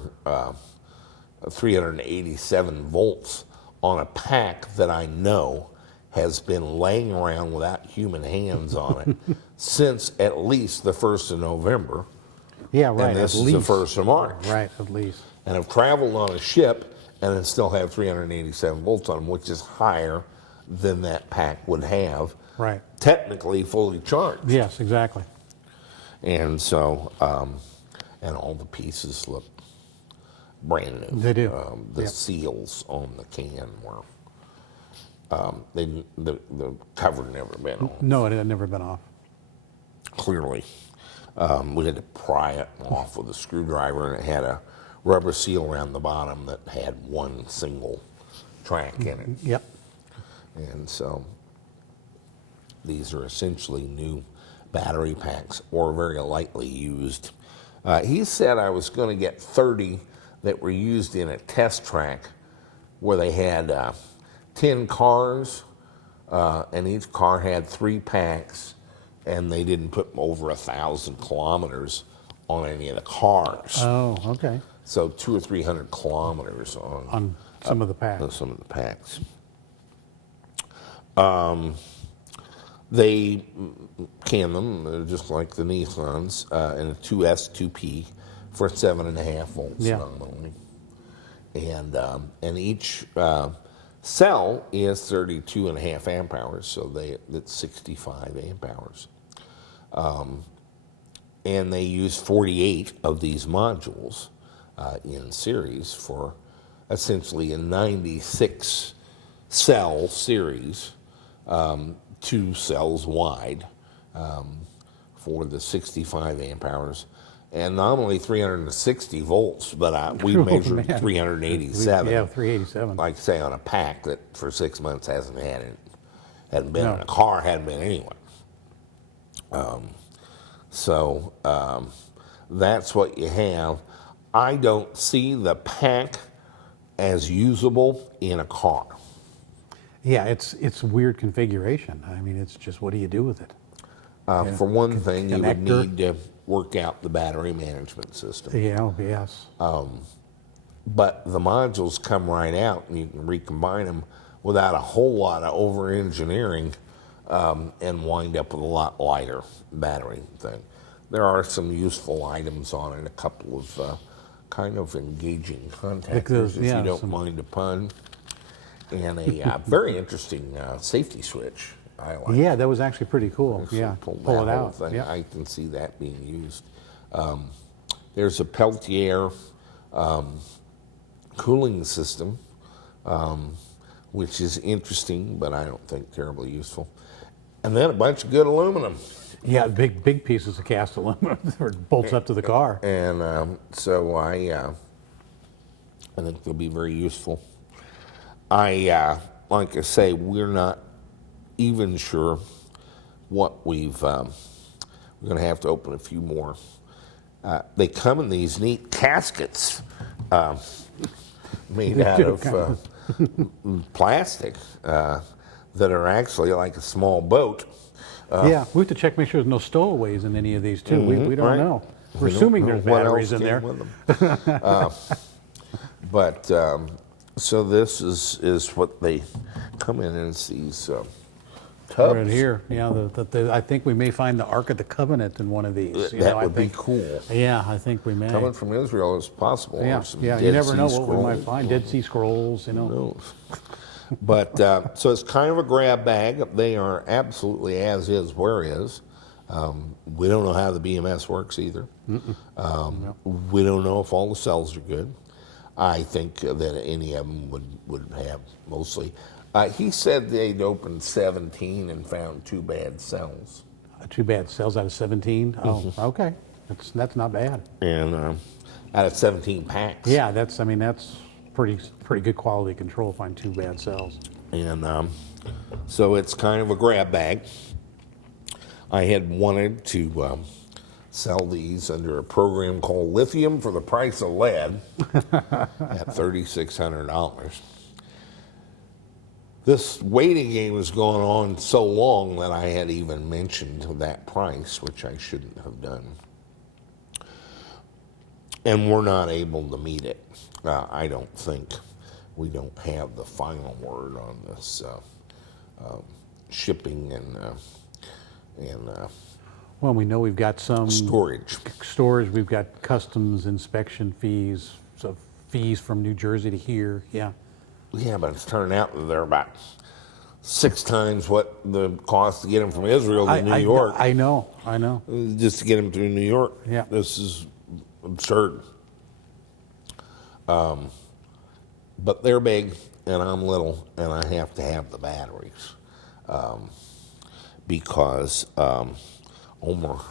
387 volts on a pack that I know has been laying around without human hands on it since at least the 1st of November. Yeah, right. And this at is least. the 1st of March. Right, at least. And have traveled on a ship and then still have 387 volts on them, which is higher than that pack would have. Right. Technically fully charged. Yes, exactly. And so, and all the pieces look brand new. They do. The Yep. seals on the can were, the cover had never been on, No, it had never been off. clearly. We had to pry it off with a screwdriver, and it had a rubber seal around the bottom that had one single track in it. Yep. And so these are essentially new battery packs, or very lightly used. He said I was going to get 30 that were used in a test track where they had 10 cars, and each car had 3 packs, and they didn't put over 1,000 kilometers on any of the cars. Oh, okay. So 200 or 300 kilometers On some of the packs. on some of the packs. They can them just like the Nissans in a 2S 2P for 7.5 volts Yeah. nominally, and each cell is 32.5 amp hours, so that's 65 amp hours, and they use 48 of these modules in series for essentially a 96 cell series. 2 cells wide for the 65 amp hours, and nominally 360 volts, but we Oh, measured man. 387. Yeah, 387. Like say on a pack that for 6 months hadn't been No. in a car, hadn't been anywhere. So that's what you have. I don't see the pack as usable in a car. Yeah, it's a weird configuration. I mean, it's just, what do you do with it? For one thing, you would connector. need to work out the battery management system. Yeah, oh, yes. But the modules come right out, and you can recombine them without a whole lot of over-engineering, and wind up with a lot lighter battery thing. There are some useful items on it, a couple of kind of engaging contactors, if yeah, you don't some- mind a pun, and a very interesting safety switch. I like. Yeah, that was actually pretty cool. So Yeah, pull pull that it whole out. thing. Yeah. I can see that being used. There's a Peltier cooling system, which is interesting, but I don't think terribly useful. And then a bunch of good aluminum. Yeah, big pieces of cast aluminum that bolts up to the car. And so I think they'll be very useful. Like I say, we're not even sure what we're going to have to open a few more. They come in these neat caskets made out of plastic that are actually like a small boat. Yeah, we have to check, make sure there's no stowaways in any of these too. We don't right. know. We're We don't assuming know there's what batteries else in came there. with them. But so this is what they come in as these tubs. Right here. Yeah, I think we may find the Ark of the Covenant in one of these. That I would be think, cool. Yeah, I think we may. Coming from Israel is possible. Yeah, or some yeah. You Dead never Sea know what we might Scrolls. find. Dead Sea Scrolls. Who knows? But so it's kind of a grab bag. They are absolutely as is, where is. We don't know how the BMS works either. We don't know if all the cells are good. I think that any of them would have mostly. He said they'd opened 17 and found 2 bad cells. 2 bad cells out of 17. Oh, okay. That's not bad. And out of 17 packs. Yeah, that's pretty good quality control. Find 2 bad cells. And so it's kind of a grab bag. I had wanted to sell these under a program called Lithium for the Price of Lead at $3,600. This waiting game was going on so long that I had even mentioned that price, which I shouldn't have done. And we're not able to meet it. I don't think. We don't have the final word on this shipping and Well, we know we've got some storage. We've got customs inspection fees, so fees from New Jersey to here. Yeah. Yeah, but it's turned out that they're about 6 times what the cost to get them from Israel to New York. I know. Just to get them through New York. Yeah. This is absurd. But they're big, and I'm little, and I have to have the batteries. Because Omer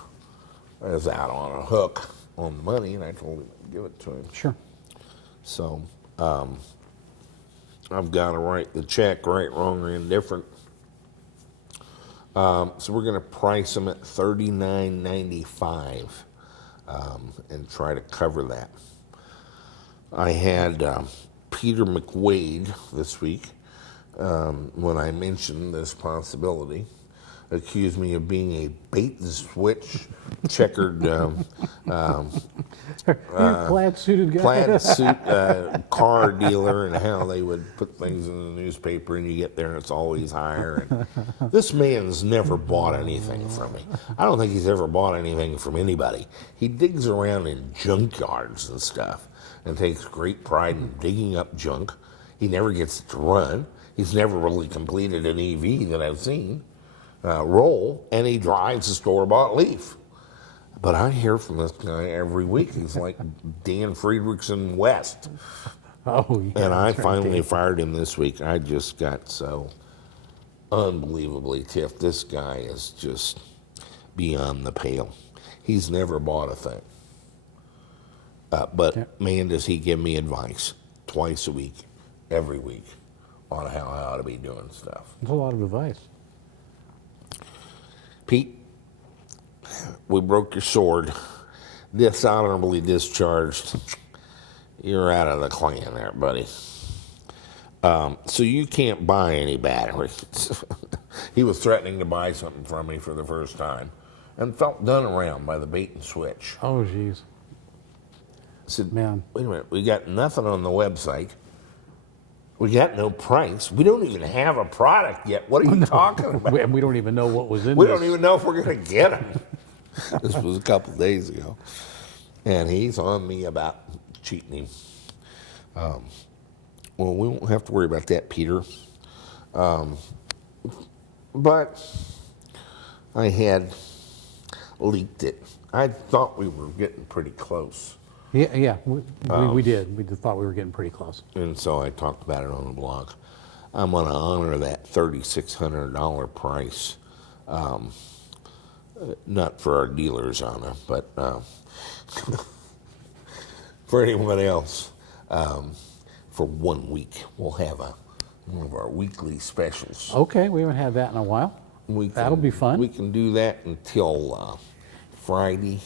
is out on a hook on the money, and I told him to give it to him. Sure. So I've got to write the check, right, wrong, or indifferent. So we're going to price them at $39.95 and try to cover that. I had Peter McWade this week, when I mentioned this possibility, accused me of being a bait and switch checkered Plaid suited guy. plaid suit car dealer, and how they would put things in the newspaper and you get there and it's always higher. And this man's never bought anything from me. I don't think he's ever bought anything from anybody. He digs around in junkyards and stuff and takes great pride in digging up junk. He never gets it to run. He's never really completed an EV that I've seen roll, and he drives a store-bought Leaf. But I hear from this guy every week. He's like Dan Friedrichsen West. Oh, yeah. And I that's right, finally Dave. fired him this week. I just got so unbelievably tiffed. This guy is just beyond the pale. He's never bought a thing. But man, does he give me advice twice a week, every week, on how I ought to be doing stuff. That's a lot of advice. Pete, we broke your sword. Dishonorably discharged. You're out of the clan there, buddy. So you can't buy any batteries. He was threatening to buy something from me for the first time and felt done around by the bait and switch. Oh, geez. I said, Man. wait a minute, we got nothing on the website. We got no price. We don't even have a product yet. What are you talking about? We don't even know what was in We this. don't even know if we're going to get them. This was a couple of days ago. And he's on me about cheating him. Well, we won't have to worry about that, Peter. But I had leaked it. I thought we were getting pretty close. Yeah, we did. We thought we were getting pretty close. And so I talked about it on the blog. I'm going to honor that $3,600 price. Not for our dealers, Anna, but for anyone else. For 1 week, we'll have one of our weekly specials. Okay, we haven't had that in a while. That'll be fun. We can do that until Friday,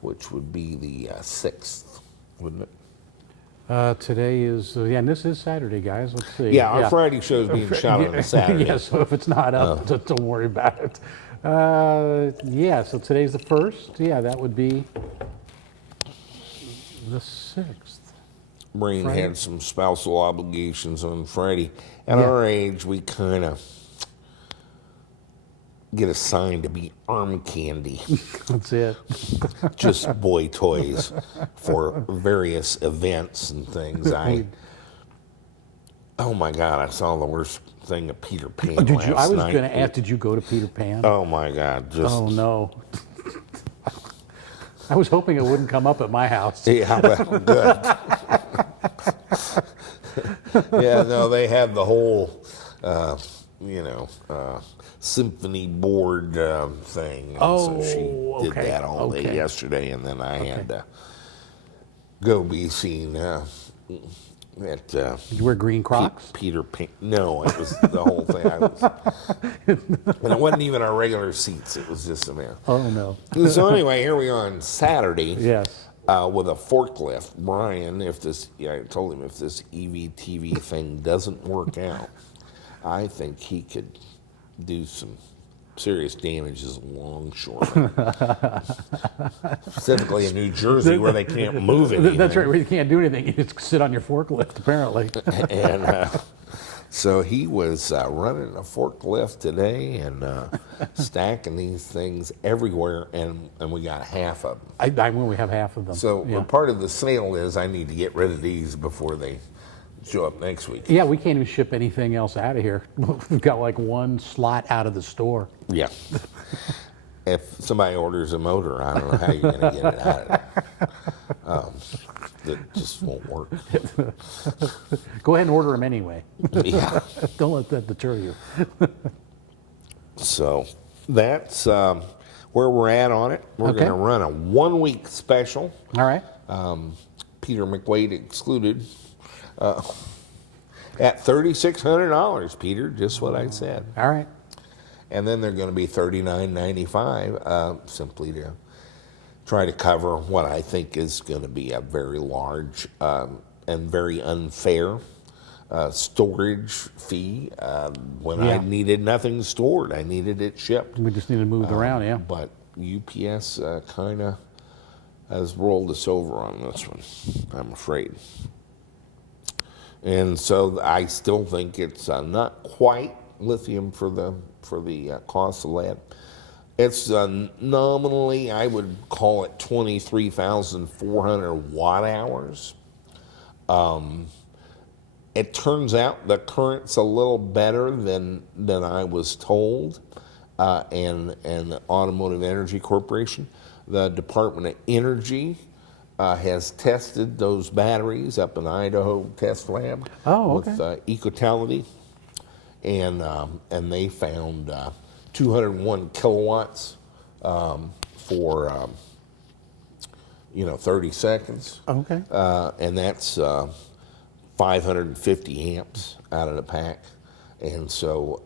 which would be the 6th, wouldn't it? Today is, and this is Saturday, guys. Let's see. Yeah, our Friday show is being shot on a Saturday. Yeah, so if it's not up, don't worry about it. Yeah, so today's the 1st. Yeah, that would be the 6th. Brain Friday? had some spousal obligations on Friday. At our age, we kind of get assigned to be arm candy, That's it. just boy toys for various events and things. Oh my God! I saw the worst thing at Peter Pan Did last you? I was night. going to ask. Did you go to Peter Pan? Oh my God! Just Oh no. I was hoping it wouldn't come up at my house. yeah, well, good. Yeah, no, they had the whole, symphony board thing. And so she did okay, that all day okay. yesterday, and then I had to go be seen at Did you wear green Crocs? Peter Pan. No, it was the whole thing. And it wasn't even our regular seats. It was just a mess. Oh no. So anyway, here we are on Saturday. Yes. With a forklift. Brian, I told him if this EVTV thing doesn't work out, I think he could do some serious damages longshoreman. Specifically in New Jersey where they can't move anything. That's right. Where you can't do anything. You just sit on your forklift, apparently. And so he was running a forklift today and stacking these things everywhere, and we got half of them. I only have half of them. So yeah. part of the sale is I need to get rid of these before they show up next week. Yeah, we can't even ship anything else out of here. We've got like one slot out of the store. Yeah. If somebody orders a motor, I don't know how you're going to get it out of there. It just won't work. Go ahead and order them anyway. Yeah. Don't let that deter you. So that's where we're at on it. We're Okay. going to run a 1-week special. All right. Peter McWade excluded. At $3,600, Peter, just what I said. All right. And then they're going to be $39.95, simply to try to cover what I think is going to be a very large and very unfair storage fee. When I Yeah. needed nothing stored, I needed it shipped. We just need to move it around, yeah. But UPS kind of has rolled us over on this one, I'm afraid. And so I still think it's not quite lithium for the cost of lead. It's nominally, I would call it 23,400 watt hours. It turns out the current's a little better than I was told, and the Automotive Energy Corporation, the Department of Energy, has tested those batteries up in Idaho test lab with Ecotality, and they found 201 kilowatts for 30 seconds. Okay. And that's 550 amps out of the pack, and so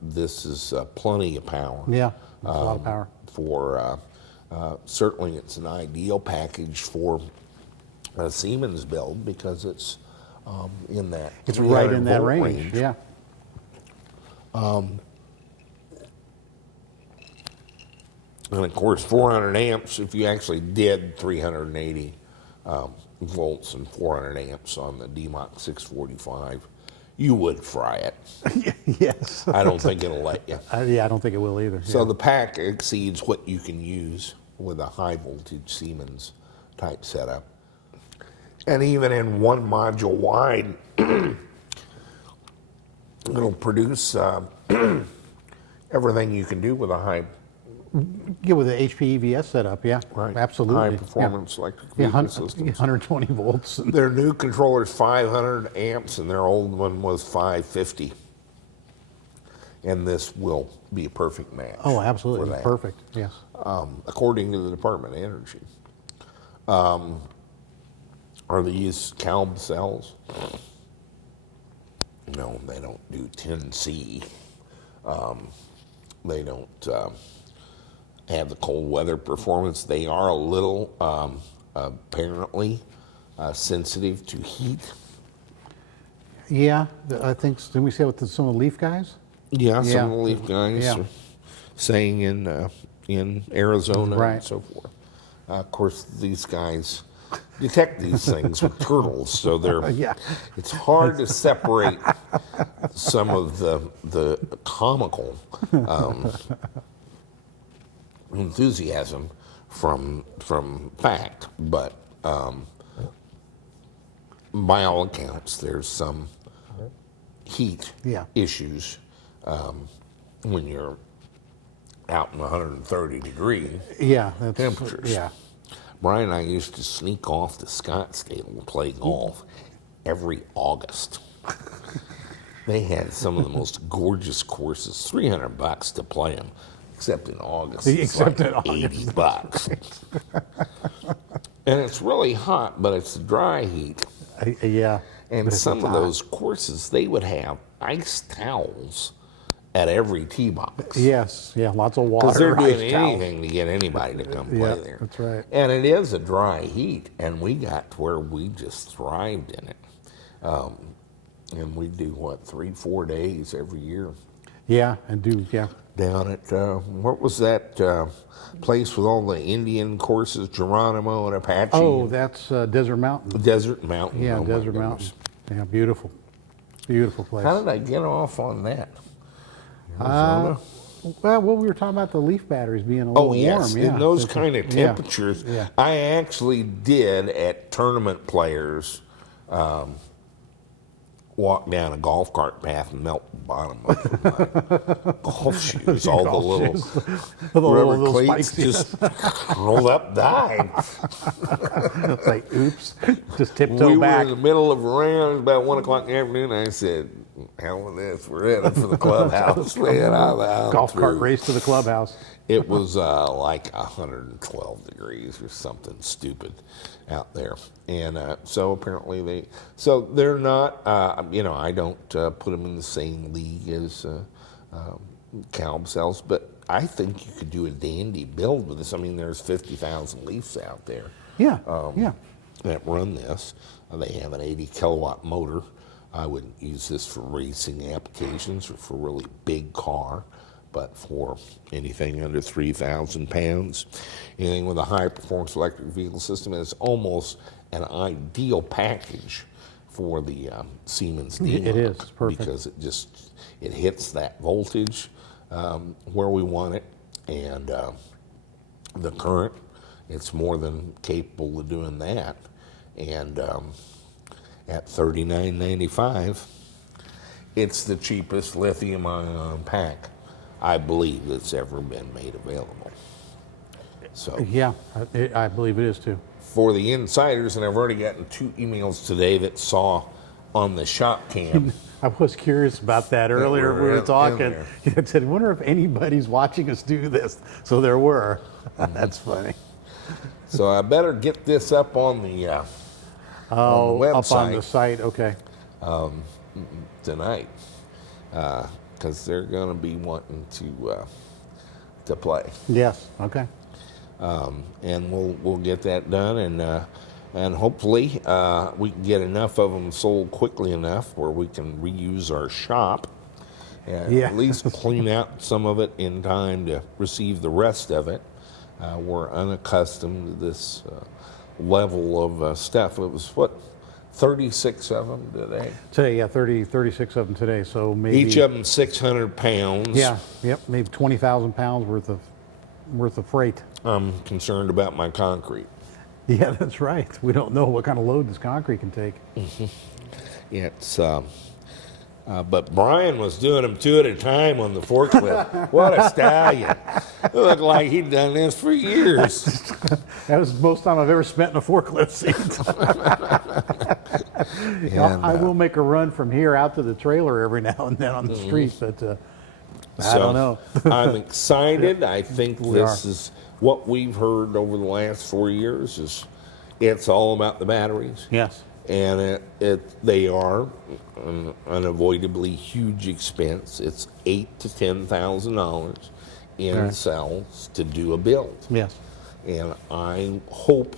this is plenty of power. Yeah, that's a lot of power. For certainly, it's an ideal package for a Siemens build because it's in that. It's right in that 300 volt range. Yeah. And of course, 400 amps. If you actually did 380 volts and 400 amps on the DMOC 645, you would fry it. Yes. I don't think it'll let you. Yeah, I don't think it will either. So yeah. the pack exceeds what you can use with a high voltage Siemens type setup. And even in one module wide, it'll produce everything you can do with a high. Yeah, with the HP EVS setup, yeah. Right. Absolutely. High performance electric vehicle systems. 120 volts. Their new controller is 500 amps and their old one was 550. And this will be a perfect match. Oh, for absolutely. that. Perfect. Yes. According to the Department of Energy. Are these CALB cells? No, they don't do 10C. They don't have the cold weather performance. They are a little, apparently, sensitive to heat. Yeah, I think, didn't we say with some of the Leaf guys? Yeah, Yeah. some of the Leaf guys Yeah. are saying in Arizona Right. and so forth. Of course, these guys detect these things with turtles, so they're. Yeah. It's hard to separate some of the comical enthusiasm from fact, but by all accounts, there's some heat Yeah. issues when you're out in 130-degree Yeah, that's temperatures. yeah. Brian and I used to sneak off to Scottsdale and play golf every August. They had some of the most gorgeous courses, $300 to play them, except in August. It's Except like in August. $80. And it's really hot, but it's dry heat. Yeah. And But it's some of hot. those courses, they would have ice towels at every tee box. Yes, yeah, lots of water. Because they're doing ice towels. anything to get anybody to come play Yeah, there. that's right. And it is a dry heat, and we got to where we just thrived in it. And we do, 3-4 days every year Yeah, yeah. down at, what was that place with all the Indian courses, Geronimo and Apache? Oh, that's Desert Mountain. Desert Mountain. Yeah, oh my Desert goodness. Mountain. Yeah, beautiful. Beautiful place. How did I get off on that? Well, we were talking about the leaf batteries being a little Oh, yes. warm. Yeah, In those It's- kind of yeah, temperatures, Yeah. I actually did at tournament players walk down a golf cart path and melt the bottom of my golf shoes. All the Golf little shoes. The rubber little cleats spikes, just rolled up, died. It's like, oops, just tiptoe We were back. in the middle of a round, about 1 o'clock in the afternoon. I said, hell with this, we're headed for the clubhouse. Man, I'm Golf cart through. race to the clubhouse. It was like 112 degrees or something stupid out there. And so apparently they're not, I don't put them in the same league as Calb cells, but I think you could do a dandy build with this. I mean, there's 50,000 Leafs out there. Yeah, Um, yeah. That run this. They have an 80 kilowatt motor. I wouldn't use this for racing applications or for really big car, but for anything under 3,000 pounds, anything with a high performance electric vehicle system, it's almost an ideal package for the Siemens D-Mock. It is, it's perfect. Because it hits that voltage where we want it, and the current, it's more than capable of doing that. And at $39.95, it's the cheapest lithium-ion pack I believe that's ever been made available. So Yeah, I believe it is too. for the insiders, and I've already gotten 2 emails today that saw on the shop cam. I was curious about that earlier. were We were in talking. there. I said, wonder if anybody's watching us do this. So there were. That's funny. So I better get this up on the Oh, up on website. the site. Okay. Tonight, because they're going to be wanting to play, Yes. Okay. and we'll get that done, and hopefully we can get enough of them sold quickly enough where we can reuse our shop, and Yeah. at least clean out some of it in time to receive the rest of it. We're unaccustomed to this level of stuff. It was 36 of them today. Today, yeah, 36 of them today. So maybe Each of them 600 pounds. Yeah. Yep. Maybe 20,000 pounds worth of freight. I'm concerned about my concrete. Yeah, that's right. We don't know what kind of load this concrete can take. It's, but Brian was doing them 2 at a time on the forklift. What a stallion. It looked like he'd done this for years. That was the most time I've ever spent in a forklift seat. And, I will make a run from here out to the trailer every now and then on the street, but I don't know. I'm excited. I think We this are. is what we've heard over the last 4 years is it's all about the batteries. Yes. And they are an unavoidably huge expense. It's $8,000 to $10,000 in Right. cells to do a build. Yes. And I hope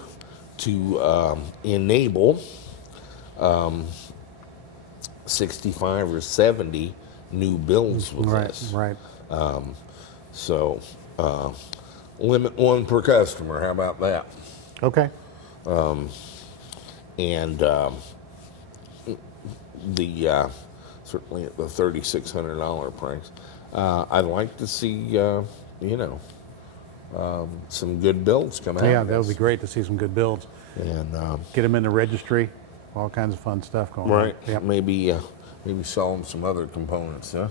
to enable 65 or 70 new builds with Right. this. Right. So limit 1 per customer. How about that? Okay. And the certainly at the $3,600 price, I'd like to see some good builds come out. Yeah, of that would be this. great to see some good builds. And Get them in the registry. All kinds of fun stuff going right, on. Yep. maybe maybe sell them some other components, huh?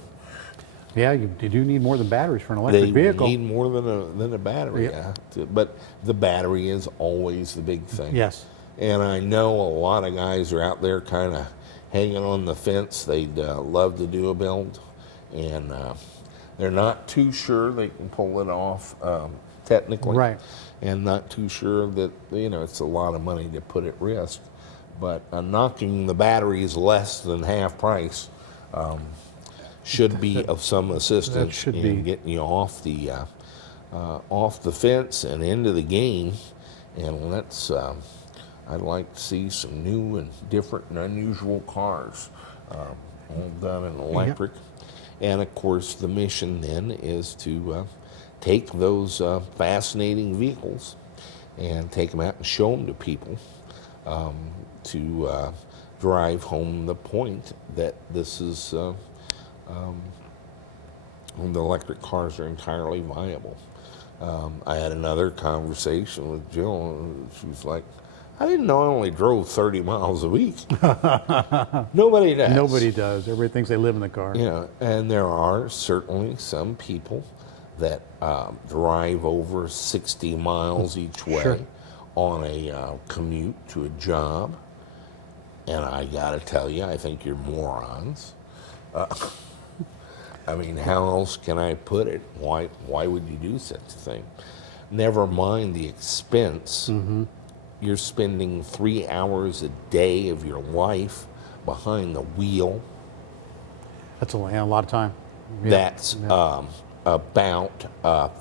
Yeah, you do need more than batteries for an electric vehicle. Need more than a battery, Yeah. But the battery is always the big thing. Yes. And I know a lot of guys are out there kind of hanging on the fence. They'd love to do a build, and they're not too sure they can pull it off technically. Right. And not too sure that, it's a lot of money to put at risk. But knocking the batteries less than half price should be of some assistance should in be. getting you off the fence and into the game. And I'd like to see some new and different and unusual cars, all done in electric. And of course, the mission then is to take those fascinating vehicles and take them out and show them to people to drive home the point that this is the electric cars are entirely viable. I had another conversation with Jill, and she was like, I didn't know I only drove 30 miles a week. Nobody does. Nobody does. Everybody thinks they live in the car. And there are certainly some people that drive over 60 miles each way Sure. on a commute to a job. And I got to tell you, I think you're morons. I mean, how else can I put it? Why would you do such a thing? Never mind the expense. Mm-hmm. You're spending 3 hours a day of your life behind the wheel. That's a lot of time. Yeah. That's about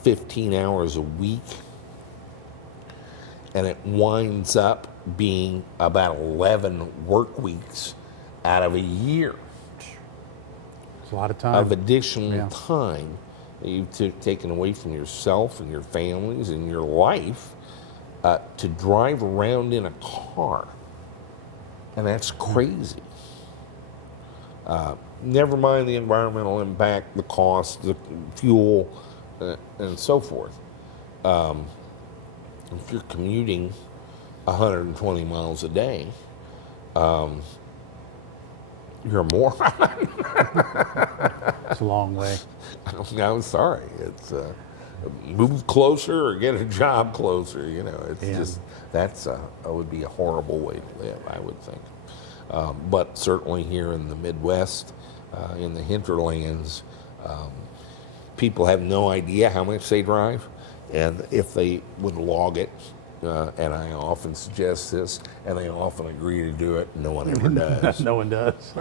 15 hours a week. And it winds up being about 11 work weeks out of a year It's a lot of time. of additional Yeah. time that you've taken away from yourself and your families and your life to drive around in a car. And that's crazy. Never mind the environmental impact, the cost, the fuel, and so forth. If you're commuting 120 miles a day, you're a moron. It's a long way. I'm sorry. It's move closer or get a job closer. It's just that would be a horrible way to live, I would think. But certainly here in the Midwest, in the hinterlands, people have no idea how much they drive, and if they would log it, and I often suggest this, and they often agree to do it, no one ever does. No one does.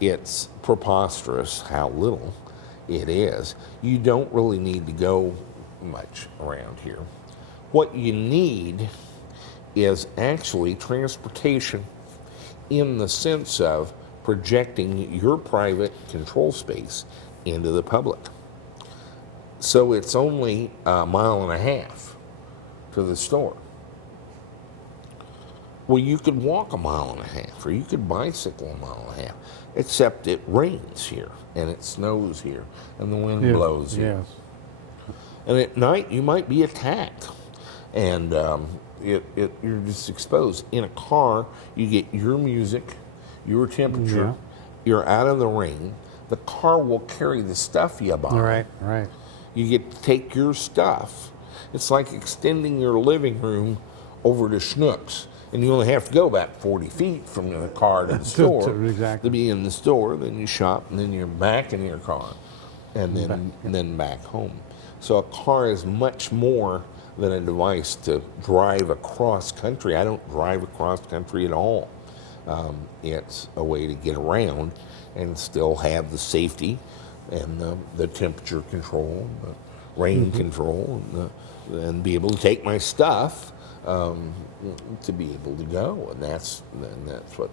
It's preposterous how little it is. You don't really need to go much around here. What you need is actually transportation in the sense of projecting your private control space into the public. So it's only a mile and a half to the store. Well, you could walk a mile and a half, or you could bicycle a mile and a half, except it rains here, and it snows here, and the wind blows here. Yes. And at night, you might be attacked, and you're just exposed. In a car, you get your music, your temperature, you're out of the rain. The car will carry the stuff you buy. Right. You get to take your stuff. It's like extending your living room over to Schnucks, and you only have to go about 40 feet from the car to the store Exactly. to be in the store. Then you shop, and then you're back in your car, and then back home. So a car is much more than a device to drive across country. I don't drive across country at all. It's a way to get around and still have the safety and the temperature control, the rain control, and be able to take my stuff to be able to go. And that's what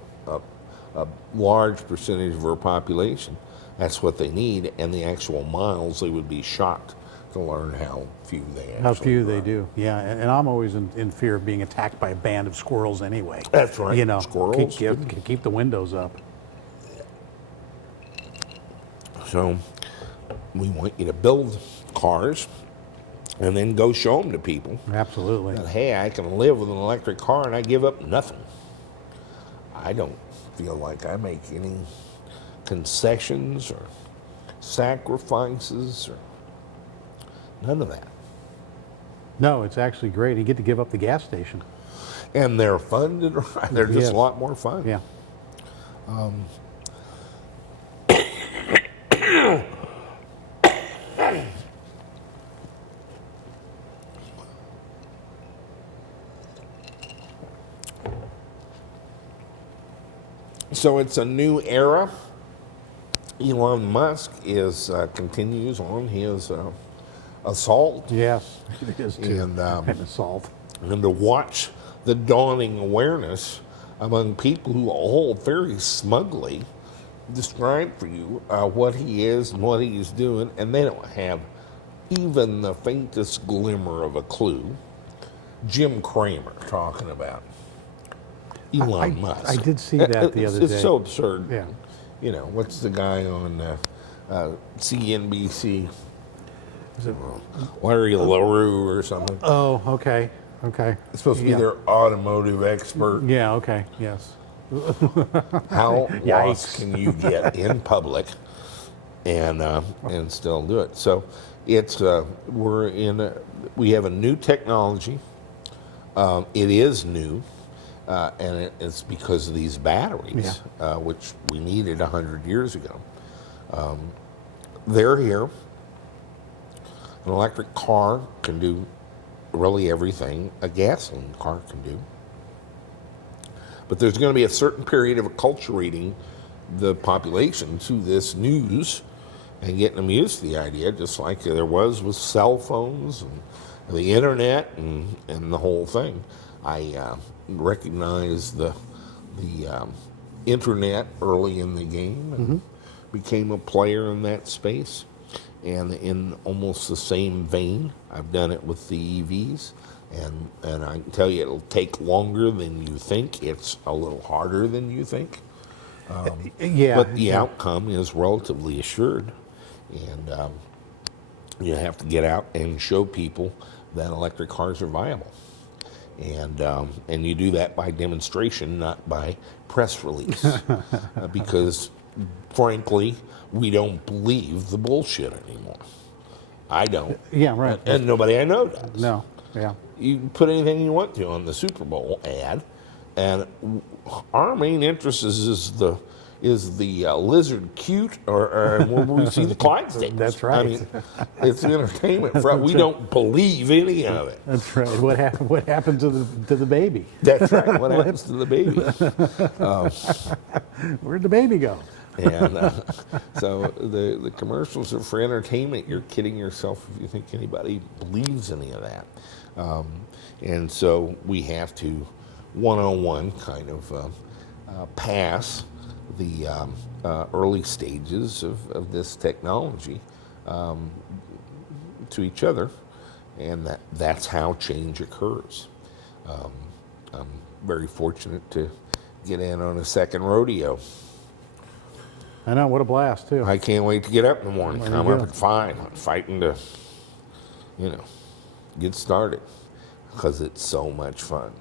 a large percentage of our population, that's what they need. And the actual miles, they would be shocked to learn how few they actually How few they run. do. Yeah, and I'm always in fear of being attacked by a band of squirrels anyway. That's right. Squirrels. Squirrels. Keep the windows up. So we want you to build cars and then go show them to people. Absolutely. That, hey, I can live with an electric car and I give up nothing. I don't feel like I make any concessions or sacrifices or none of that. No, it's actually great. You get to give up the gas station. And they're fun to drive. They're just Yes. a lot more fun. Yeah. So it's a new era. Elon Musk is continues on his assault, Yes, it is too. and And assault. and to watch the dawning awareness among people who all very smugly describe for you what he is and what he is doing, and they don't have even the faintest glimmer of a clue. Jim Cramer talking about Elon Musk. I did see that the other It's day. so absurd. Yeah. You know, what's the guy on CNBC? Larry LaRue or something. Oh, okay. Okay. It's supposed to be Yeah. their automotive expert. Yeah, okay. Yes. How Yikes. lost can you get in public and still do it? So it's we have a new technology. It is new, and it's because of these batteries, which we needed 100 years ago. They're here. An electric car can do really everything a gasoline car can do. But there's going to be a certain period of acculturating the population to this news and getting them used to the idea, just like there was with cell phones and the internet and the whole thing. I recognized the internet early in the game and became a player in that space. And in almost the same vein, I've done it with the EVs. And I can tell you it'll take longer than you think. It's a little harder than you think. Yeah. But the outcome is relatively assured. And you have to get out and show people that electric cars are viable. And you do that by demonstration, not by press release. Because, frankly, we don't believe the bullshit anymore. I don't. Yeah, right. And nobody I know does. No. Yeah. You can put anything you want to on the Super Bowl ad, and our main interest is the lizard cute, or will we see the Clydesdales? That's right. I mean, it's entertainment. We don't believe any of it. That's right. What happened to the baby? That's right. What happens to the baby? Where'd the baby go? And so the commercials are for entertainment. You're kidding yourself if you think anybody believes any of that. And so we have to one-on-one kind of pass the early stages of this technology to each other, and that's how change occurs. I'm very fortunate to get in on a second rodeo. I know, what a blast, too. I can't wait to get up in the morning. There you I'm up go. at 5, I'm fighting to, get started because it's so much fun.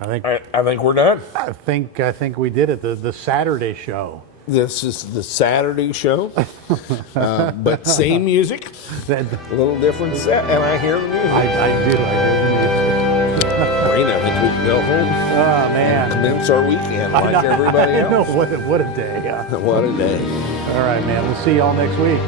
I think we're done. I think we did it. The Saturday show. This is the Saturday show, but same music, That, a little different set, and I hear the music. I do. Great, I think we can go home. Oh man. Commence our weekend like everybody I know. else. What a day. What a day. All right, man. We'll see y'all next week.